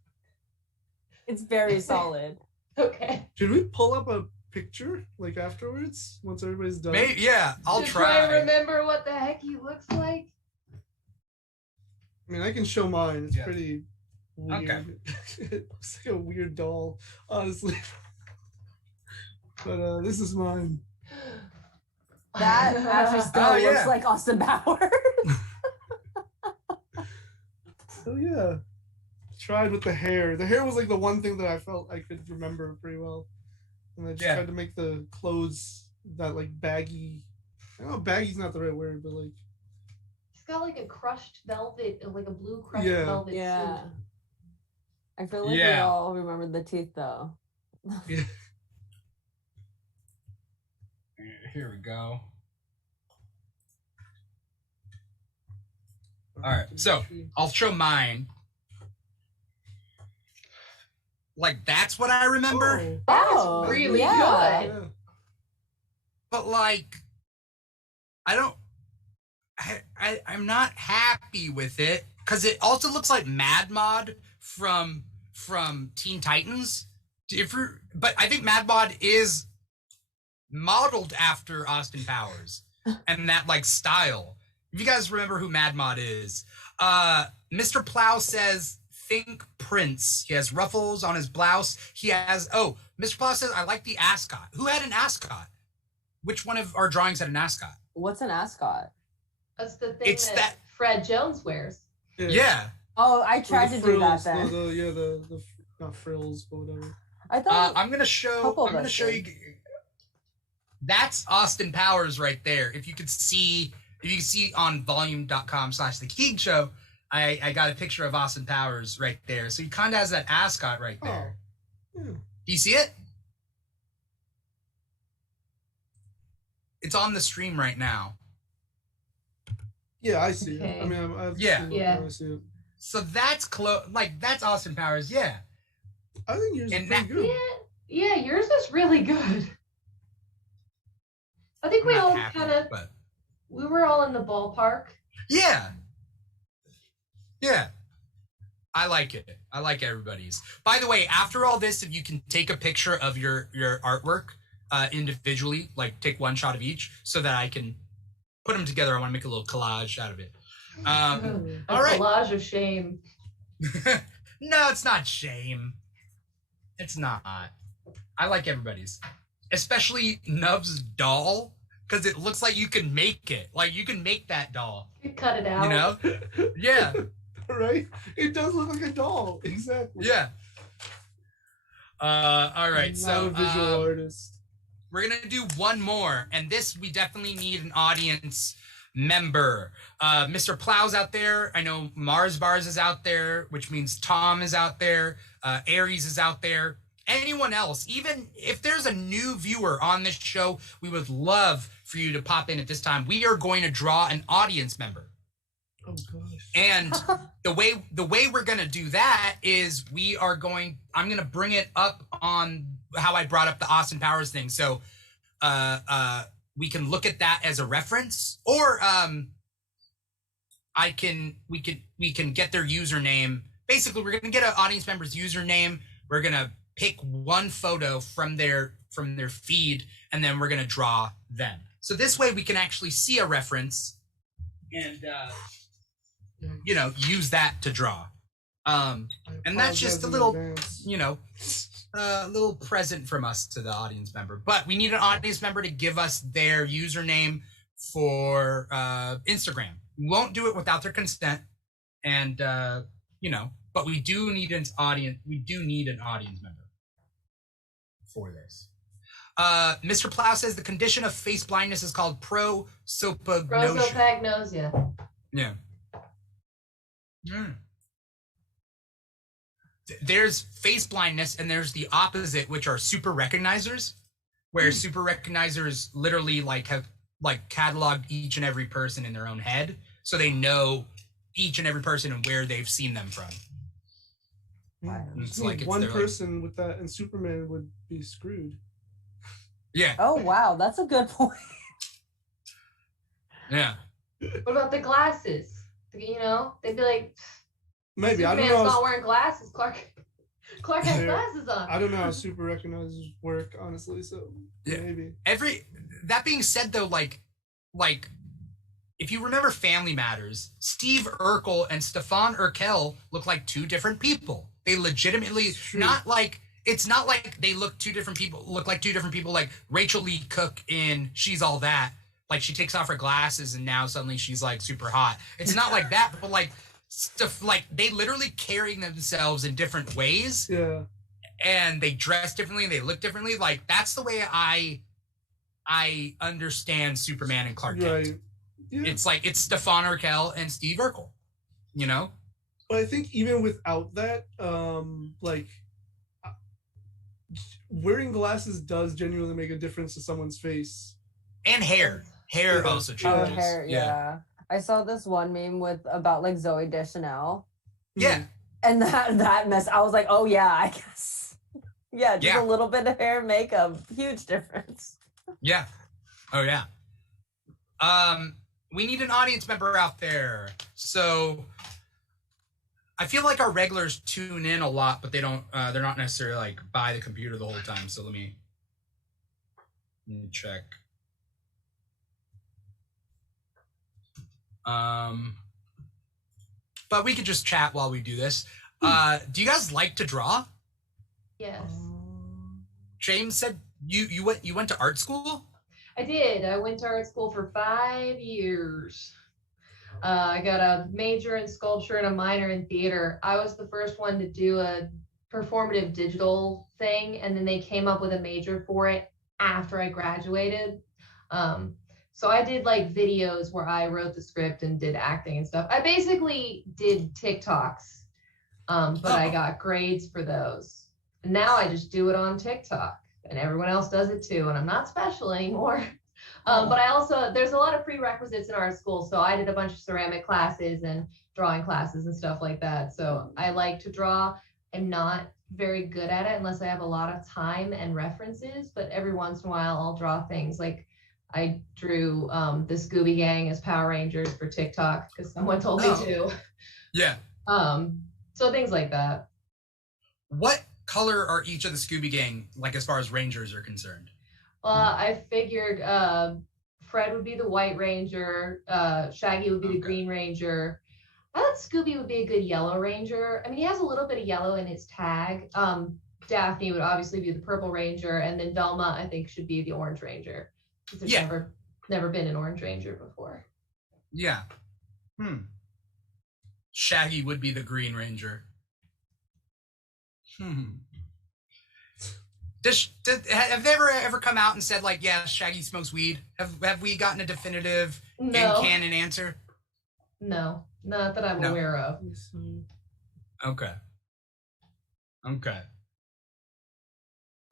It's very solid. Okay. Should we pull up a picture like afterwards once everybody's done? Maybe, yeah, I'll try. Try to remember what the heck he looks like. I mean, I can show mine. It's pretty weird. Okay. It looks like a weird doll, honestly. But this is mine. That actually still looks like Austin Powers. Oh yeah. Tried with the hair. The hair was like the one thing that I felt I could remember pretty well. And I just tried to make the clothes that like baggy. I don't know, baggy's not the right word, but like he's got like a crushed velvet, like a blue crushed Yeah. velvet Yeah. suit. I feel like we Yeah. all remember the teeth though. yeah. Here we go. All right, so I'll show mine. Like, that's what I remember. That's really yeah. good. But like, I'm not happy with it because it also looks like Mad Mod from Teen Titans. But I think Mad Mod is modeled after Austin Powers and that like style. If you guys remember who Mad Mod is, Mr. Plow says, think Prince. He has ruffles on his blouse. He has, Mr. Plow says, I like the ascot. Who had an ascot? Which one of our drawings had an ascot? What's an ascot? That's the thing that Fred Jones wears. Yeah. Oh, I tried to do that then. The not frills, but whatever. I thought I'm gonna show you. That's Austin Powers right there. If you see on volume.com/the Keeg Show, I got a picture of Austin Powers right there. So he kind of has that ascot right there. Yeah. Do you see it? It's on the stream right now. Yeah, I see Okay. it. I mean, I see it. So that's that's Austin Powers. Yeah. I think yours is pretty good. Yeah, yours is really good. I think we all we were all in the ballpark. Yeah. Yeah. I like it. I like everybody's. By the way, after all this, if you can take a picture of your artwork individually, like take one shot of each so that I can put them together. I want to make a little collage out of it. All right. Collage of shame. No, it's not shame. It's not. I like everybody's. Especially Nub's doll, because it looks like you can make it. Like, you can make that doll. You cut it out. You know? Yeah. Right? It does look like a doll. Exactly. Yeah. All right. I'm not a visual artist. We're going to do one more. And this, we definitely need an audience member. Mr. Plow's out there. I know Mars Bars is out there, which means Tom is out there. Aries is out there. Anyone else, even if there's a new viewer on this show, we would love for you to pop in at this time. We are going to draw an audience member. Oh gosh. And the way we're going to do that is I'm going to bring it up on how I brought up the Austin Powers thing. So we can look at that as a reference, or we can get their username. Basically, we're going to get an audience member's username. We're going to pick one photo from their feed, and then we're going to draw them. So this way we can actually see a reference and use that to draw. And that's just a little little present from us to the audience member. But we need an audience member to give us their username for Instagram. We won't do it without their consent, and but we do need an audience member for this. Mr. Plow says the condition of face blindness is called prosopagnosia. Prosopagnosia. Yeah. There's face blindness, and there's the opposite, which are super recognizers, where super recognizers literally have cataloged each and every person in their own head, so they know each and every person and where they've seen them from. It's like one person with that, and Superman would be screwed. Yeah. Oh wow, that's a good point. Yeah. What about the glasses? They'd be like, maybe Superman's I don't know. not wearing glasses. Clark has glasses on. I don't know how super recognizers work, honestly. So yeah. Maybe. That being said, though, like if you remember Family Matters, Steve Urkel and Stefan Urkel look like two different people. They legitimately it's not like they look like two different people, like Rachel Lee Cook in She's All That. Like, she takes off her glasses and now suddenly she's like super hot. It's not like that, but like stuff, like they literally carry themselves in different ways. Yeah. And they dress differently and they look differently. Like, that's the way I I understand Superman and Clark Kent. Right. Yeah. It's like it's Stefan Urkel and Steve Urkel, you know. But I think even without that, like wearing glasses does genuinely make a difference to someone's face. And hair. Hair Yeah. also Oh, changes. hair, yeah. I saw this one meme about like Zoe Deschanel. Yeah. And that mess, I was like, oh yeah, I guess. Yeah, just a little bit of hair makeup, huge difference. Yeah. Oh yeah. We need an audience member out there. So I feel like our regulars tune in a lot, but they don't they're not necessarily like by the computer the whole time. So let me check. But we could just chat while we do this. Do you guys like to draw? Yes. James said you went to art school? I did. I went to art school for 5 years. I got a major in sculpture and a minor in theater. I was the first one to do a performative digital thing, and then they came up with a major for it after I graduated. So I did like videos where I wrote the script and did acting and stuff. I basically did TikToks, but I got grades for those. And now I just do it on TikTok, and everyone else does it too, and I'm not special anymore. But I also, there's a lot of prerequisites in art school. So I did a bunch of ceramic classes and drawing classes and stuff like that. So I like to draw. I'm not very good at it unless I have a lot of time and references, but every once in a while I'll draw things. Like I drew the Scooby Gang as Power Rangers for TikTok because someone told me to. Yeah. So things like that. What color are each of the Scooby Gang, like as far as Rangers are concerned? I figured Fred would be the White Ranger, Shaggy would be the Green Ranger. I thought Scooby would be a good Yellow Ranger. I mean, he has a little bit of yellow in his tag. Daphne would obviously be the Purple Ranger, and then Velma, I think, should be the Orange Ranger. Because there's never been an Orange Ranger before. Yeah. Shaggy would be the Green Ranger. Have they ever come out and said like, yeah, Shaggy smokes weed? Have we gotten a definitive in-canon answer? No, not that I'm aware of. Okay.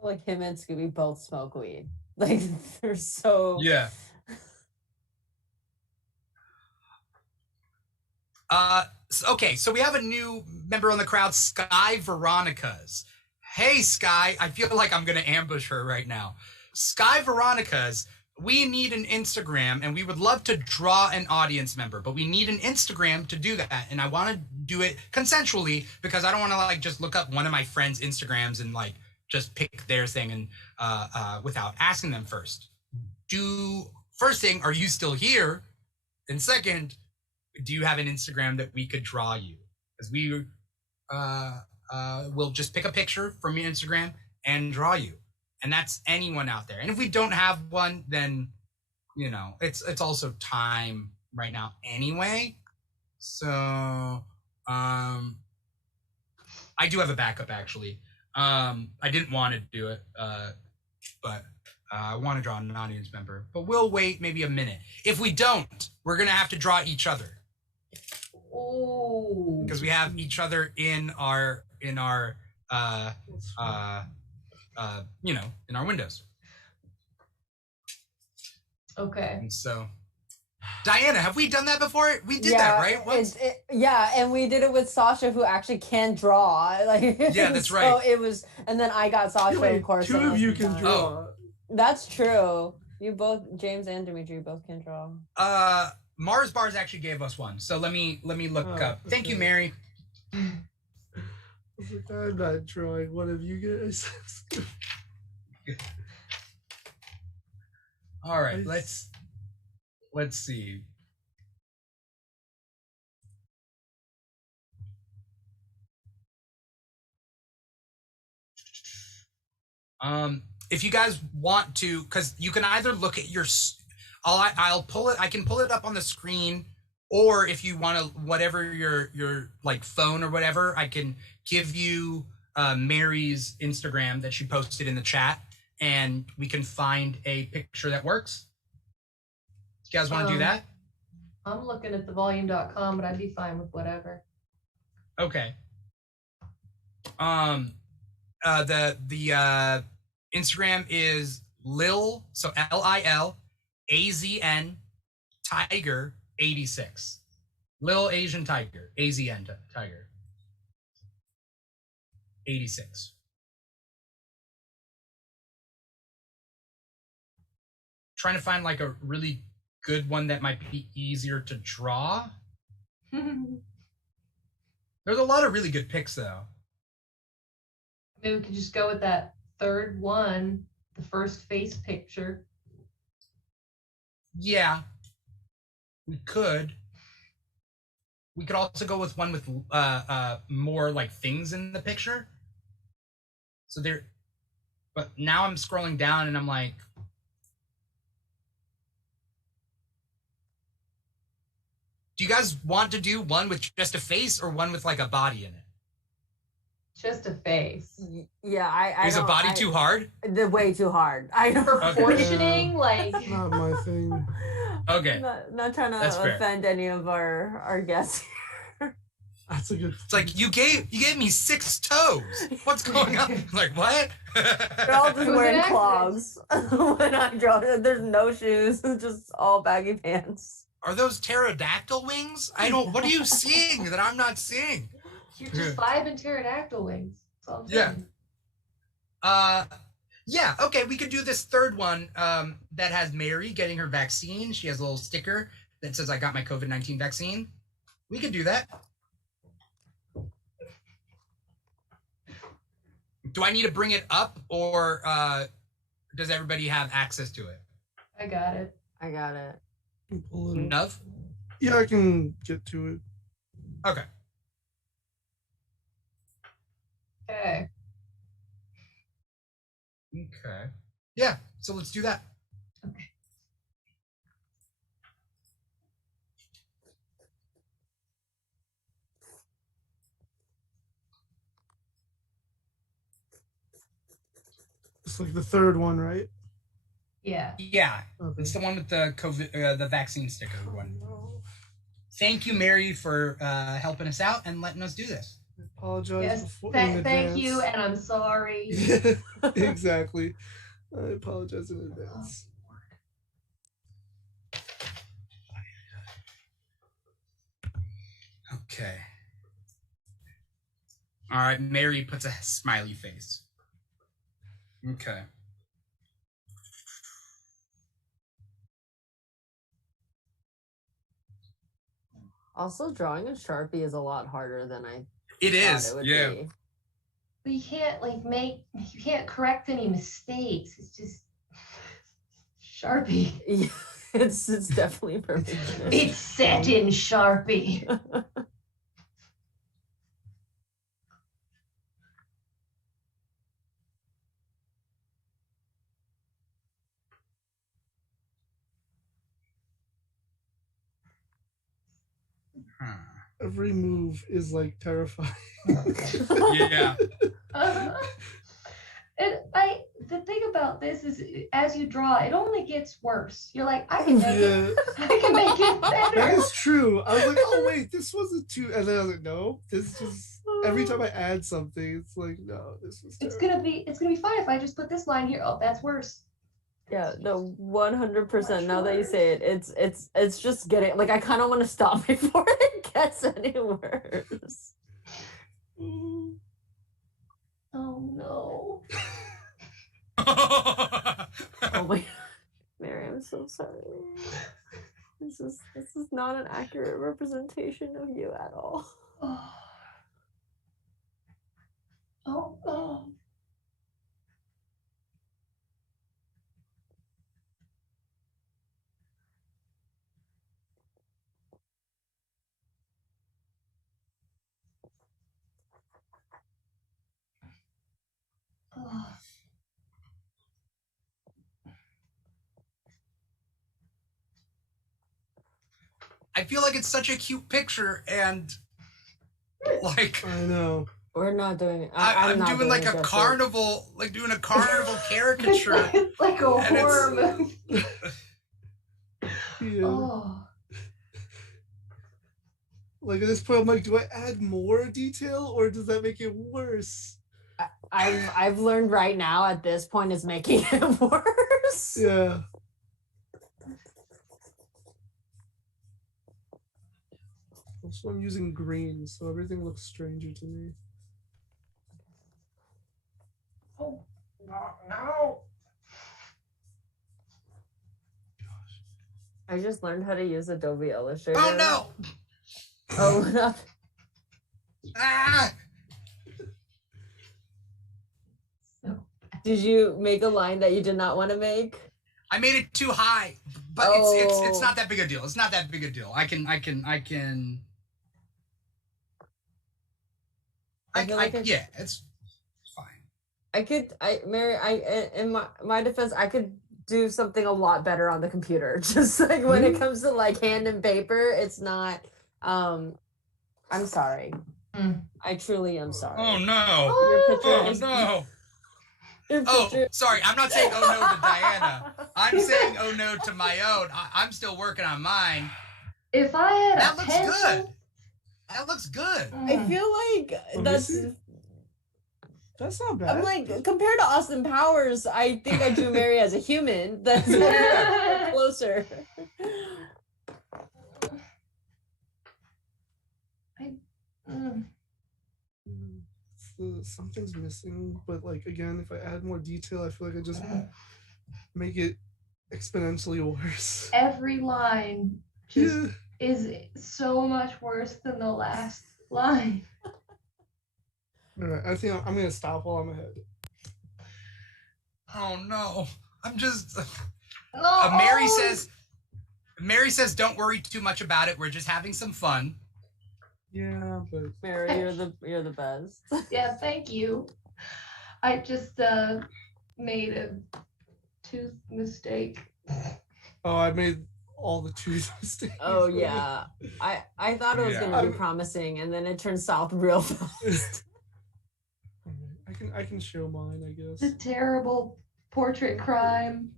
Like him and Scooby both smoke weed. Like they're so yeah. Okay, so we have a new member on the crowd, Sky Veronica's. Hey, Sky, I feel like I'm going to ambush her right now. Sky Veronica's, we need an Instagram, and we would love to draw an audience member, but we need an Instagram to do that, and I want to do it consensually because I don't want to, like, just look up one of my friends' Instagrams and, like, just pick their thing and without asking them first. First thing, are you still here? And second, do you have an Instagram that we could draw you? Because we... we'll just pick a picture from your Instagram and draw you. And that's anyone out there. And if we don't have one, then, you know, it's also time right now anyway. So, I do have a backup actually. I didn't want to do it, but I want to draw an audience member. But we'll wait maybe a minute. If we don't, we're going to have to draw each other. Oh. Because we have each other in our you know, in our windows. Okay. And so, Diana, have we done that before? We did that, right? Once? Yeah, and we did it with Sasha, who actually can draw. Like, yeah, that's so right. it was, and then I got Sasha, of course. Two of you can draw. Oh. That's true. You both, James and Dimitri, both can draw. Mars Bars actually gave us one, so let me look up. Thank you, Mary. I'm not drawing one of you guys. All right, let's see. If you guys want to, because you can either look at your, I'll pull it. I can pull it up on the screen, or if you want to, whatever your like phone or whatever, I can give you Mary's Instagram that she posted in the chat, and we can find a picture that works. You guys want to do that? I'm looking at thevolume.com, but I'd be fine with whatever. Okay. The Instagram is Lil, so LILAZN Tiger 86. Lil Asian Tiger, AZN Tiger 86. Trying to find like a really good one that might be easier to draw. There's a lot of really good pics though. Maybe we could just go with that third one, the first face picture. Yeah, we could. We could also go with one with more like things in the picture. So there, but now I'm scrolling down and I'm like, do you guys want to do one with just a face or one with like a body in it? Just a face. Yeah, I Is a body too hard? The way too hard. I know. Proportioning, like Not my thing. Okay. Not trying to offend any of our guests here. That's a good. It's like you gave me 6 toes. What's going on? Like what? They're all just wearing clogs when I draw. There's no shoes, just all baggy pants. Are those pterodactyl wings? I don't. What are you seeing that I'm not seeing? You're just vibing pterodactyl wings. Yeah. Yeah. Okay, we could do this third one. That has Mary getting her vaccine. She has a little sticker that says, "I got my COVID-19 vaccine." We could do that. Do I need to bring it up, or does everybody have access to it? I got it. I got it. Enough? Yeah, I can get to it. Okay. Okay. Okay. Yeah. So let's do that. Okay. It's like the third one, right? Yeah. Yeah. Okay. It's the one with the COVID, the vaccine sticker one. Thank you, Mary, for helping us out and letting us do this. I apologize. Yes. Before, Thank you, and I'm sorry. Yeah, exactly. I apologize in advance. Okay. All right. Mary puts a smiley face. Okay. Also, drawing a Sharpie is a lot harder than I It is. thought it would Yeah. be. But you can't you can't correct any mistakes. It's just Sharpie. Yeah, it's definitely perfect. It's set in Sharpie. Every move is like terrifying. Yeah. And the thing about this is, as you draw, it only gets worse. You're like, I can make it. I can make it better. That is true. I was like, oh wait, this wasn't too, and then I was like, no, this just every time I add something, it's like, no, this was. It's gonna be fine if I just put this line here. Oh, that's worse. Yeah, no, 100%. Now that you say it, it's just getting like I kind of want to stop before it gets any worse. Oh no. Oh my, Mary, I'm so sorry. This is not an accurate representation of you at all. Oh. I feel like it's such a cute picture, and like I know. We're not doing it. I'm not doing like a justice. carnival, like doing a carnival caricature. It's like a horror movie. Yeah. Oh. Like at this point, I'm like, do I add more detail or does that make it worse? I've learned right now at this point is making it worse. Yeah. Also, I'm using green, so everything looks stranger to me. Oh, no. I just learned how to use Adobe Illustrator. Oh no! Oh, what up? Ah! Did you make a line that you did not want to make? I made it too high, but it's not that big a deal. It's not that big a deal. I can. Yeah, it's fine. Mary, in my defense, I could do something a lot better on the computer. Just like when it comes to like hand and paper, it's not. I'm sorry. I truly am sorry. Oh no! Your picture no! Oh, sorry. I'm not saying oh no to Diana. I'm saying oh no to my own. I'm still working on mine. If I had that a looks pencil, good. That looks good. I feel like that's not bad. I'm like, compared to Austin Powers, I think I drew Mary as a human. That's closer. Something's missing, but like again, if I add more detail, I feel like I just make it exponentially worse. every line just is so much worse than the last line. All right, I think I'm gonna stop while I'm ahead. Oh no! I'm just. No. Mary says, "Don't worry too much about it. We're just having some fun." Yeah, but Mary, you're the best. Yeah, thank you. I just made a tooth mistake. oh, I made all the tooth mistakes. Oh yeah, I thought it was gonna be promising, and then it turned south real fast. I can show mine, I guess. It's a terrible portrait crime.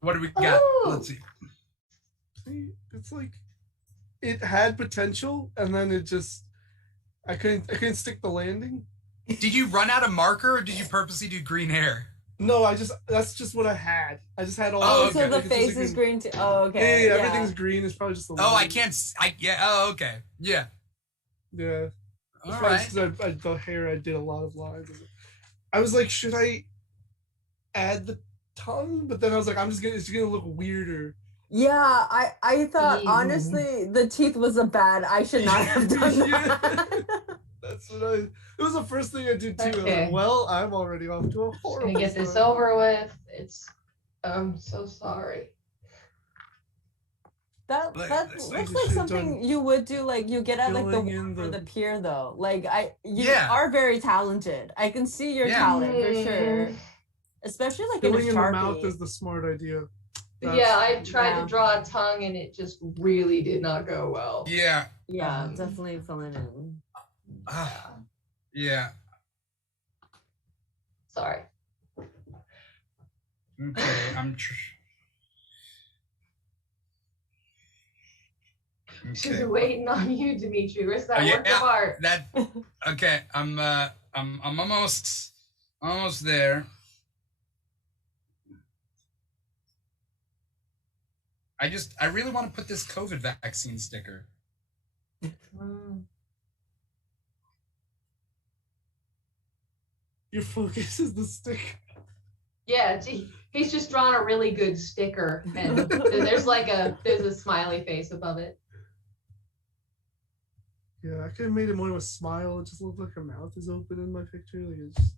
What do we got? Oh. Let's see. See, it's like it had potential, and then it just I couldn't stick the landing. Did you run out of marker, or did you purposely do green hair? No, that's just what I had. I just had all. Oh, so the face is green too. Oh, okay. Yeah, everything's green. It's probably just the. Oh, I can't. Oh, okay. Yeah. Yeah. All right. Because the hair, I did a lot of lines. I was like, should I add the tongue? But then I was like, it's gonna look weirder. Yeah, I thought honestly the teeth was I should not have done that. That's what it was the first thing I did too. Okay. Like, well, I'm already off to a horrible Gonna get this start. over with. I'm so sorry. That Looks looks like something you would do, like you get at like the pier though. Like you are very talented. I can see your talent for sure. Especially like filling in in the the mouth is the smart idea. Yeah, I tried to draw a tongue and it just really did not go well. Yeah. Yeah, definitely filling in. Yeah. Sorry. Okay, She's waiting on you, Dimitri. Where's that work of art? Okay. I'm almost there. I really want to put this COVID vaccine sticker. Your focus is the sticker. Yeah, he's just drawn a really good sticker, and there's a smiley face above it. Yeah, I could have made it more of a smile. It just looked like her mouth is open in my picture. Like it's just...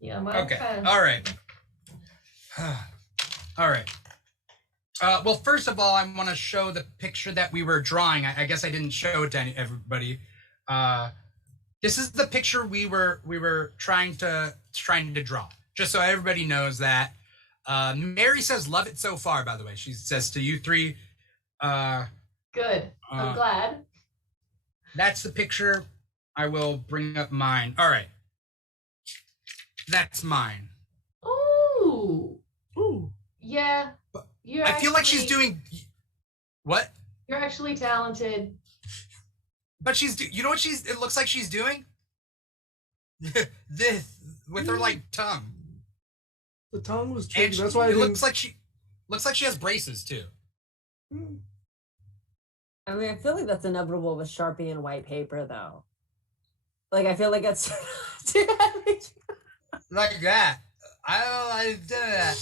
Yeah, okay. All right. All right. Well, first of all, I want to show the picture that we were drawing. I guess I didn't show it to everybody. This is the picture we were trying to draw. Just so everybody knows that. Mary says, "Love it so far." By the way, she says to you three. Good. I'm glad. That's the picture I will bring up mine. All right. That's mine. Ooh. Ooh. Yeah. I feel like she's doing what? You're actually talented. But you know what it looks like she's doing? This with her like tongue. The tongue was tricky. And That's why it looks like she has braces too. I mean, I feel like that's inevitable with Sharpie and white paper, though. Like, I feel like it's like that. I don't like to do that.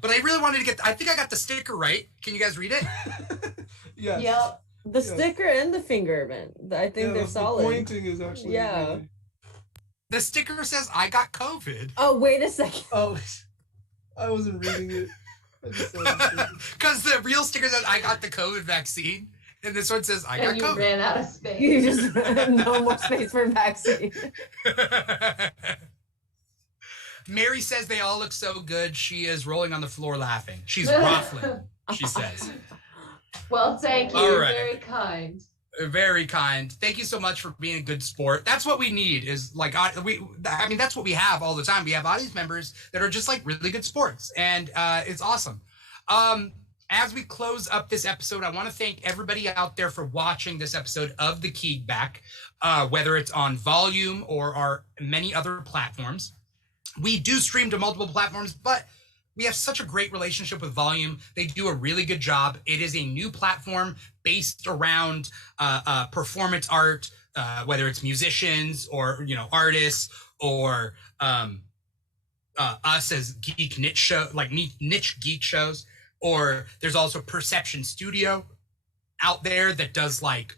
But I really wanted to get. I think I got the sticker right. Can you guys read it? Yes. Yep. the sticker and the finger, man. I think they're solid. The pointing is actually really... The sticker says I got COVID. Oh, wait a second. Oh, I wasn't reading it. Because the real sticker says I got the COVID vaccine, and this one says I got you COVID. ran out of space. You just no more space for vaccine. Mary says they all look so good. She is rolling on the floor laughing. She's ruffling, she says. Well, thank you. All right. Very kind. Very kind. Thank you so much for being a good sport. That's what we need is like, I mean, that's what we have all the time. We have audience members that are just like really good sports, and it's awesome. As we close up this episode, I want to thank everybody out there for watching this episode of the KEEGBACK, whether it's on Volume or our many other platforms. We do stream to multiple platforms, but we have such a great relationship with Volume. They do a really good job. It is a new platform based around performance art, whether it's musicians or artists or us as geek niche niche geek shows. Or there's also Perception Studio out there that does like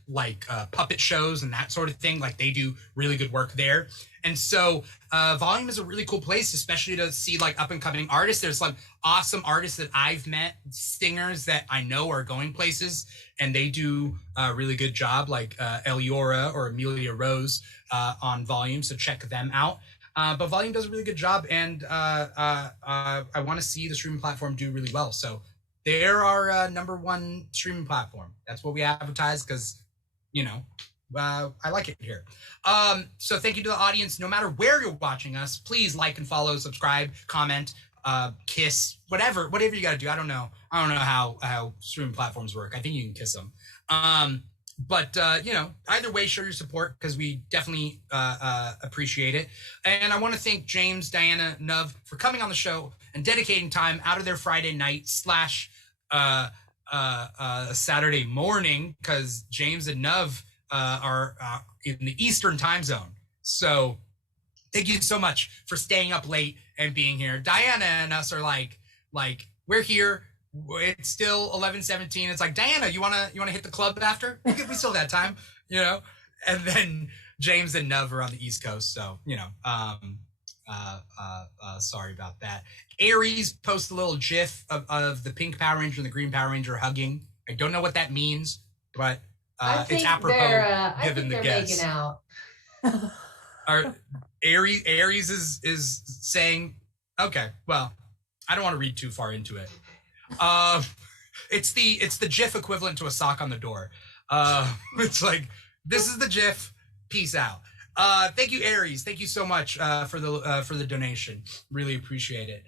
puppet shows and that sort of thing. Like they do really good work there. And so Volume is a really cool place, especially to see like up and coming artists. There's some awesome artists that I've met, singers that I know are going places, and they do a really good job, like Eliora or Amelia Rose on Volume. So check them out. But Volume does a really good job, and I want to see the streaming platform do really well. So they're our #1 streaming platform. That's what we advertise because, I like it here. So thank you to the audience. No matter where you're watching us, please like and follow, subscribe, comment, kiss, whatever you got to do. I don't know how streaming platforms work. I think you can kiss them. But either way, show your support because we definitely appreciate it. And I want to thank James, Diana, Nuv for coming on the show and dedicating time out of their Friday night / Saturday morning, because James and Nuv are in the Eastern time zone. So thank you so much for staying up late and being here. Diana and us are like we're here. It's still 11:17. It's like, Diana, you wanna hit the club after? We still got time, And then James and Nuv are on the East Coast, so sorry about that. Aries posts a little GIF of the pink Power Ranger and the green Power Ranger hugging. I don't know what that means, but it's apropos given the guess. Making out. Aries is saying, okay, well, I don't want to read too far into it. It's the GIF equivalent to a sock on the door. It's like, this is the GIF. Peace out. Thank you, Aries. Thank you so much for the donation. Really appreciate it.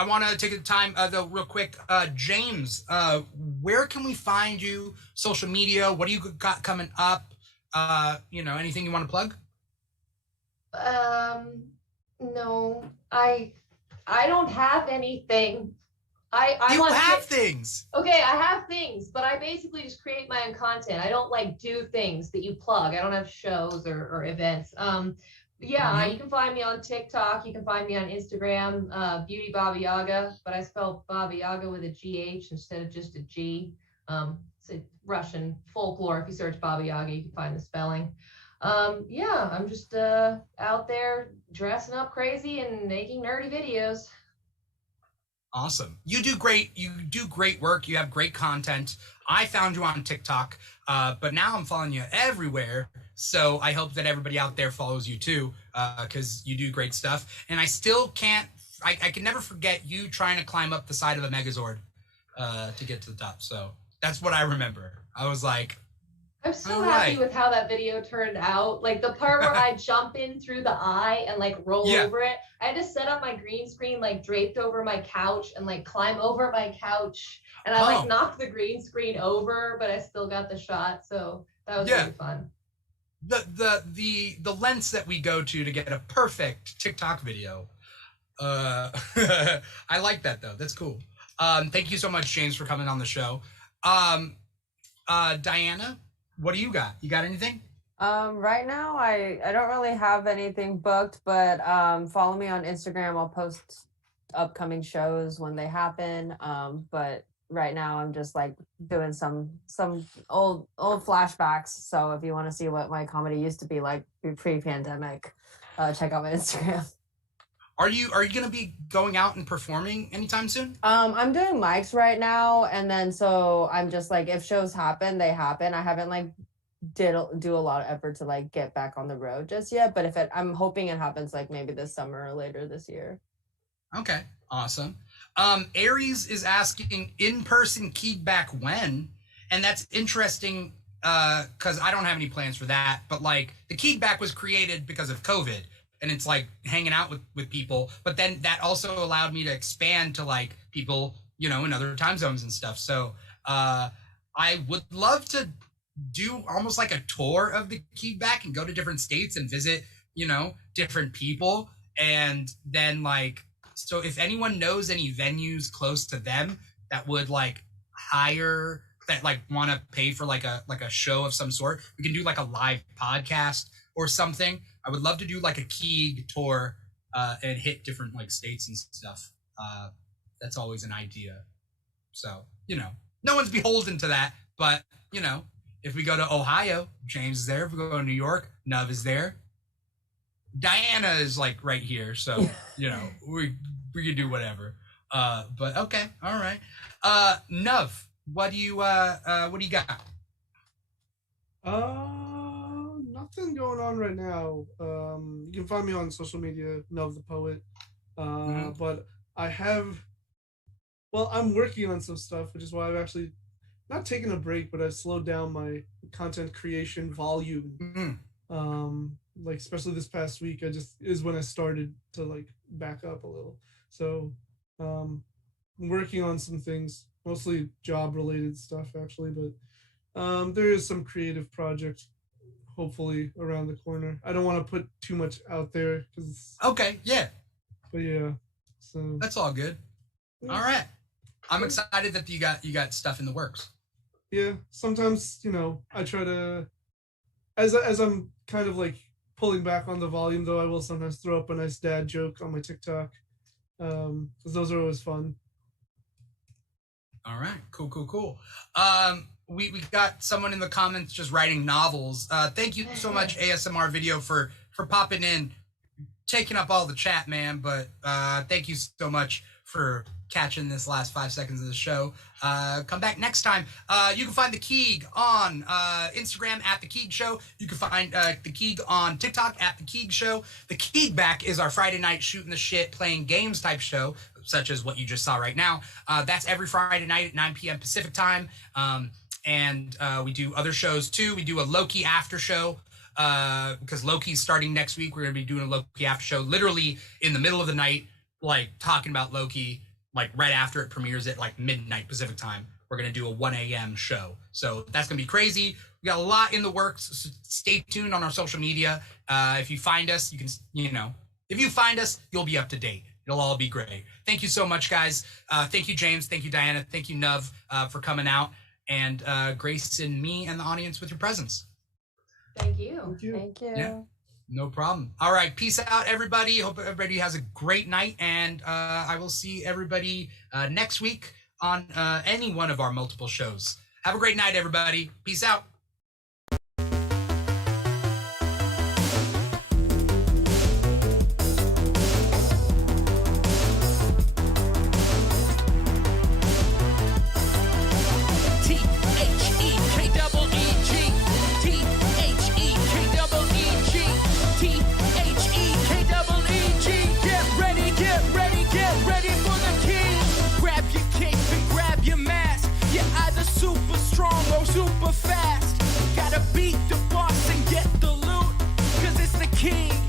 I want to take the time though, real quick. James, where can we find you? Social media. What do you got coming up? Anything you want to plug? No, I don't have anything. You have things. Okay, I have things, but I basically just create my own content. I don't do things that you plug. I don't have shows or events. You can find me on TikTok. You can find me on Instagram, Beauty Baba Yaga, but I spell Baba Yaga with a GH instead of just a G. It's a Russian folklore. If you search Baba Yaga, you can find the spelling. I'm just out there dressing up crazy and making nerdy videos. Awesome. You do great work. You have great content. I found you on TikTok, but now I'm following you everywhere. So I hope that everybody out there follows you too, because you do great stuff. And I still I can never forget you trying to climb up the side of a Megazord to get to the top. So That's what I remember. I was like, I'm so happy with how that video turned out. Like the part where I jump in through the eye and like roll over it. I had to set up my green screen like draped over my couch and like climb over my couch. And I like knocked the green screen over, but I still got the shot. So that was really fun. The lengths that we go to get a perfect TikTok video. I like that though. That's cool. Thank you so much, James, for coming on the show. Diana, what do you got? You got anything? Right now I don't really have anything booked, but follow me on Instagram. I'll post upcoming shows when they happen. But right now I'm just like doing some old flashbacks. So if you want to see what my comedy used to be like pre-pandemic, check out my Instagram. Are you gonna be going out and performing anytime soon? I'm doing mics right now, and then so I'm just like, if shows happen, they happen. I haven't like do a lot of effort to like get back on the road just yet, but I'm hoping it happens like maybe this summer or later this year. Okay, awesome. Aries is asking in-person KEEGBACK when, and that's interesting because I don't have any plans for that, but like the KEEGBACK was created because of COVID. And it's like hanging out with people, but then that also allowed me to expand to like people, you know, in other time zones and stuff. So I would love to do almost like a tour of the KEEGBACK and go to different states and visit, you know, different people. And then like, so if anyone knows any venues close to them that would like hire, that like want to pay for like a show of some sort, we can do like a live podcast or something. I would love to do like a Keeg tour and hit different like states and stuff. That's always an idea. So, you know, no one's beholden to that, but you know, if we go to Ohio, James is there. If we go to New York, Nuv is there. Diana is like right here. So, you know, we can do whatever. But okay. All right. Nuv, what do you got? Nothing going on right now. You can find me on social media, Nuv the Poet. But I'm working on some stuff, which is why I've actually not taken a break, but I've slowed down my content creation volume. Like especially this past week, is when I started to like back up a little. So I'm working on some things, mostly job related stuff actually, but there is some creative project hopefully around the corner. I don't want to put too much out there because okay, yeah, but yeah, so that's all good. All right, I'm excited that you got stuff in the works. Yeah, sometimes, you know, I try to, as I'm kind of like pulling back on the volume though, I will sometimes throw up a nice dad joke on my TikTok, because those are always fun. All right, cool. We got someone in the comments just writing novels. Thank you so much, ASMR Video, for popping in, taking up all the chat, man. But thank you so much for catching this last 5 seconds of the show. Come back next time. You can find the Keeg on Instagram at the Keeg Show. You can find the Keeg on TikTok at the Keeg Show. The KEEGBACK is our Friday night shooting the shit, playing games type show, such as what you just saw right now. That's every Friday night at 9 p.m. Pacific time. And we do other shows too. We do a Loki after show because Loki's starting next week. We're going to be doing a Loki after show literally in the middle of the night, like talking about Loki, like right after it premieres at like midnight Pacific time. We're going to do a 1 a.m. show. So that's going to be crazy. We got a lot in the works. So stay tuned on our social media. If you find us, you can, you know, if you find us, you'll be up to date. It'll all be great. Thank you so much, guys. Thank you, James. Thank you, Diana. Thank you, Nuv, for coming out and gracing me and the audience with your presence. Thank you. Thank you. Yeah, no problem. All right, peace out, everybody. Hope everybody has a great night, and I will see everybody next week on any one of our multiple shows. Have a great night, everybody. Peace out. Super super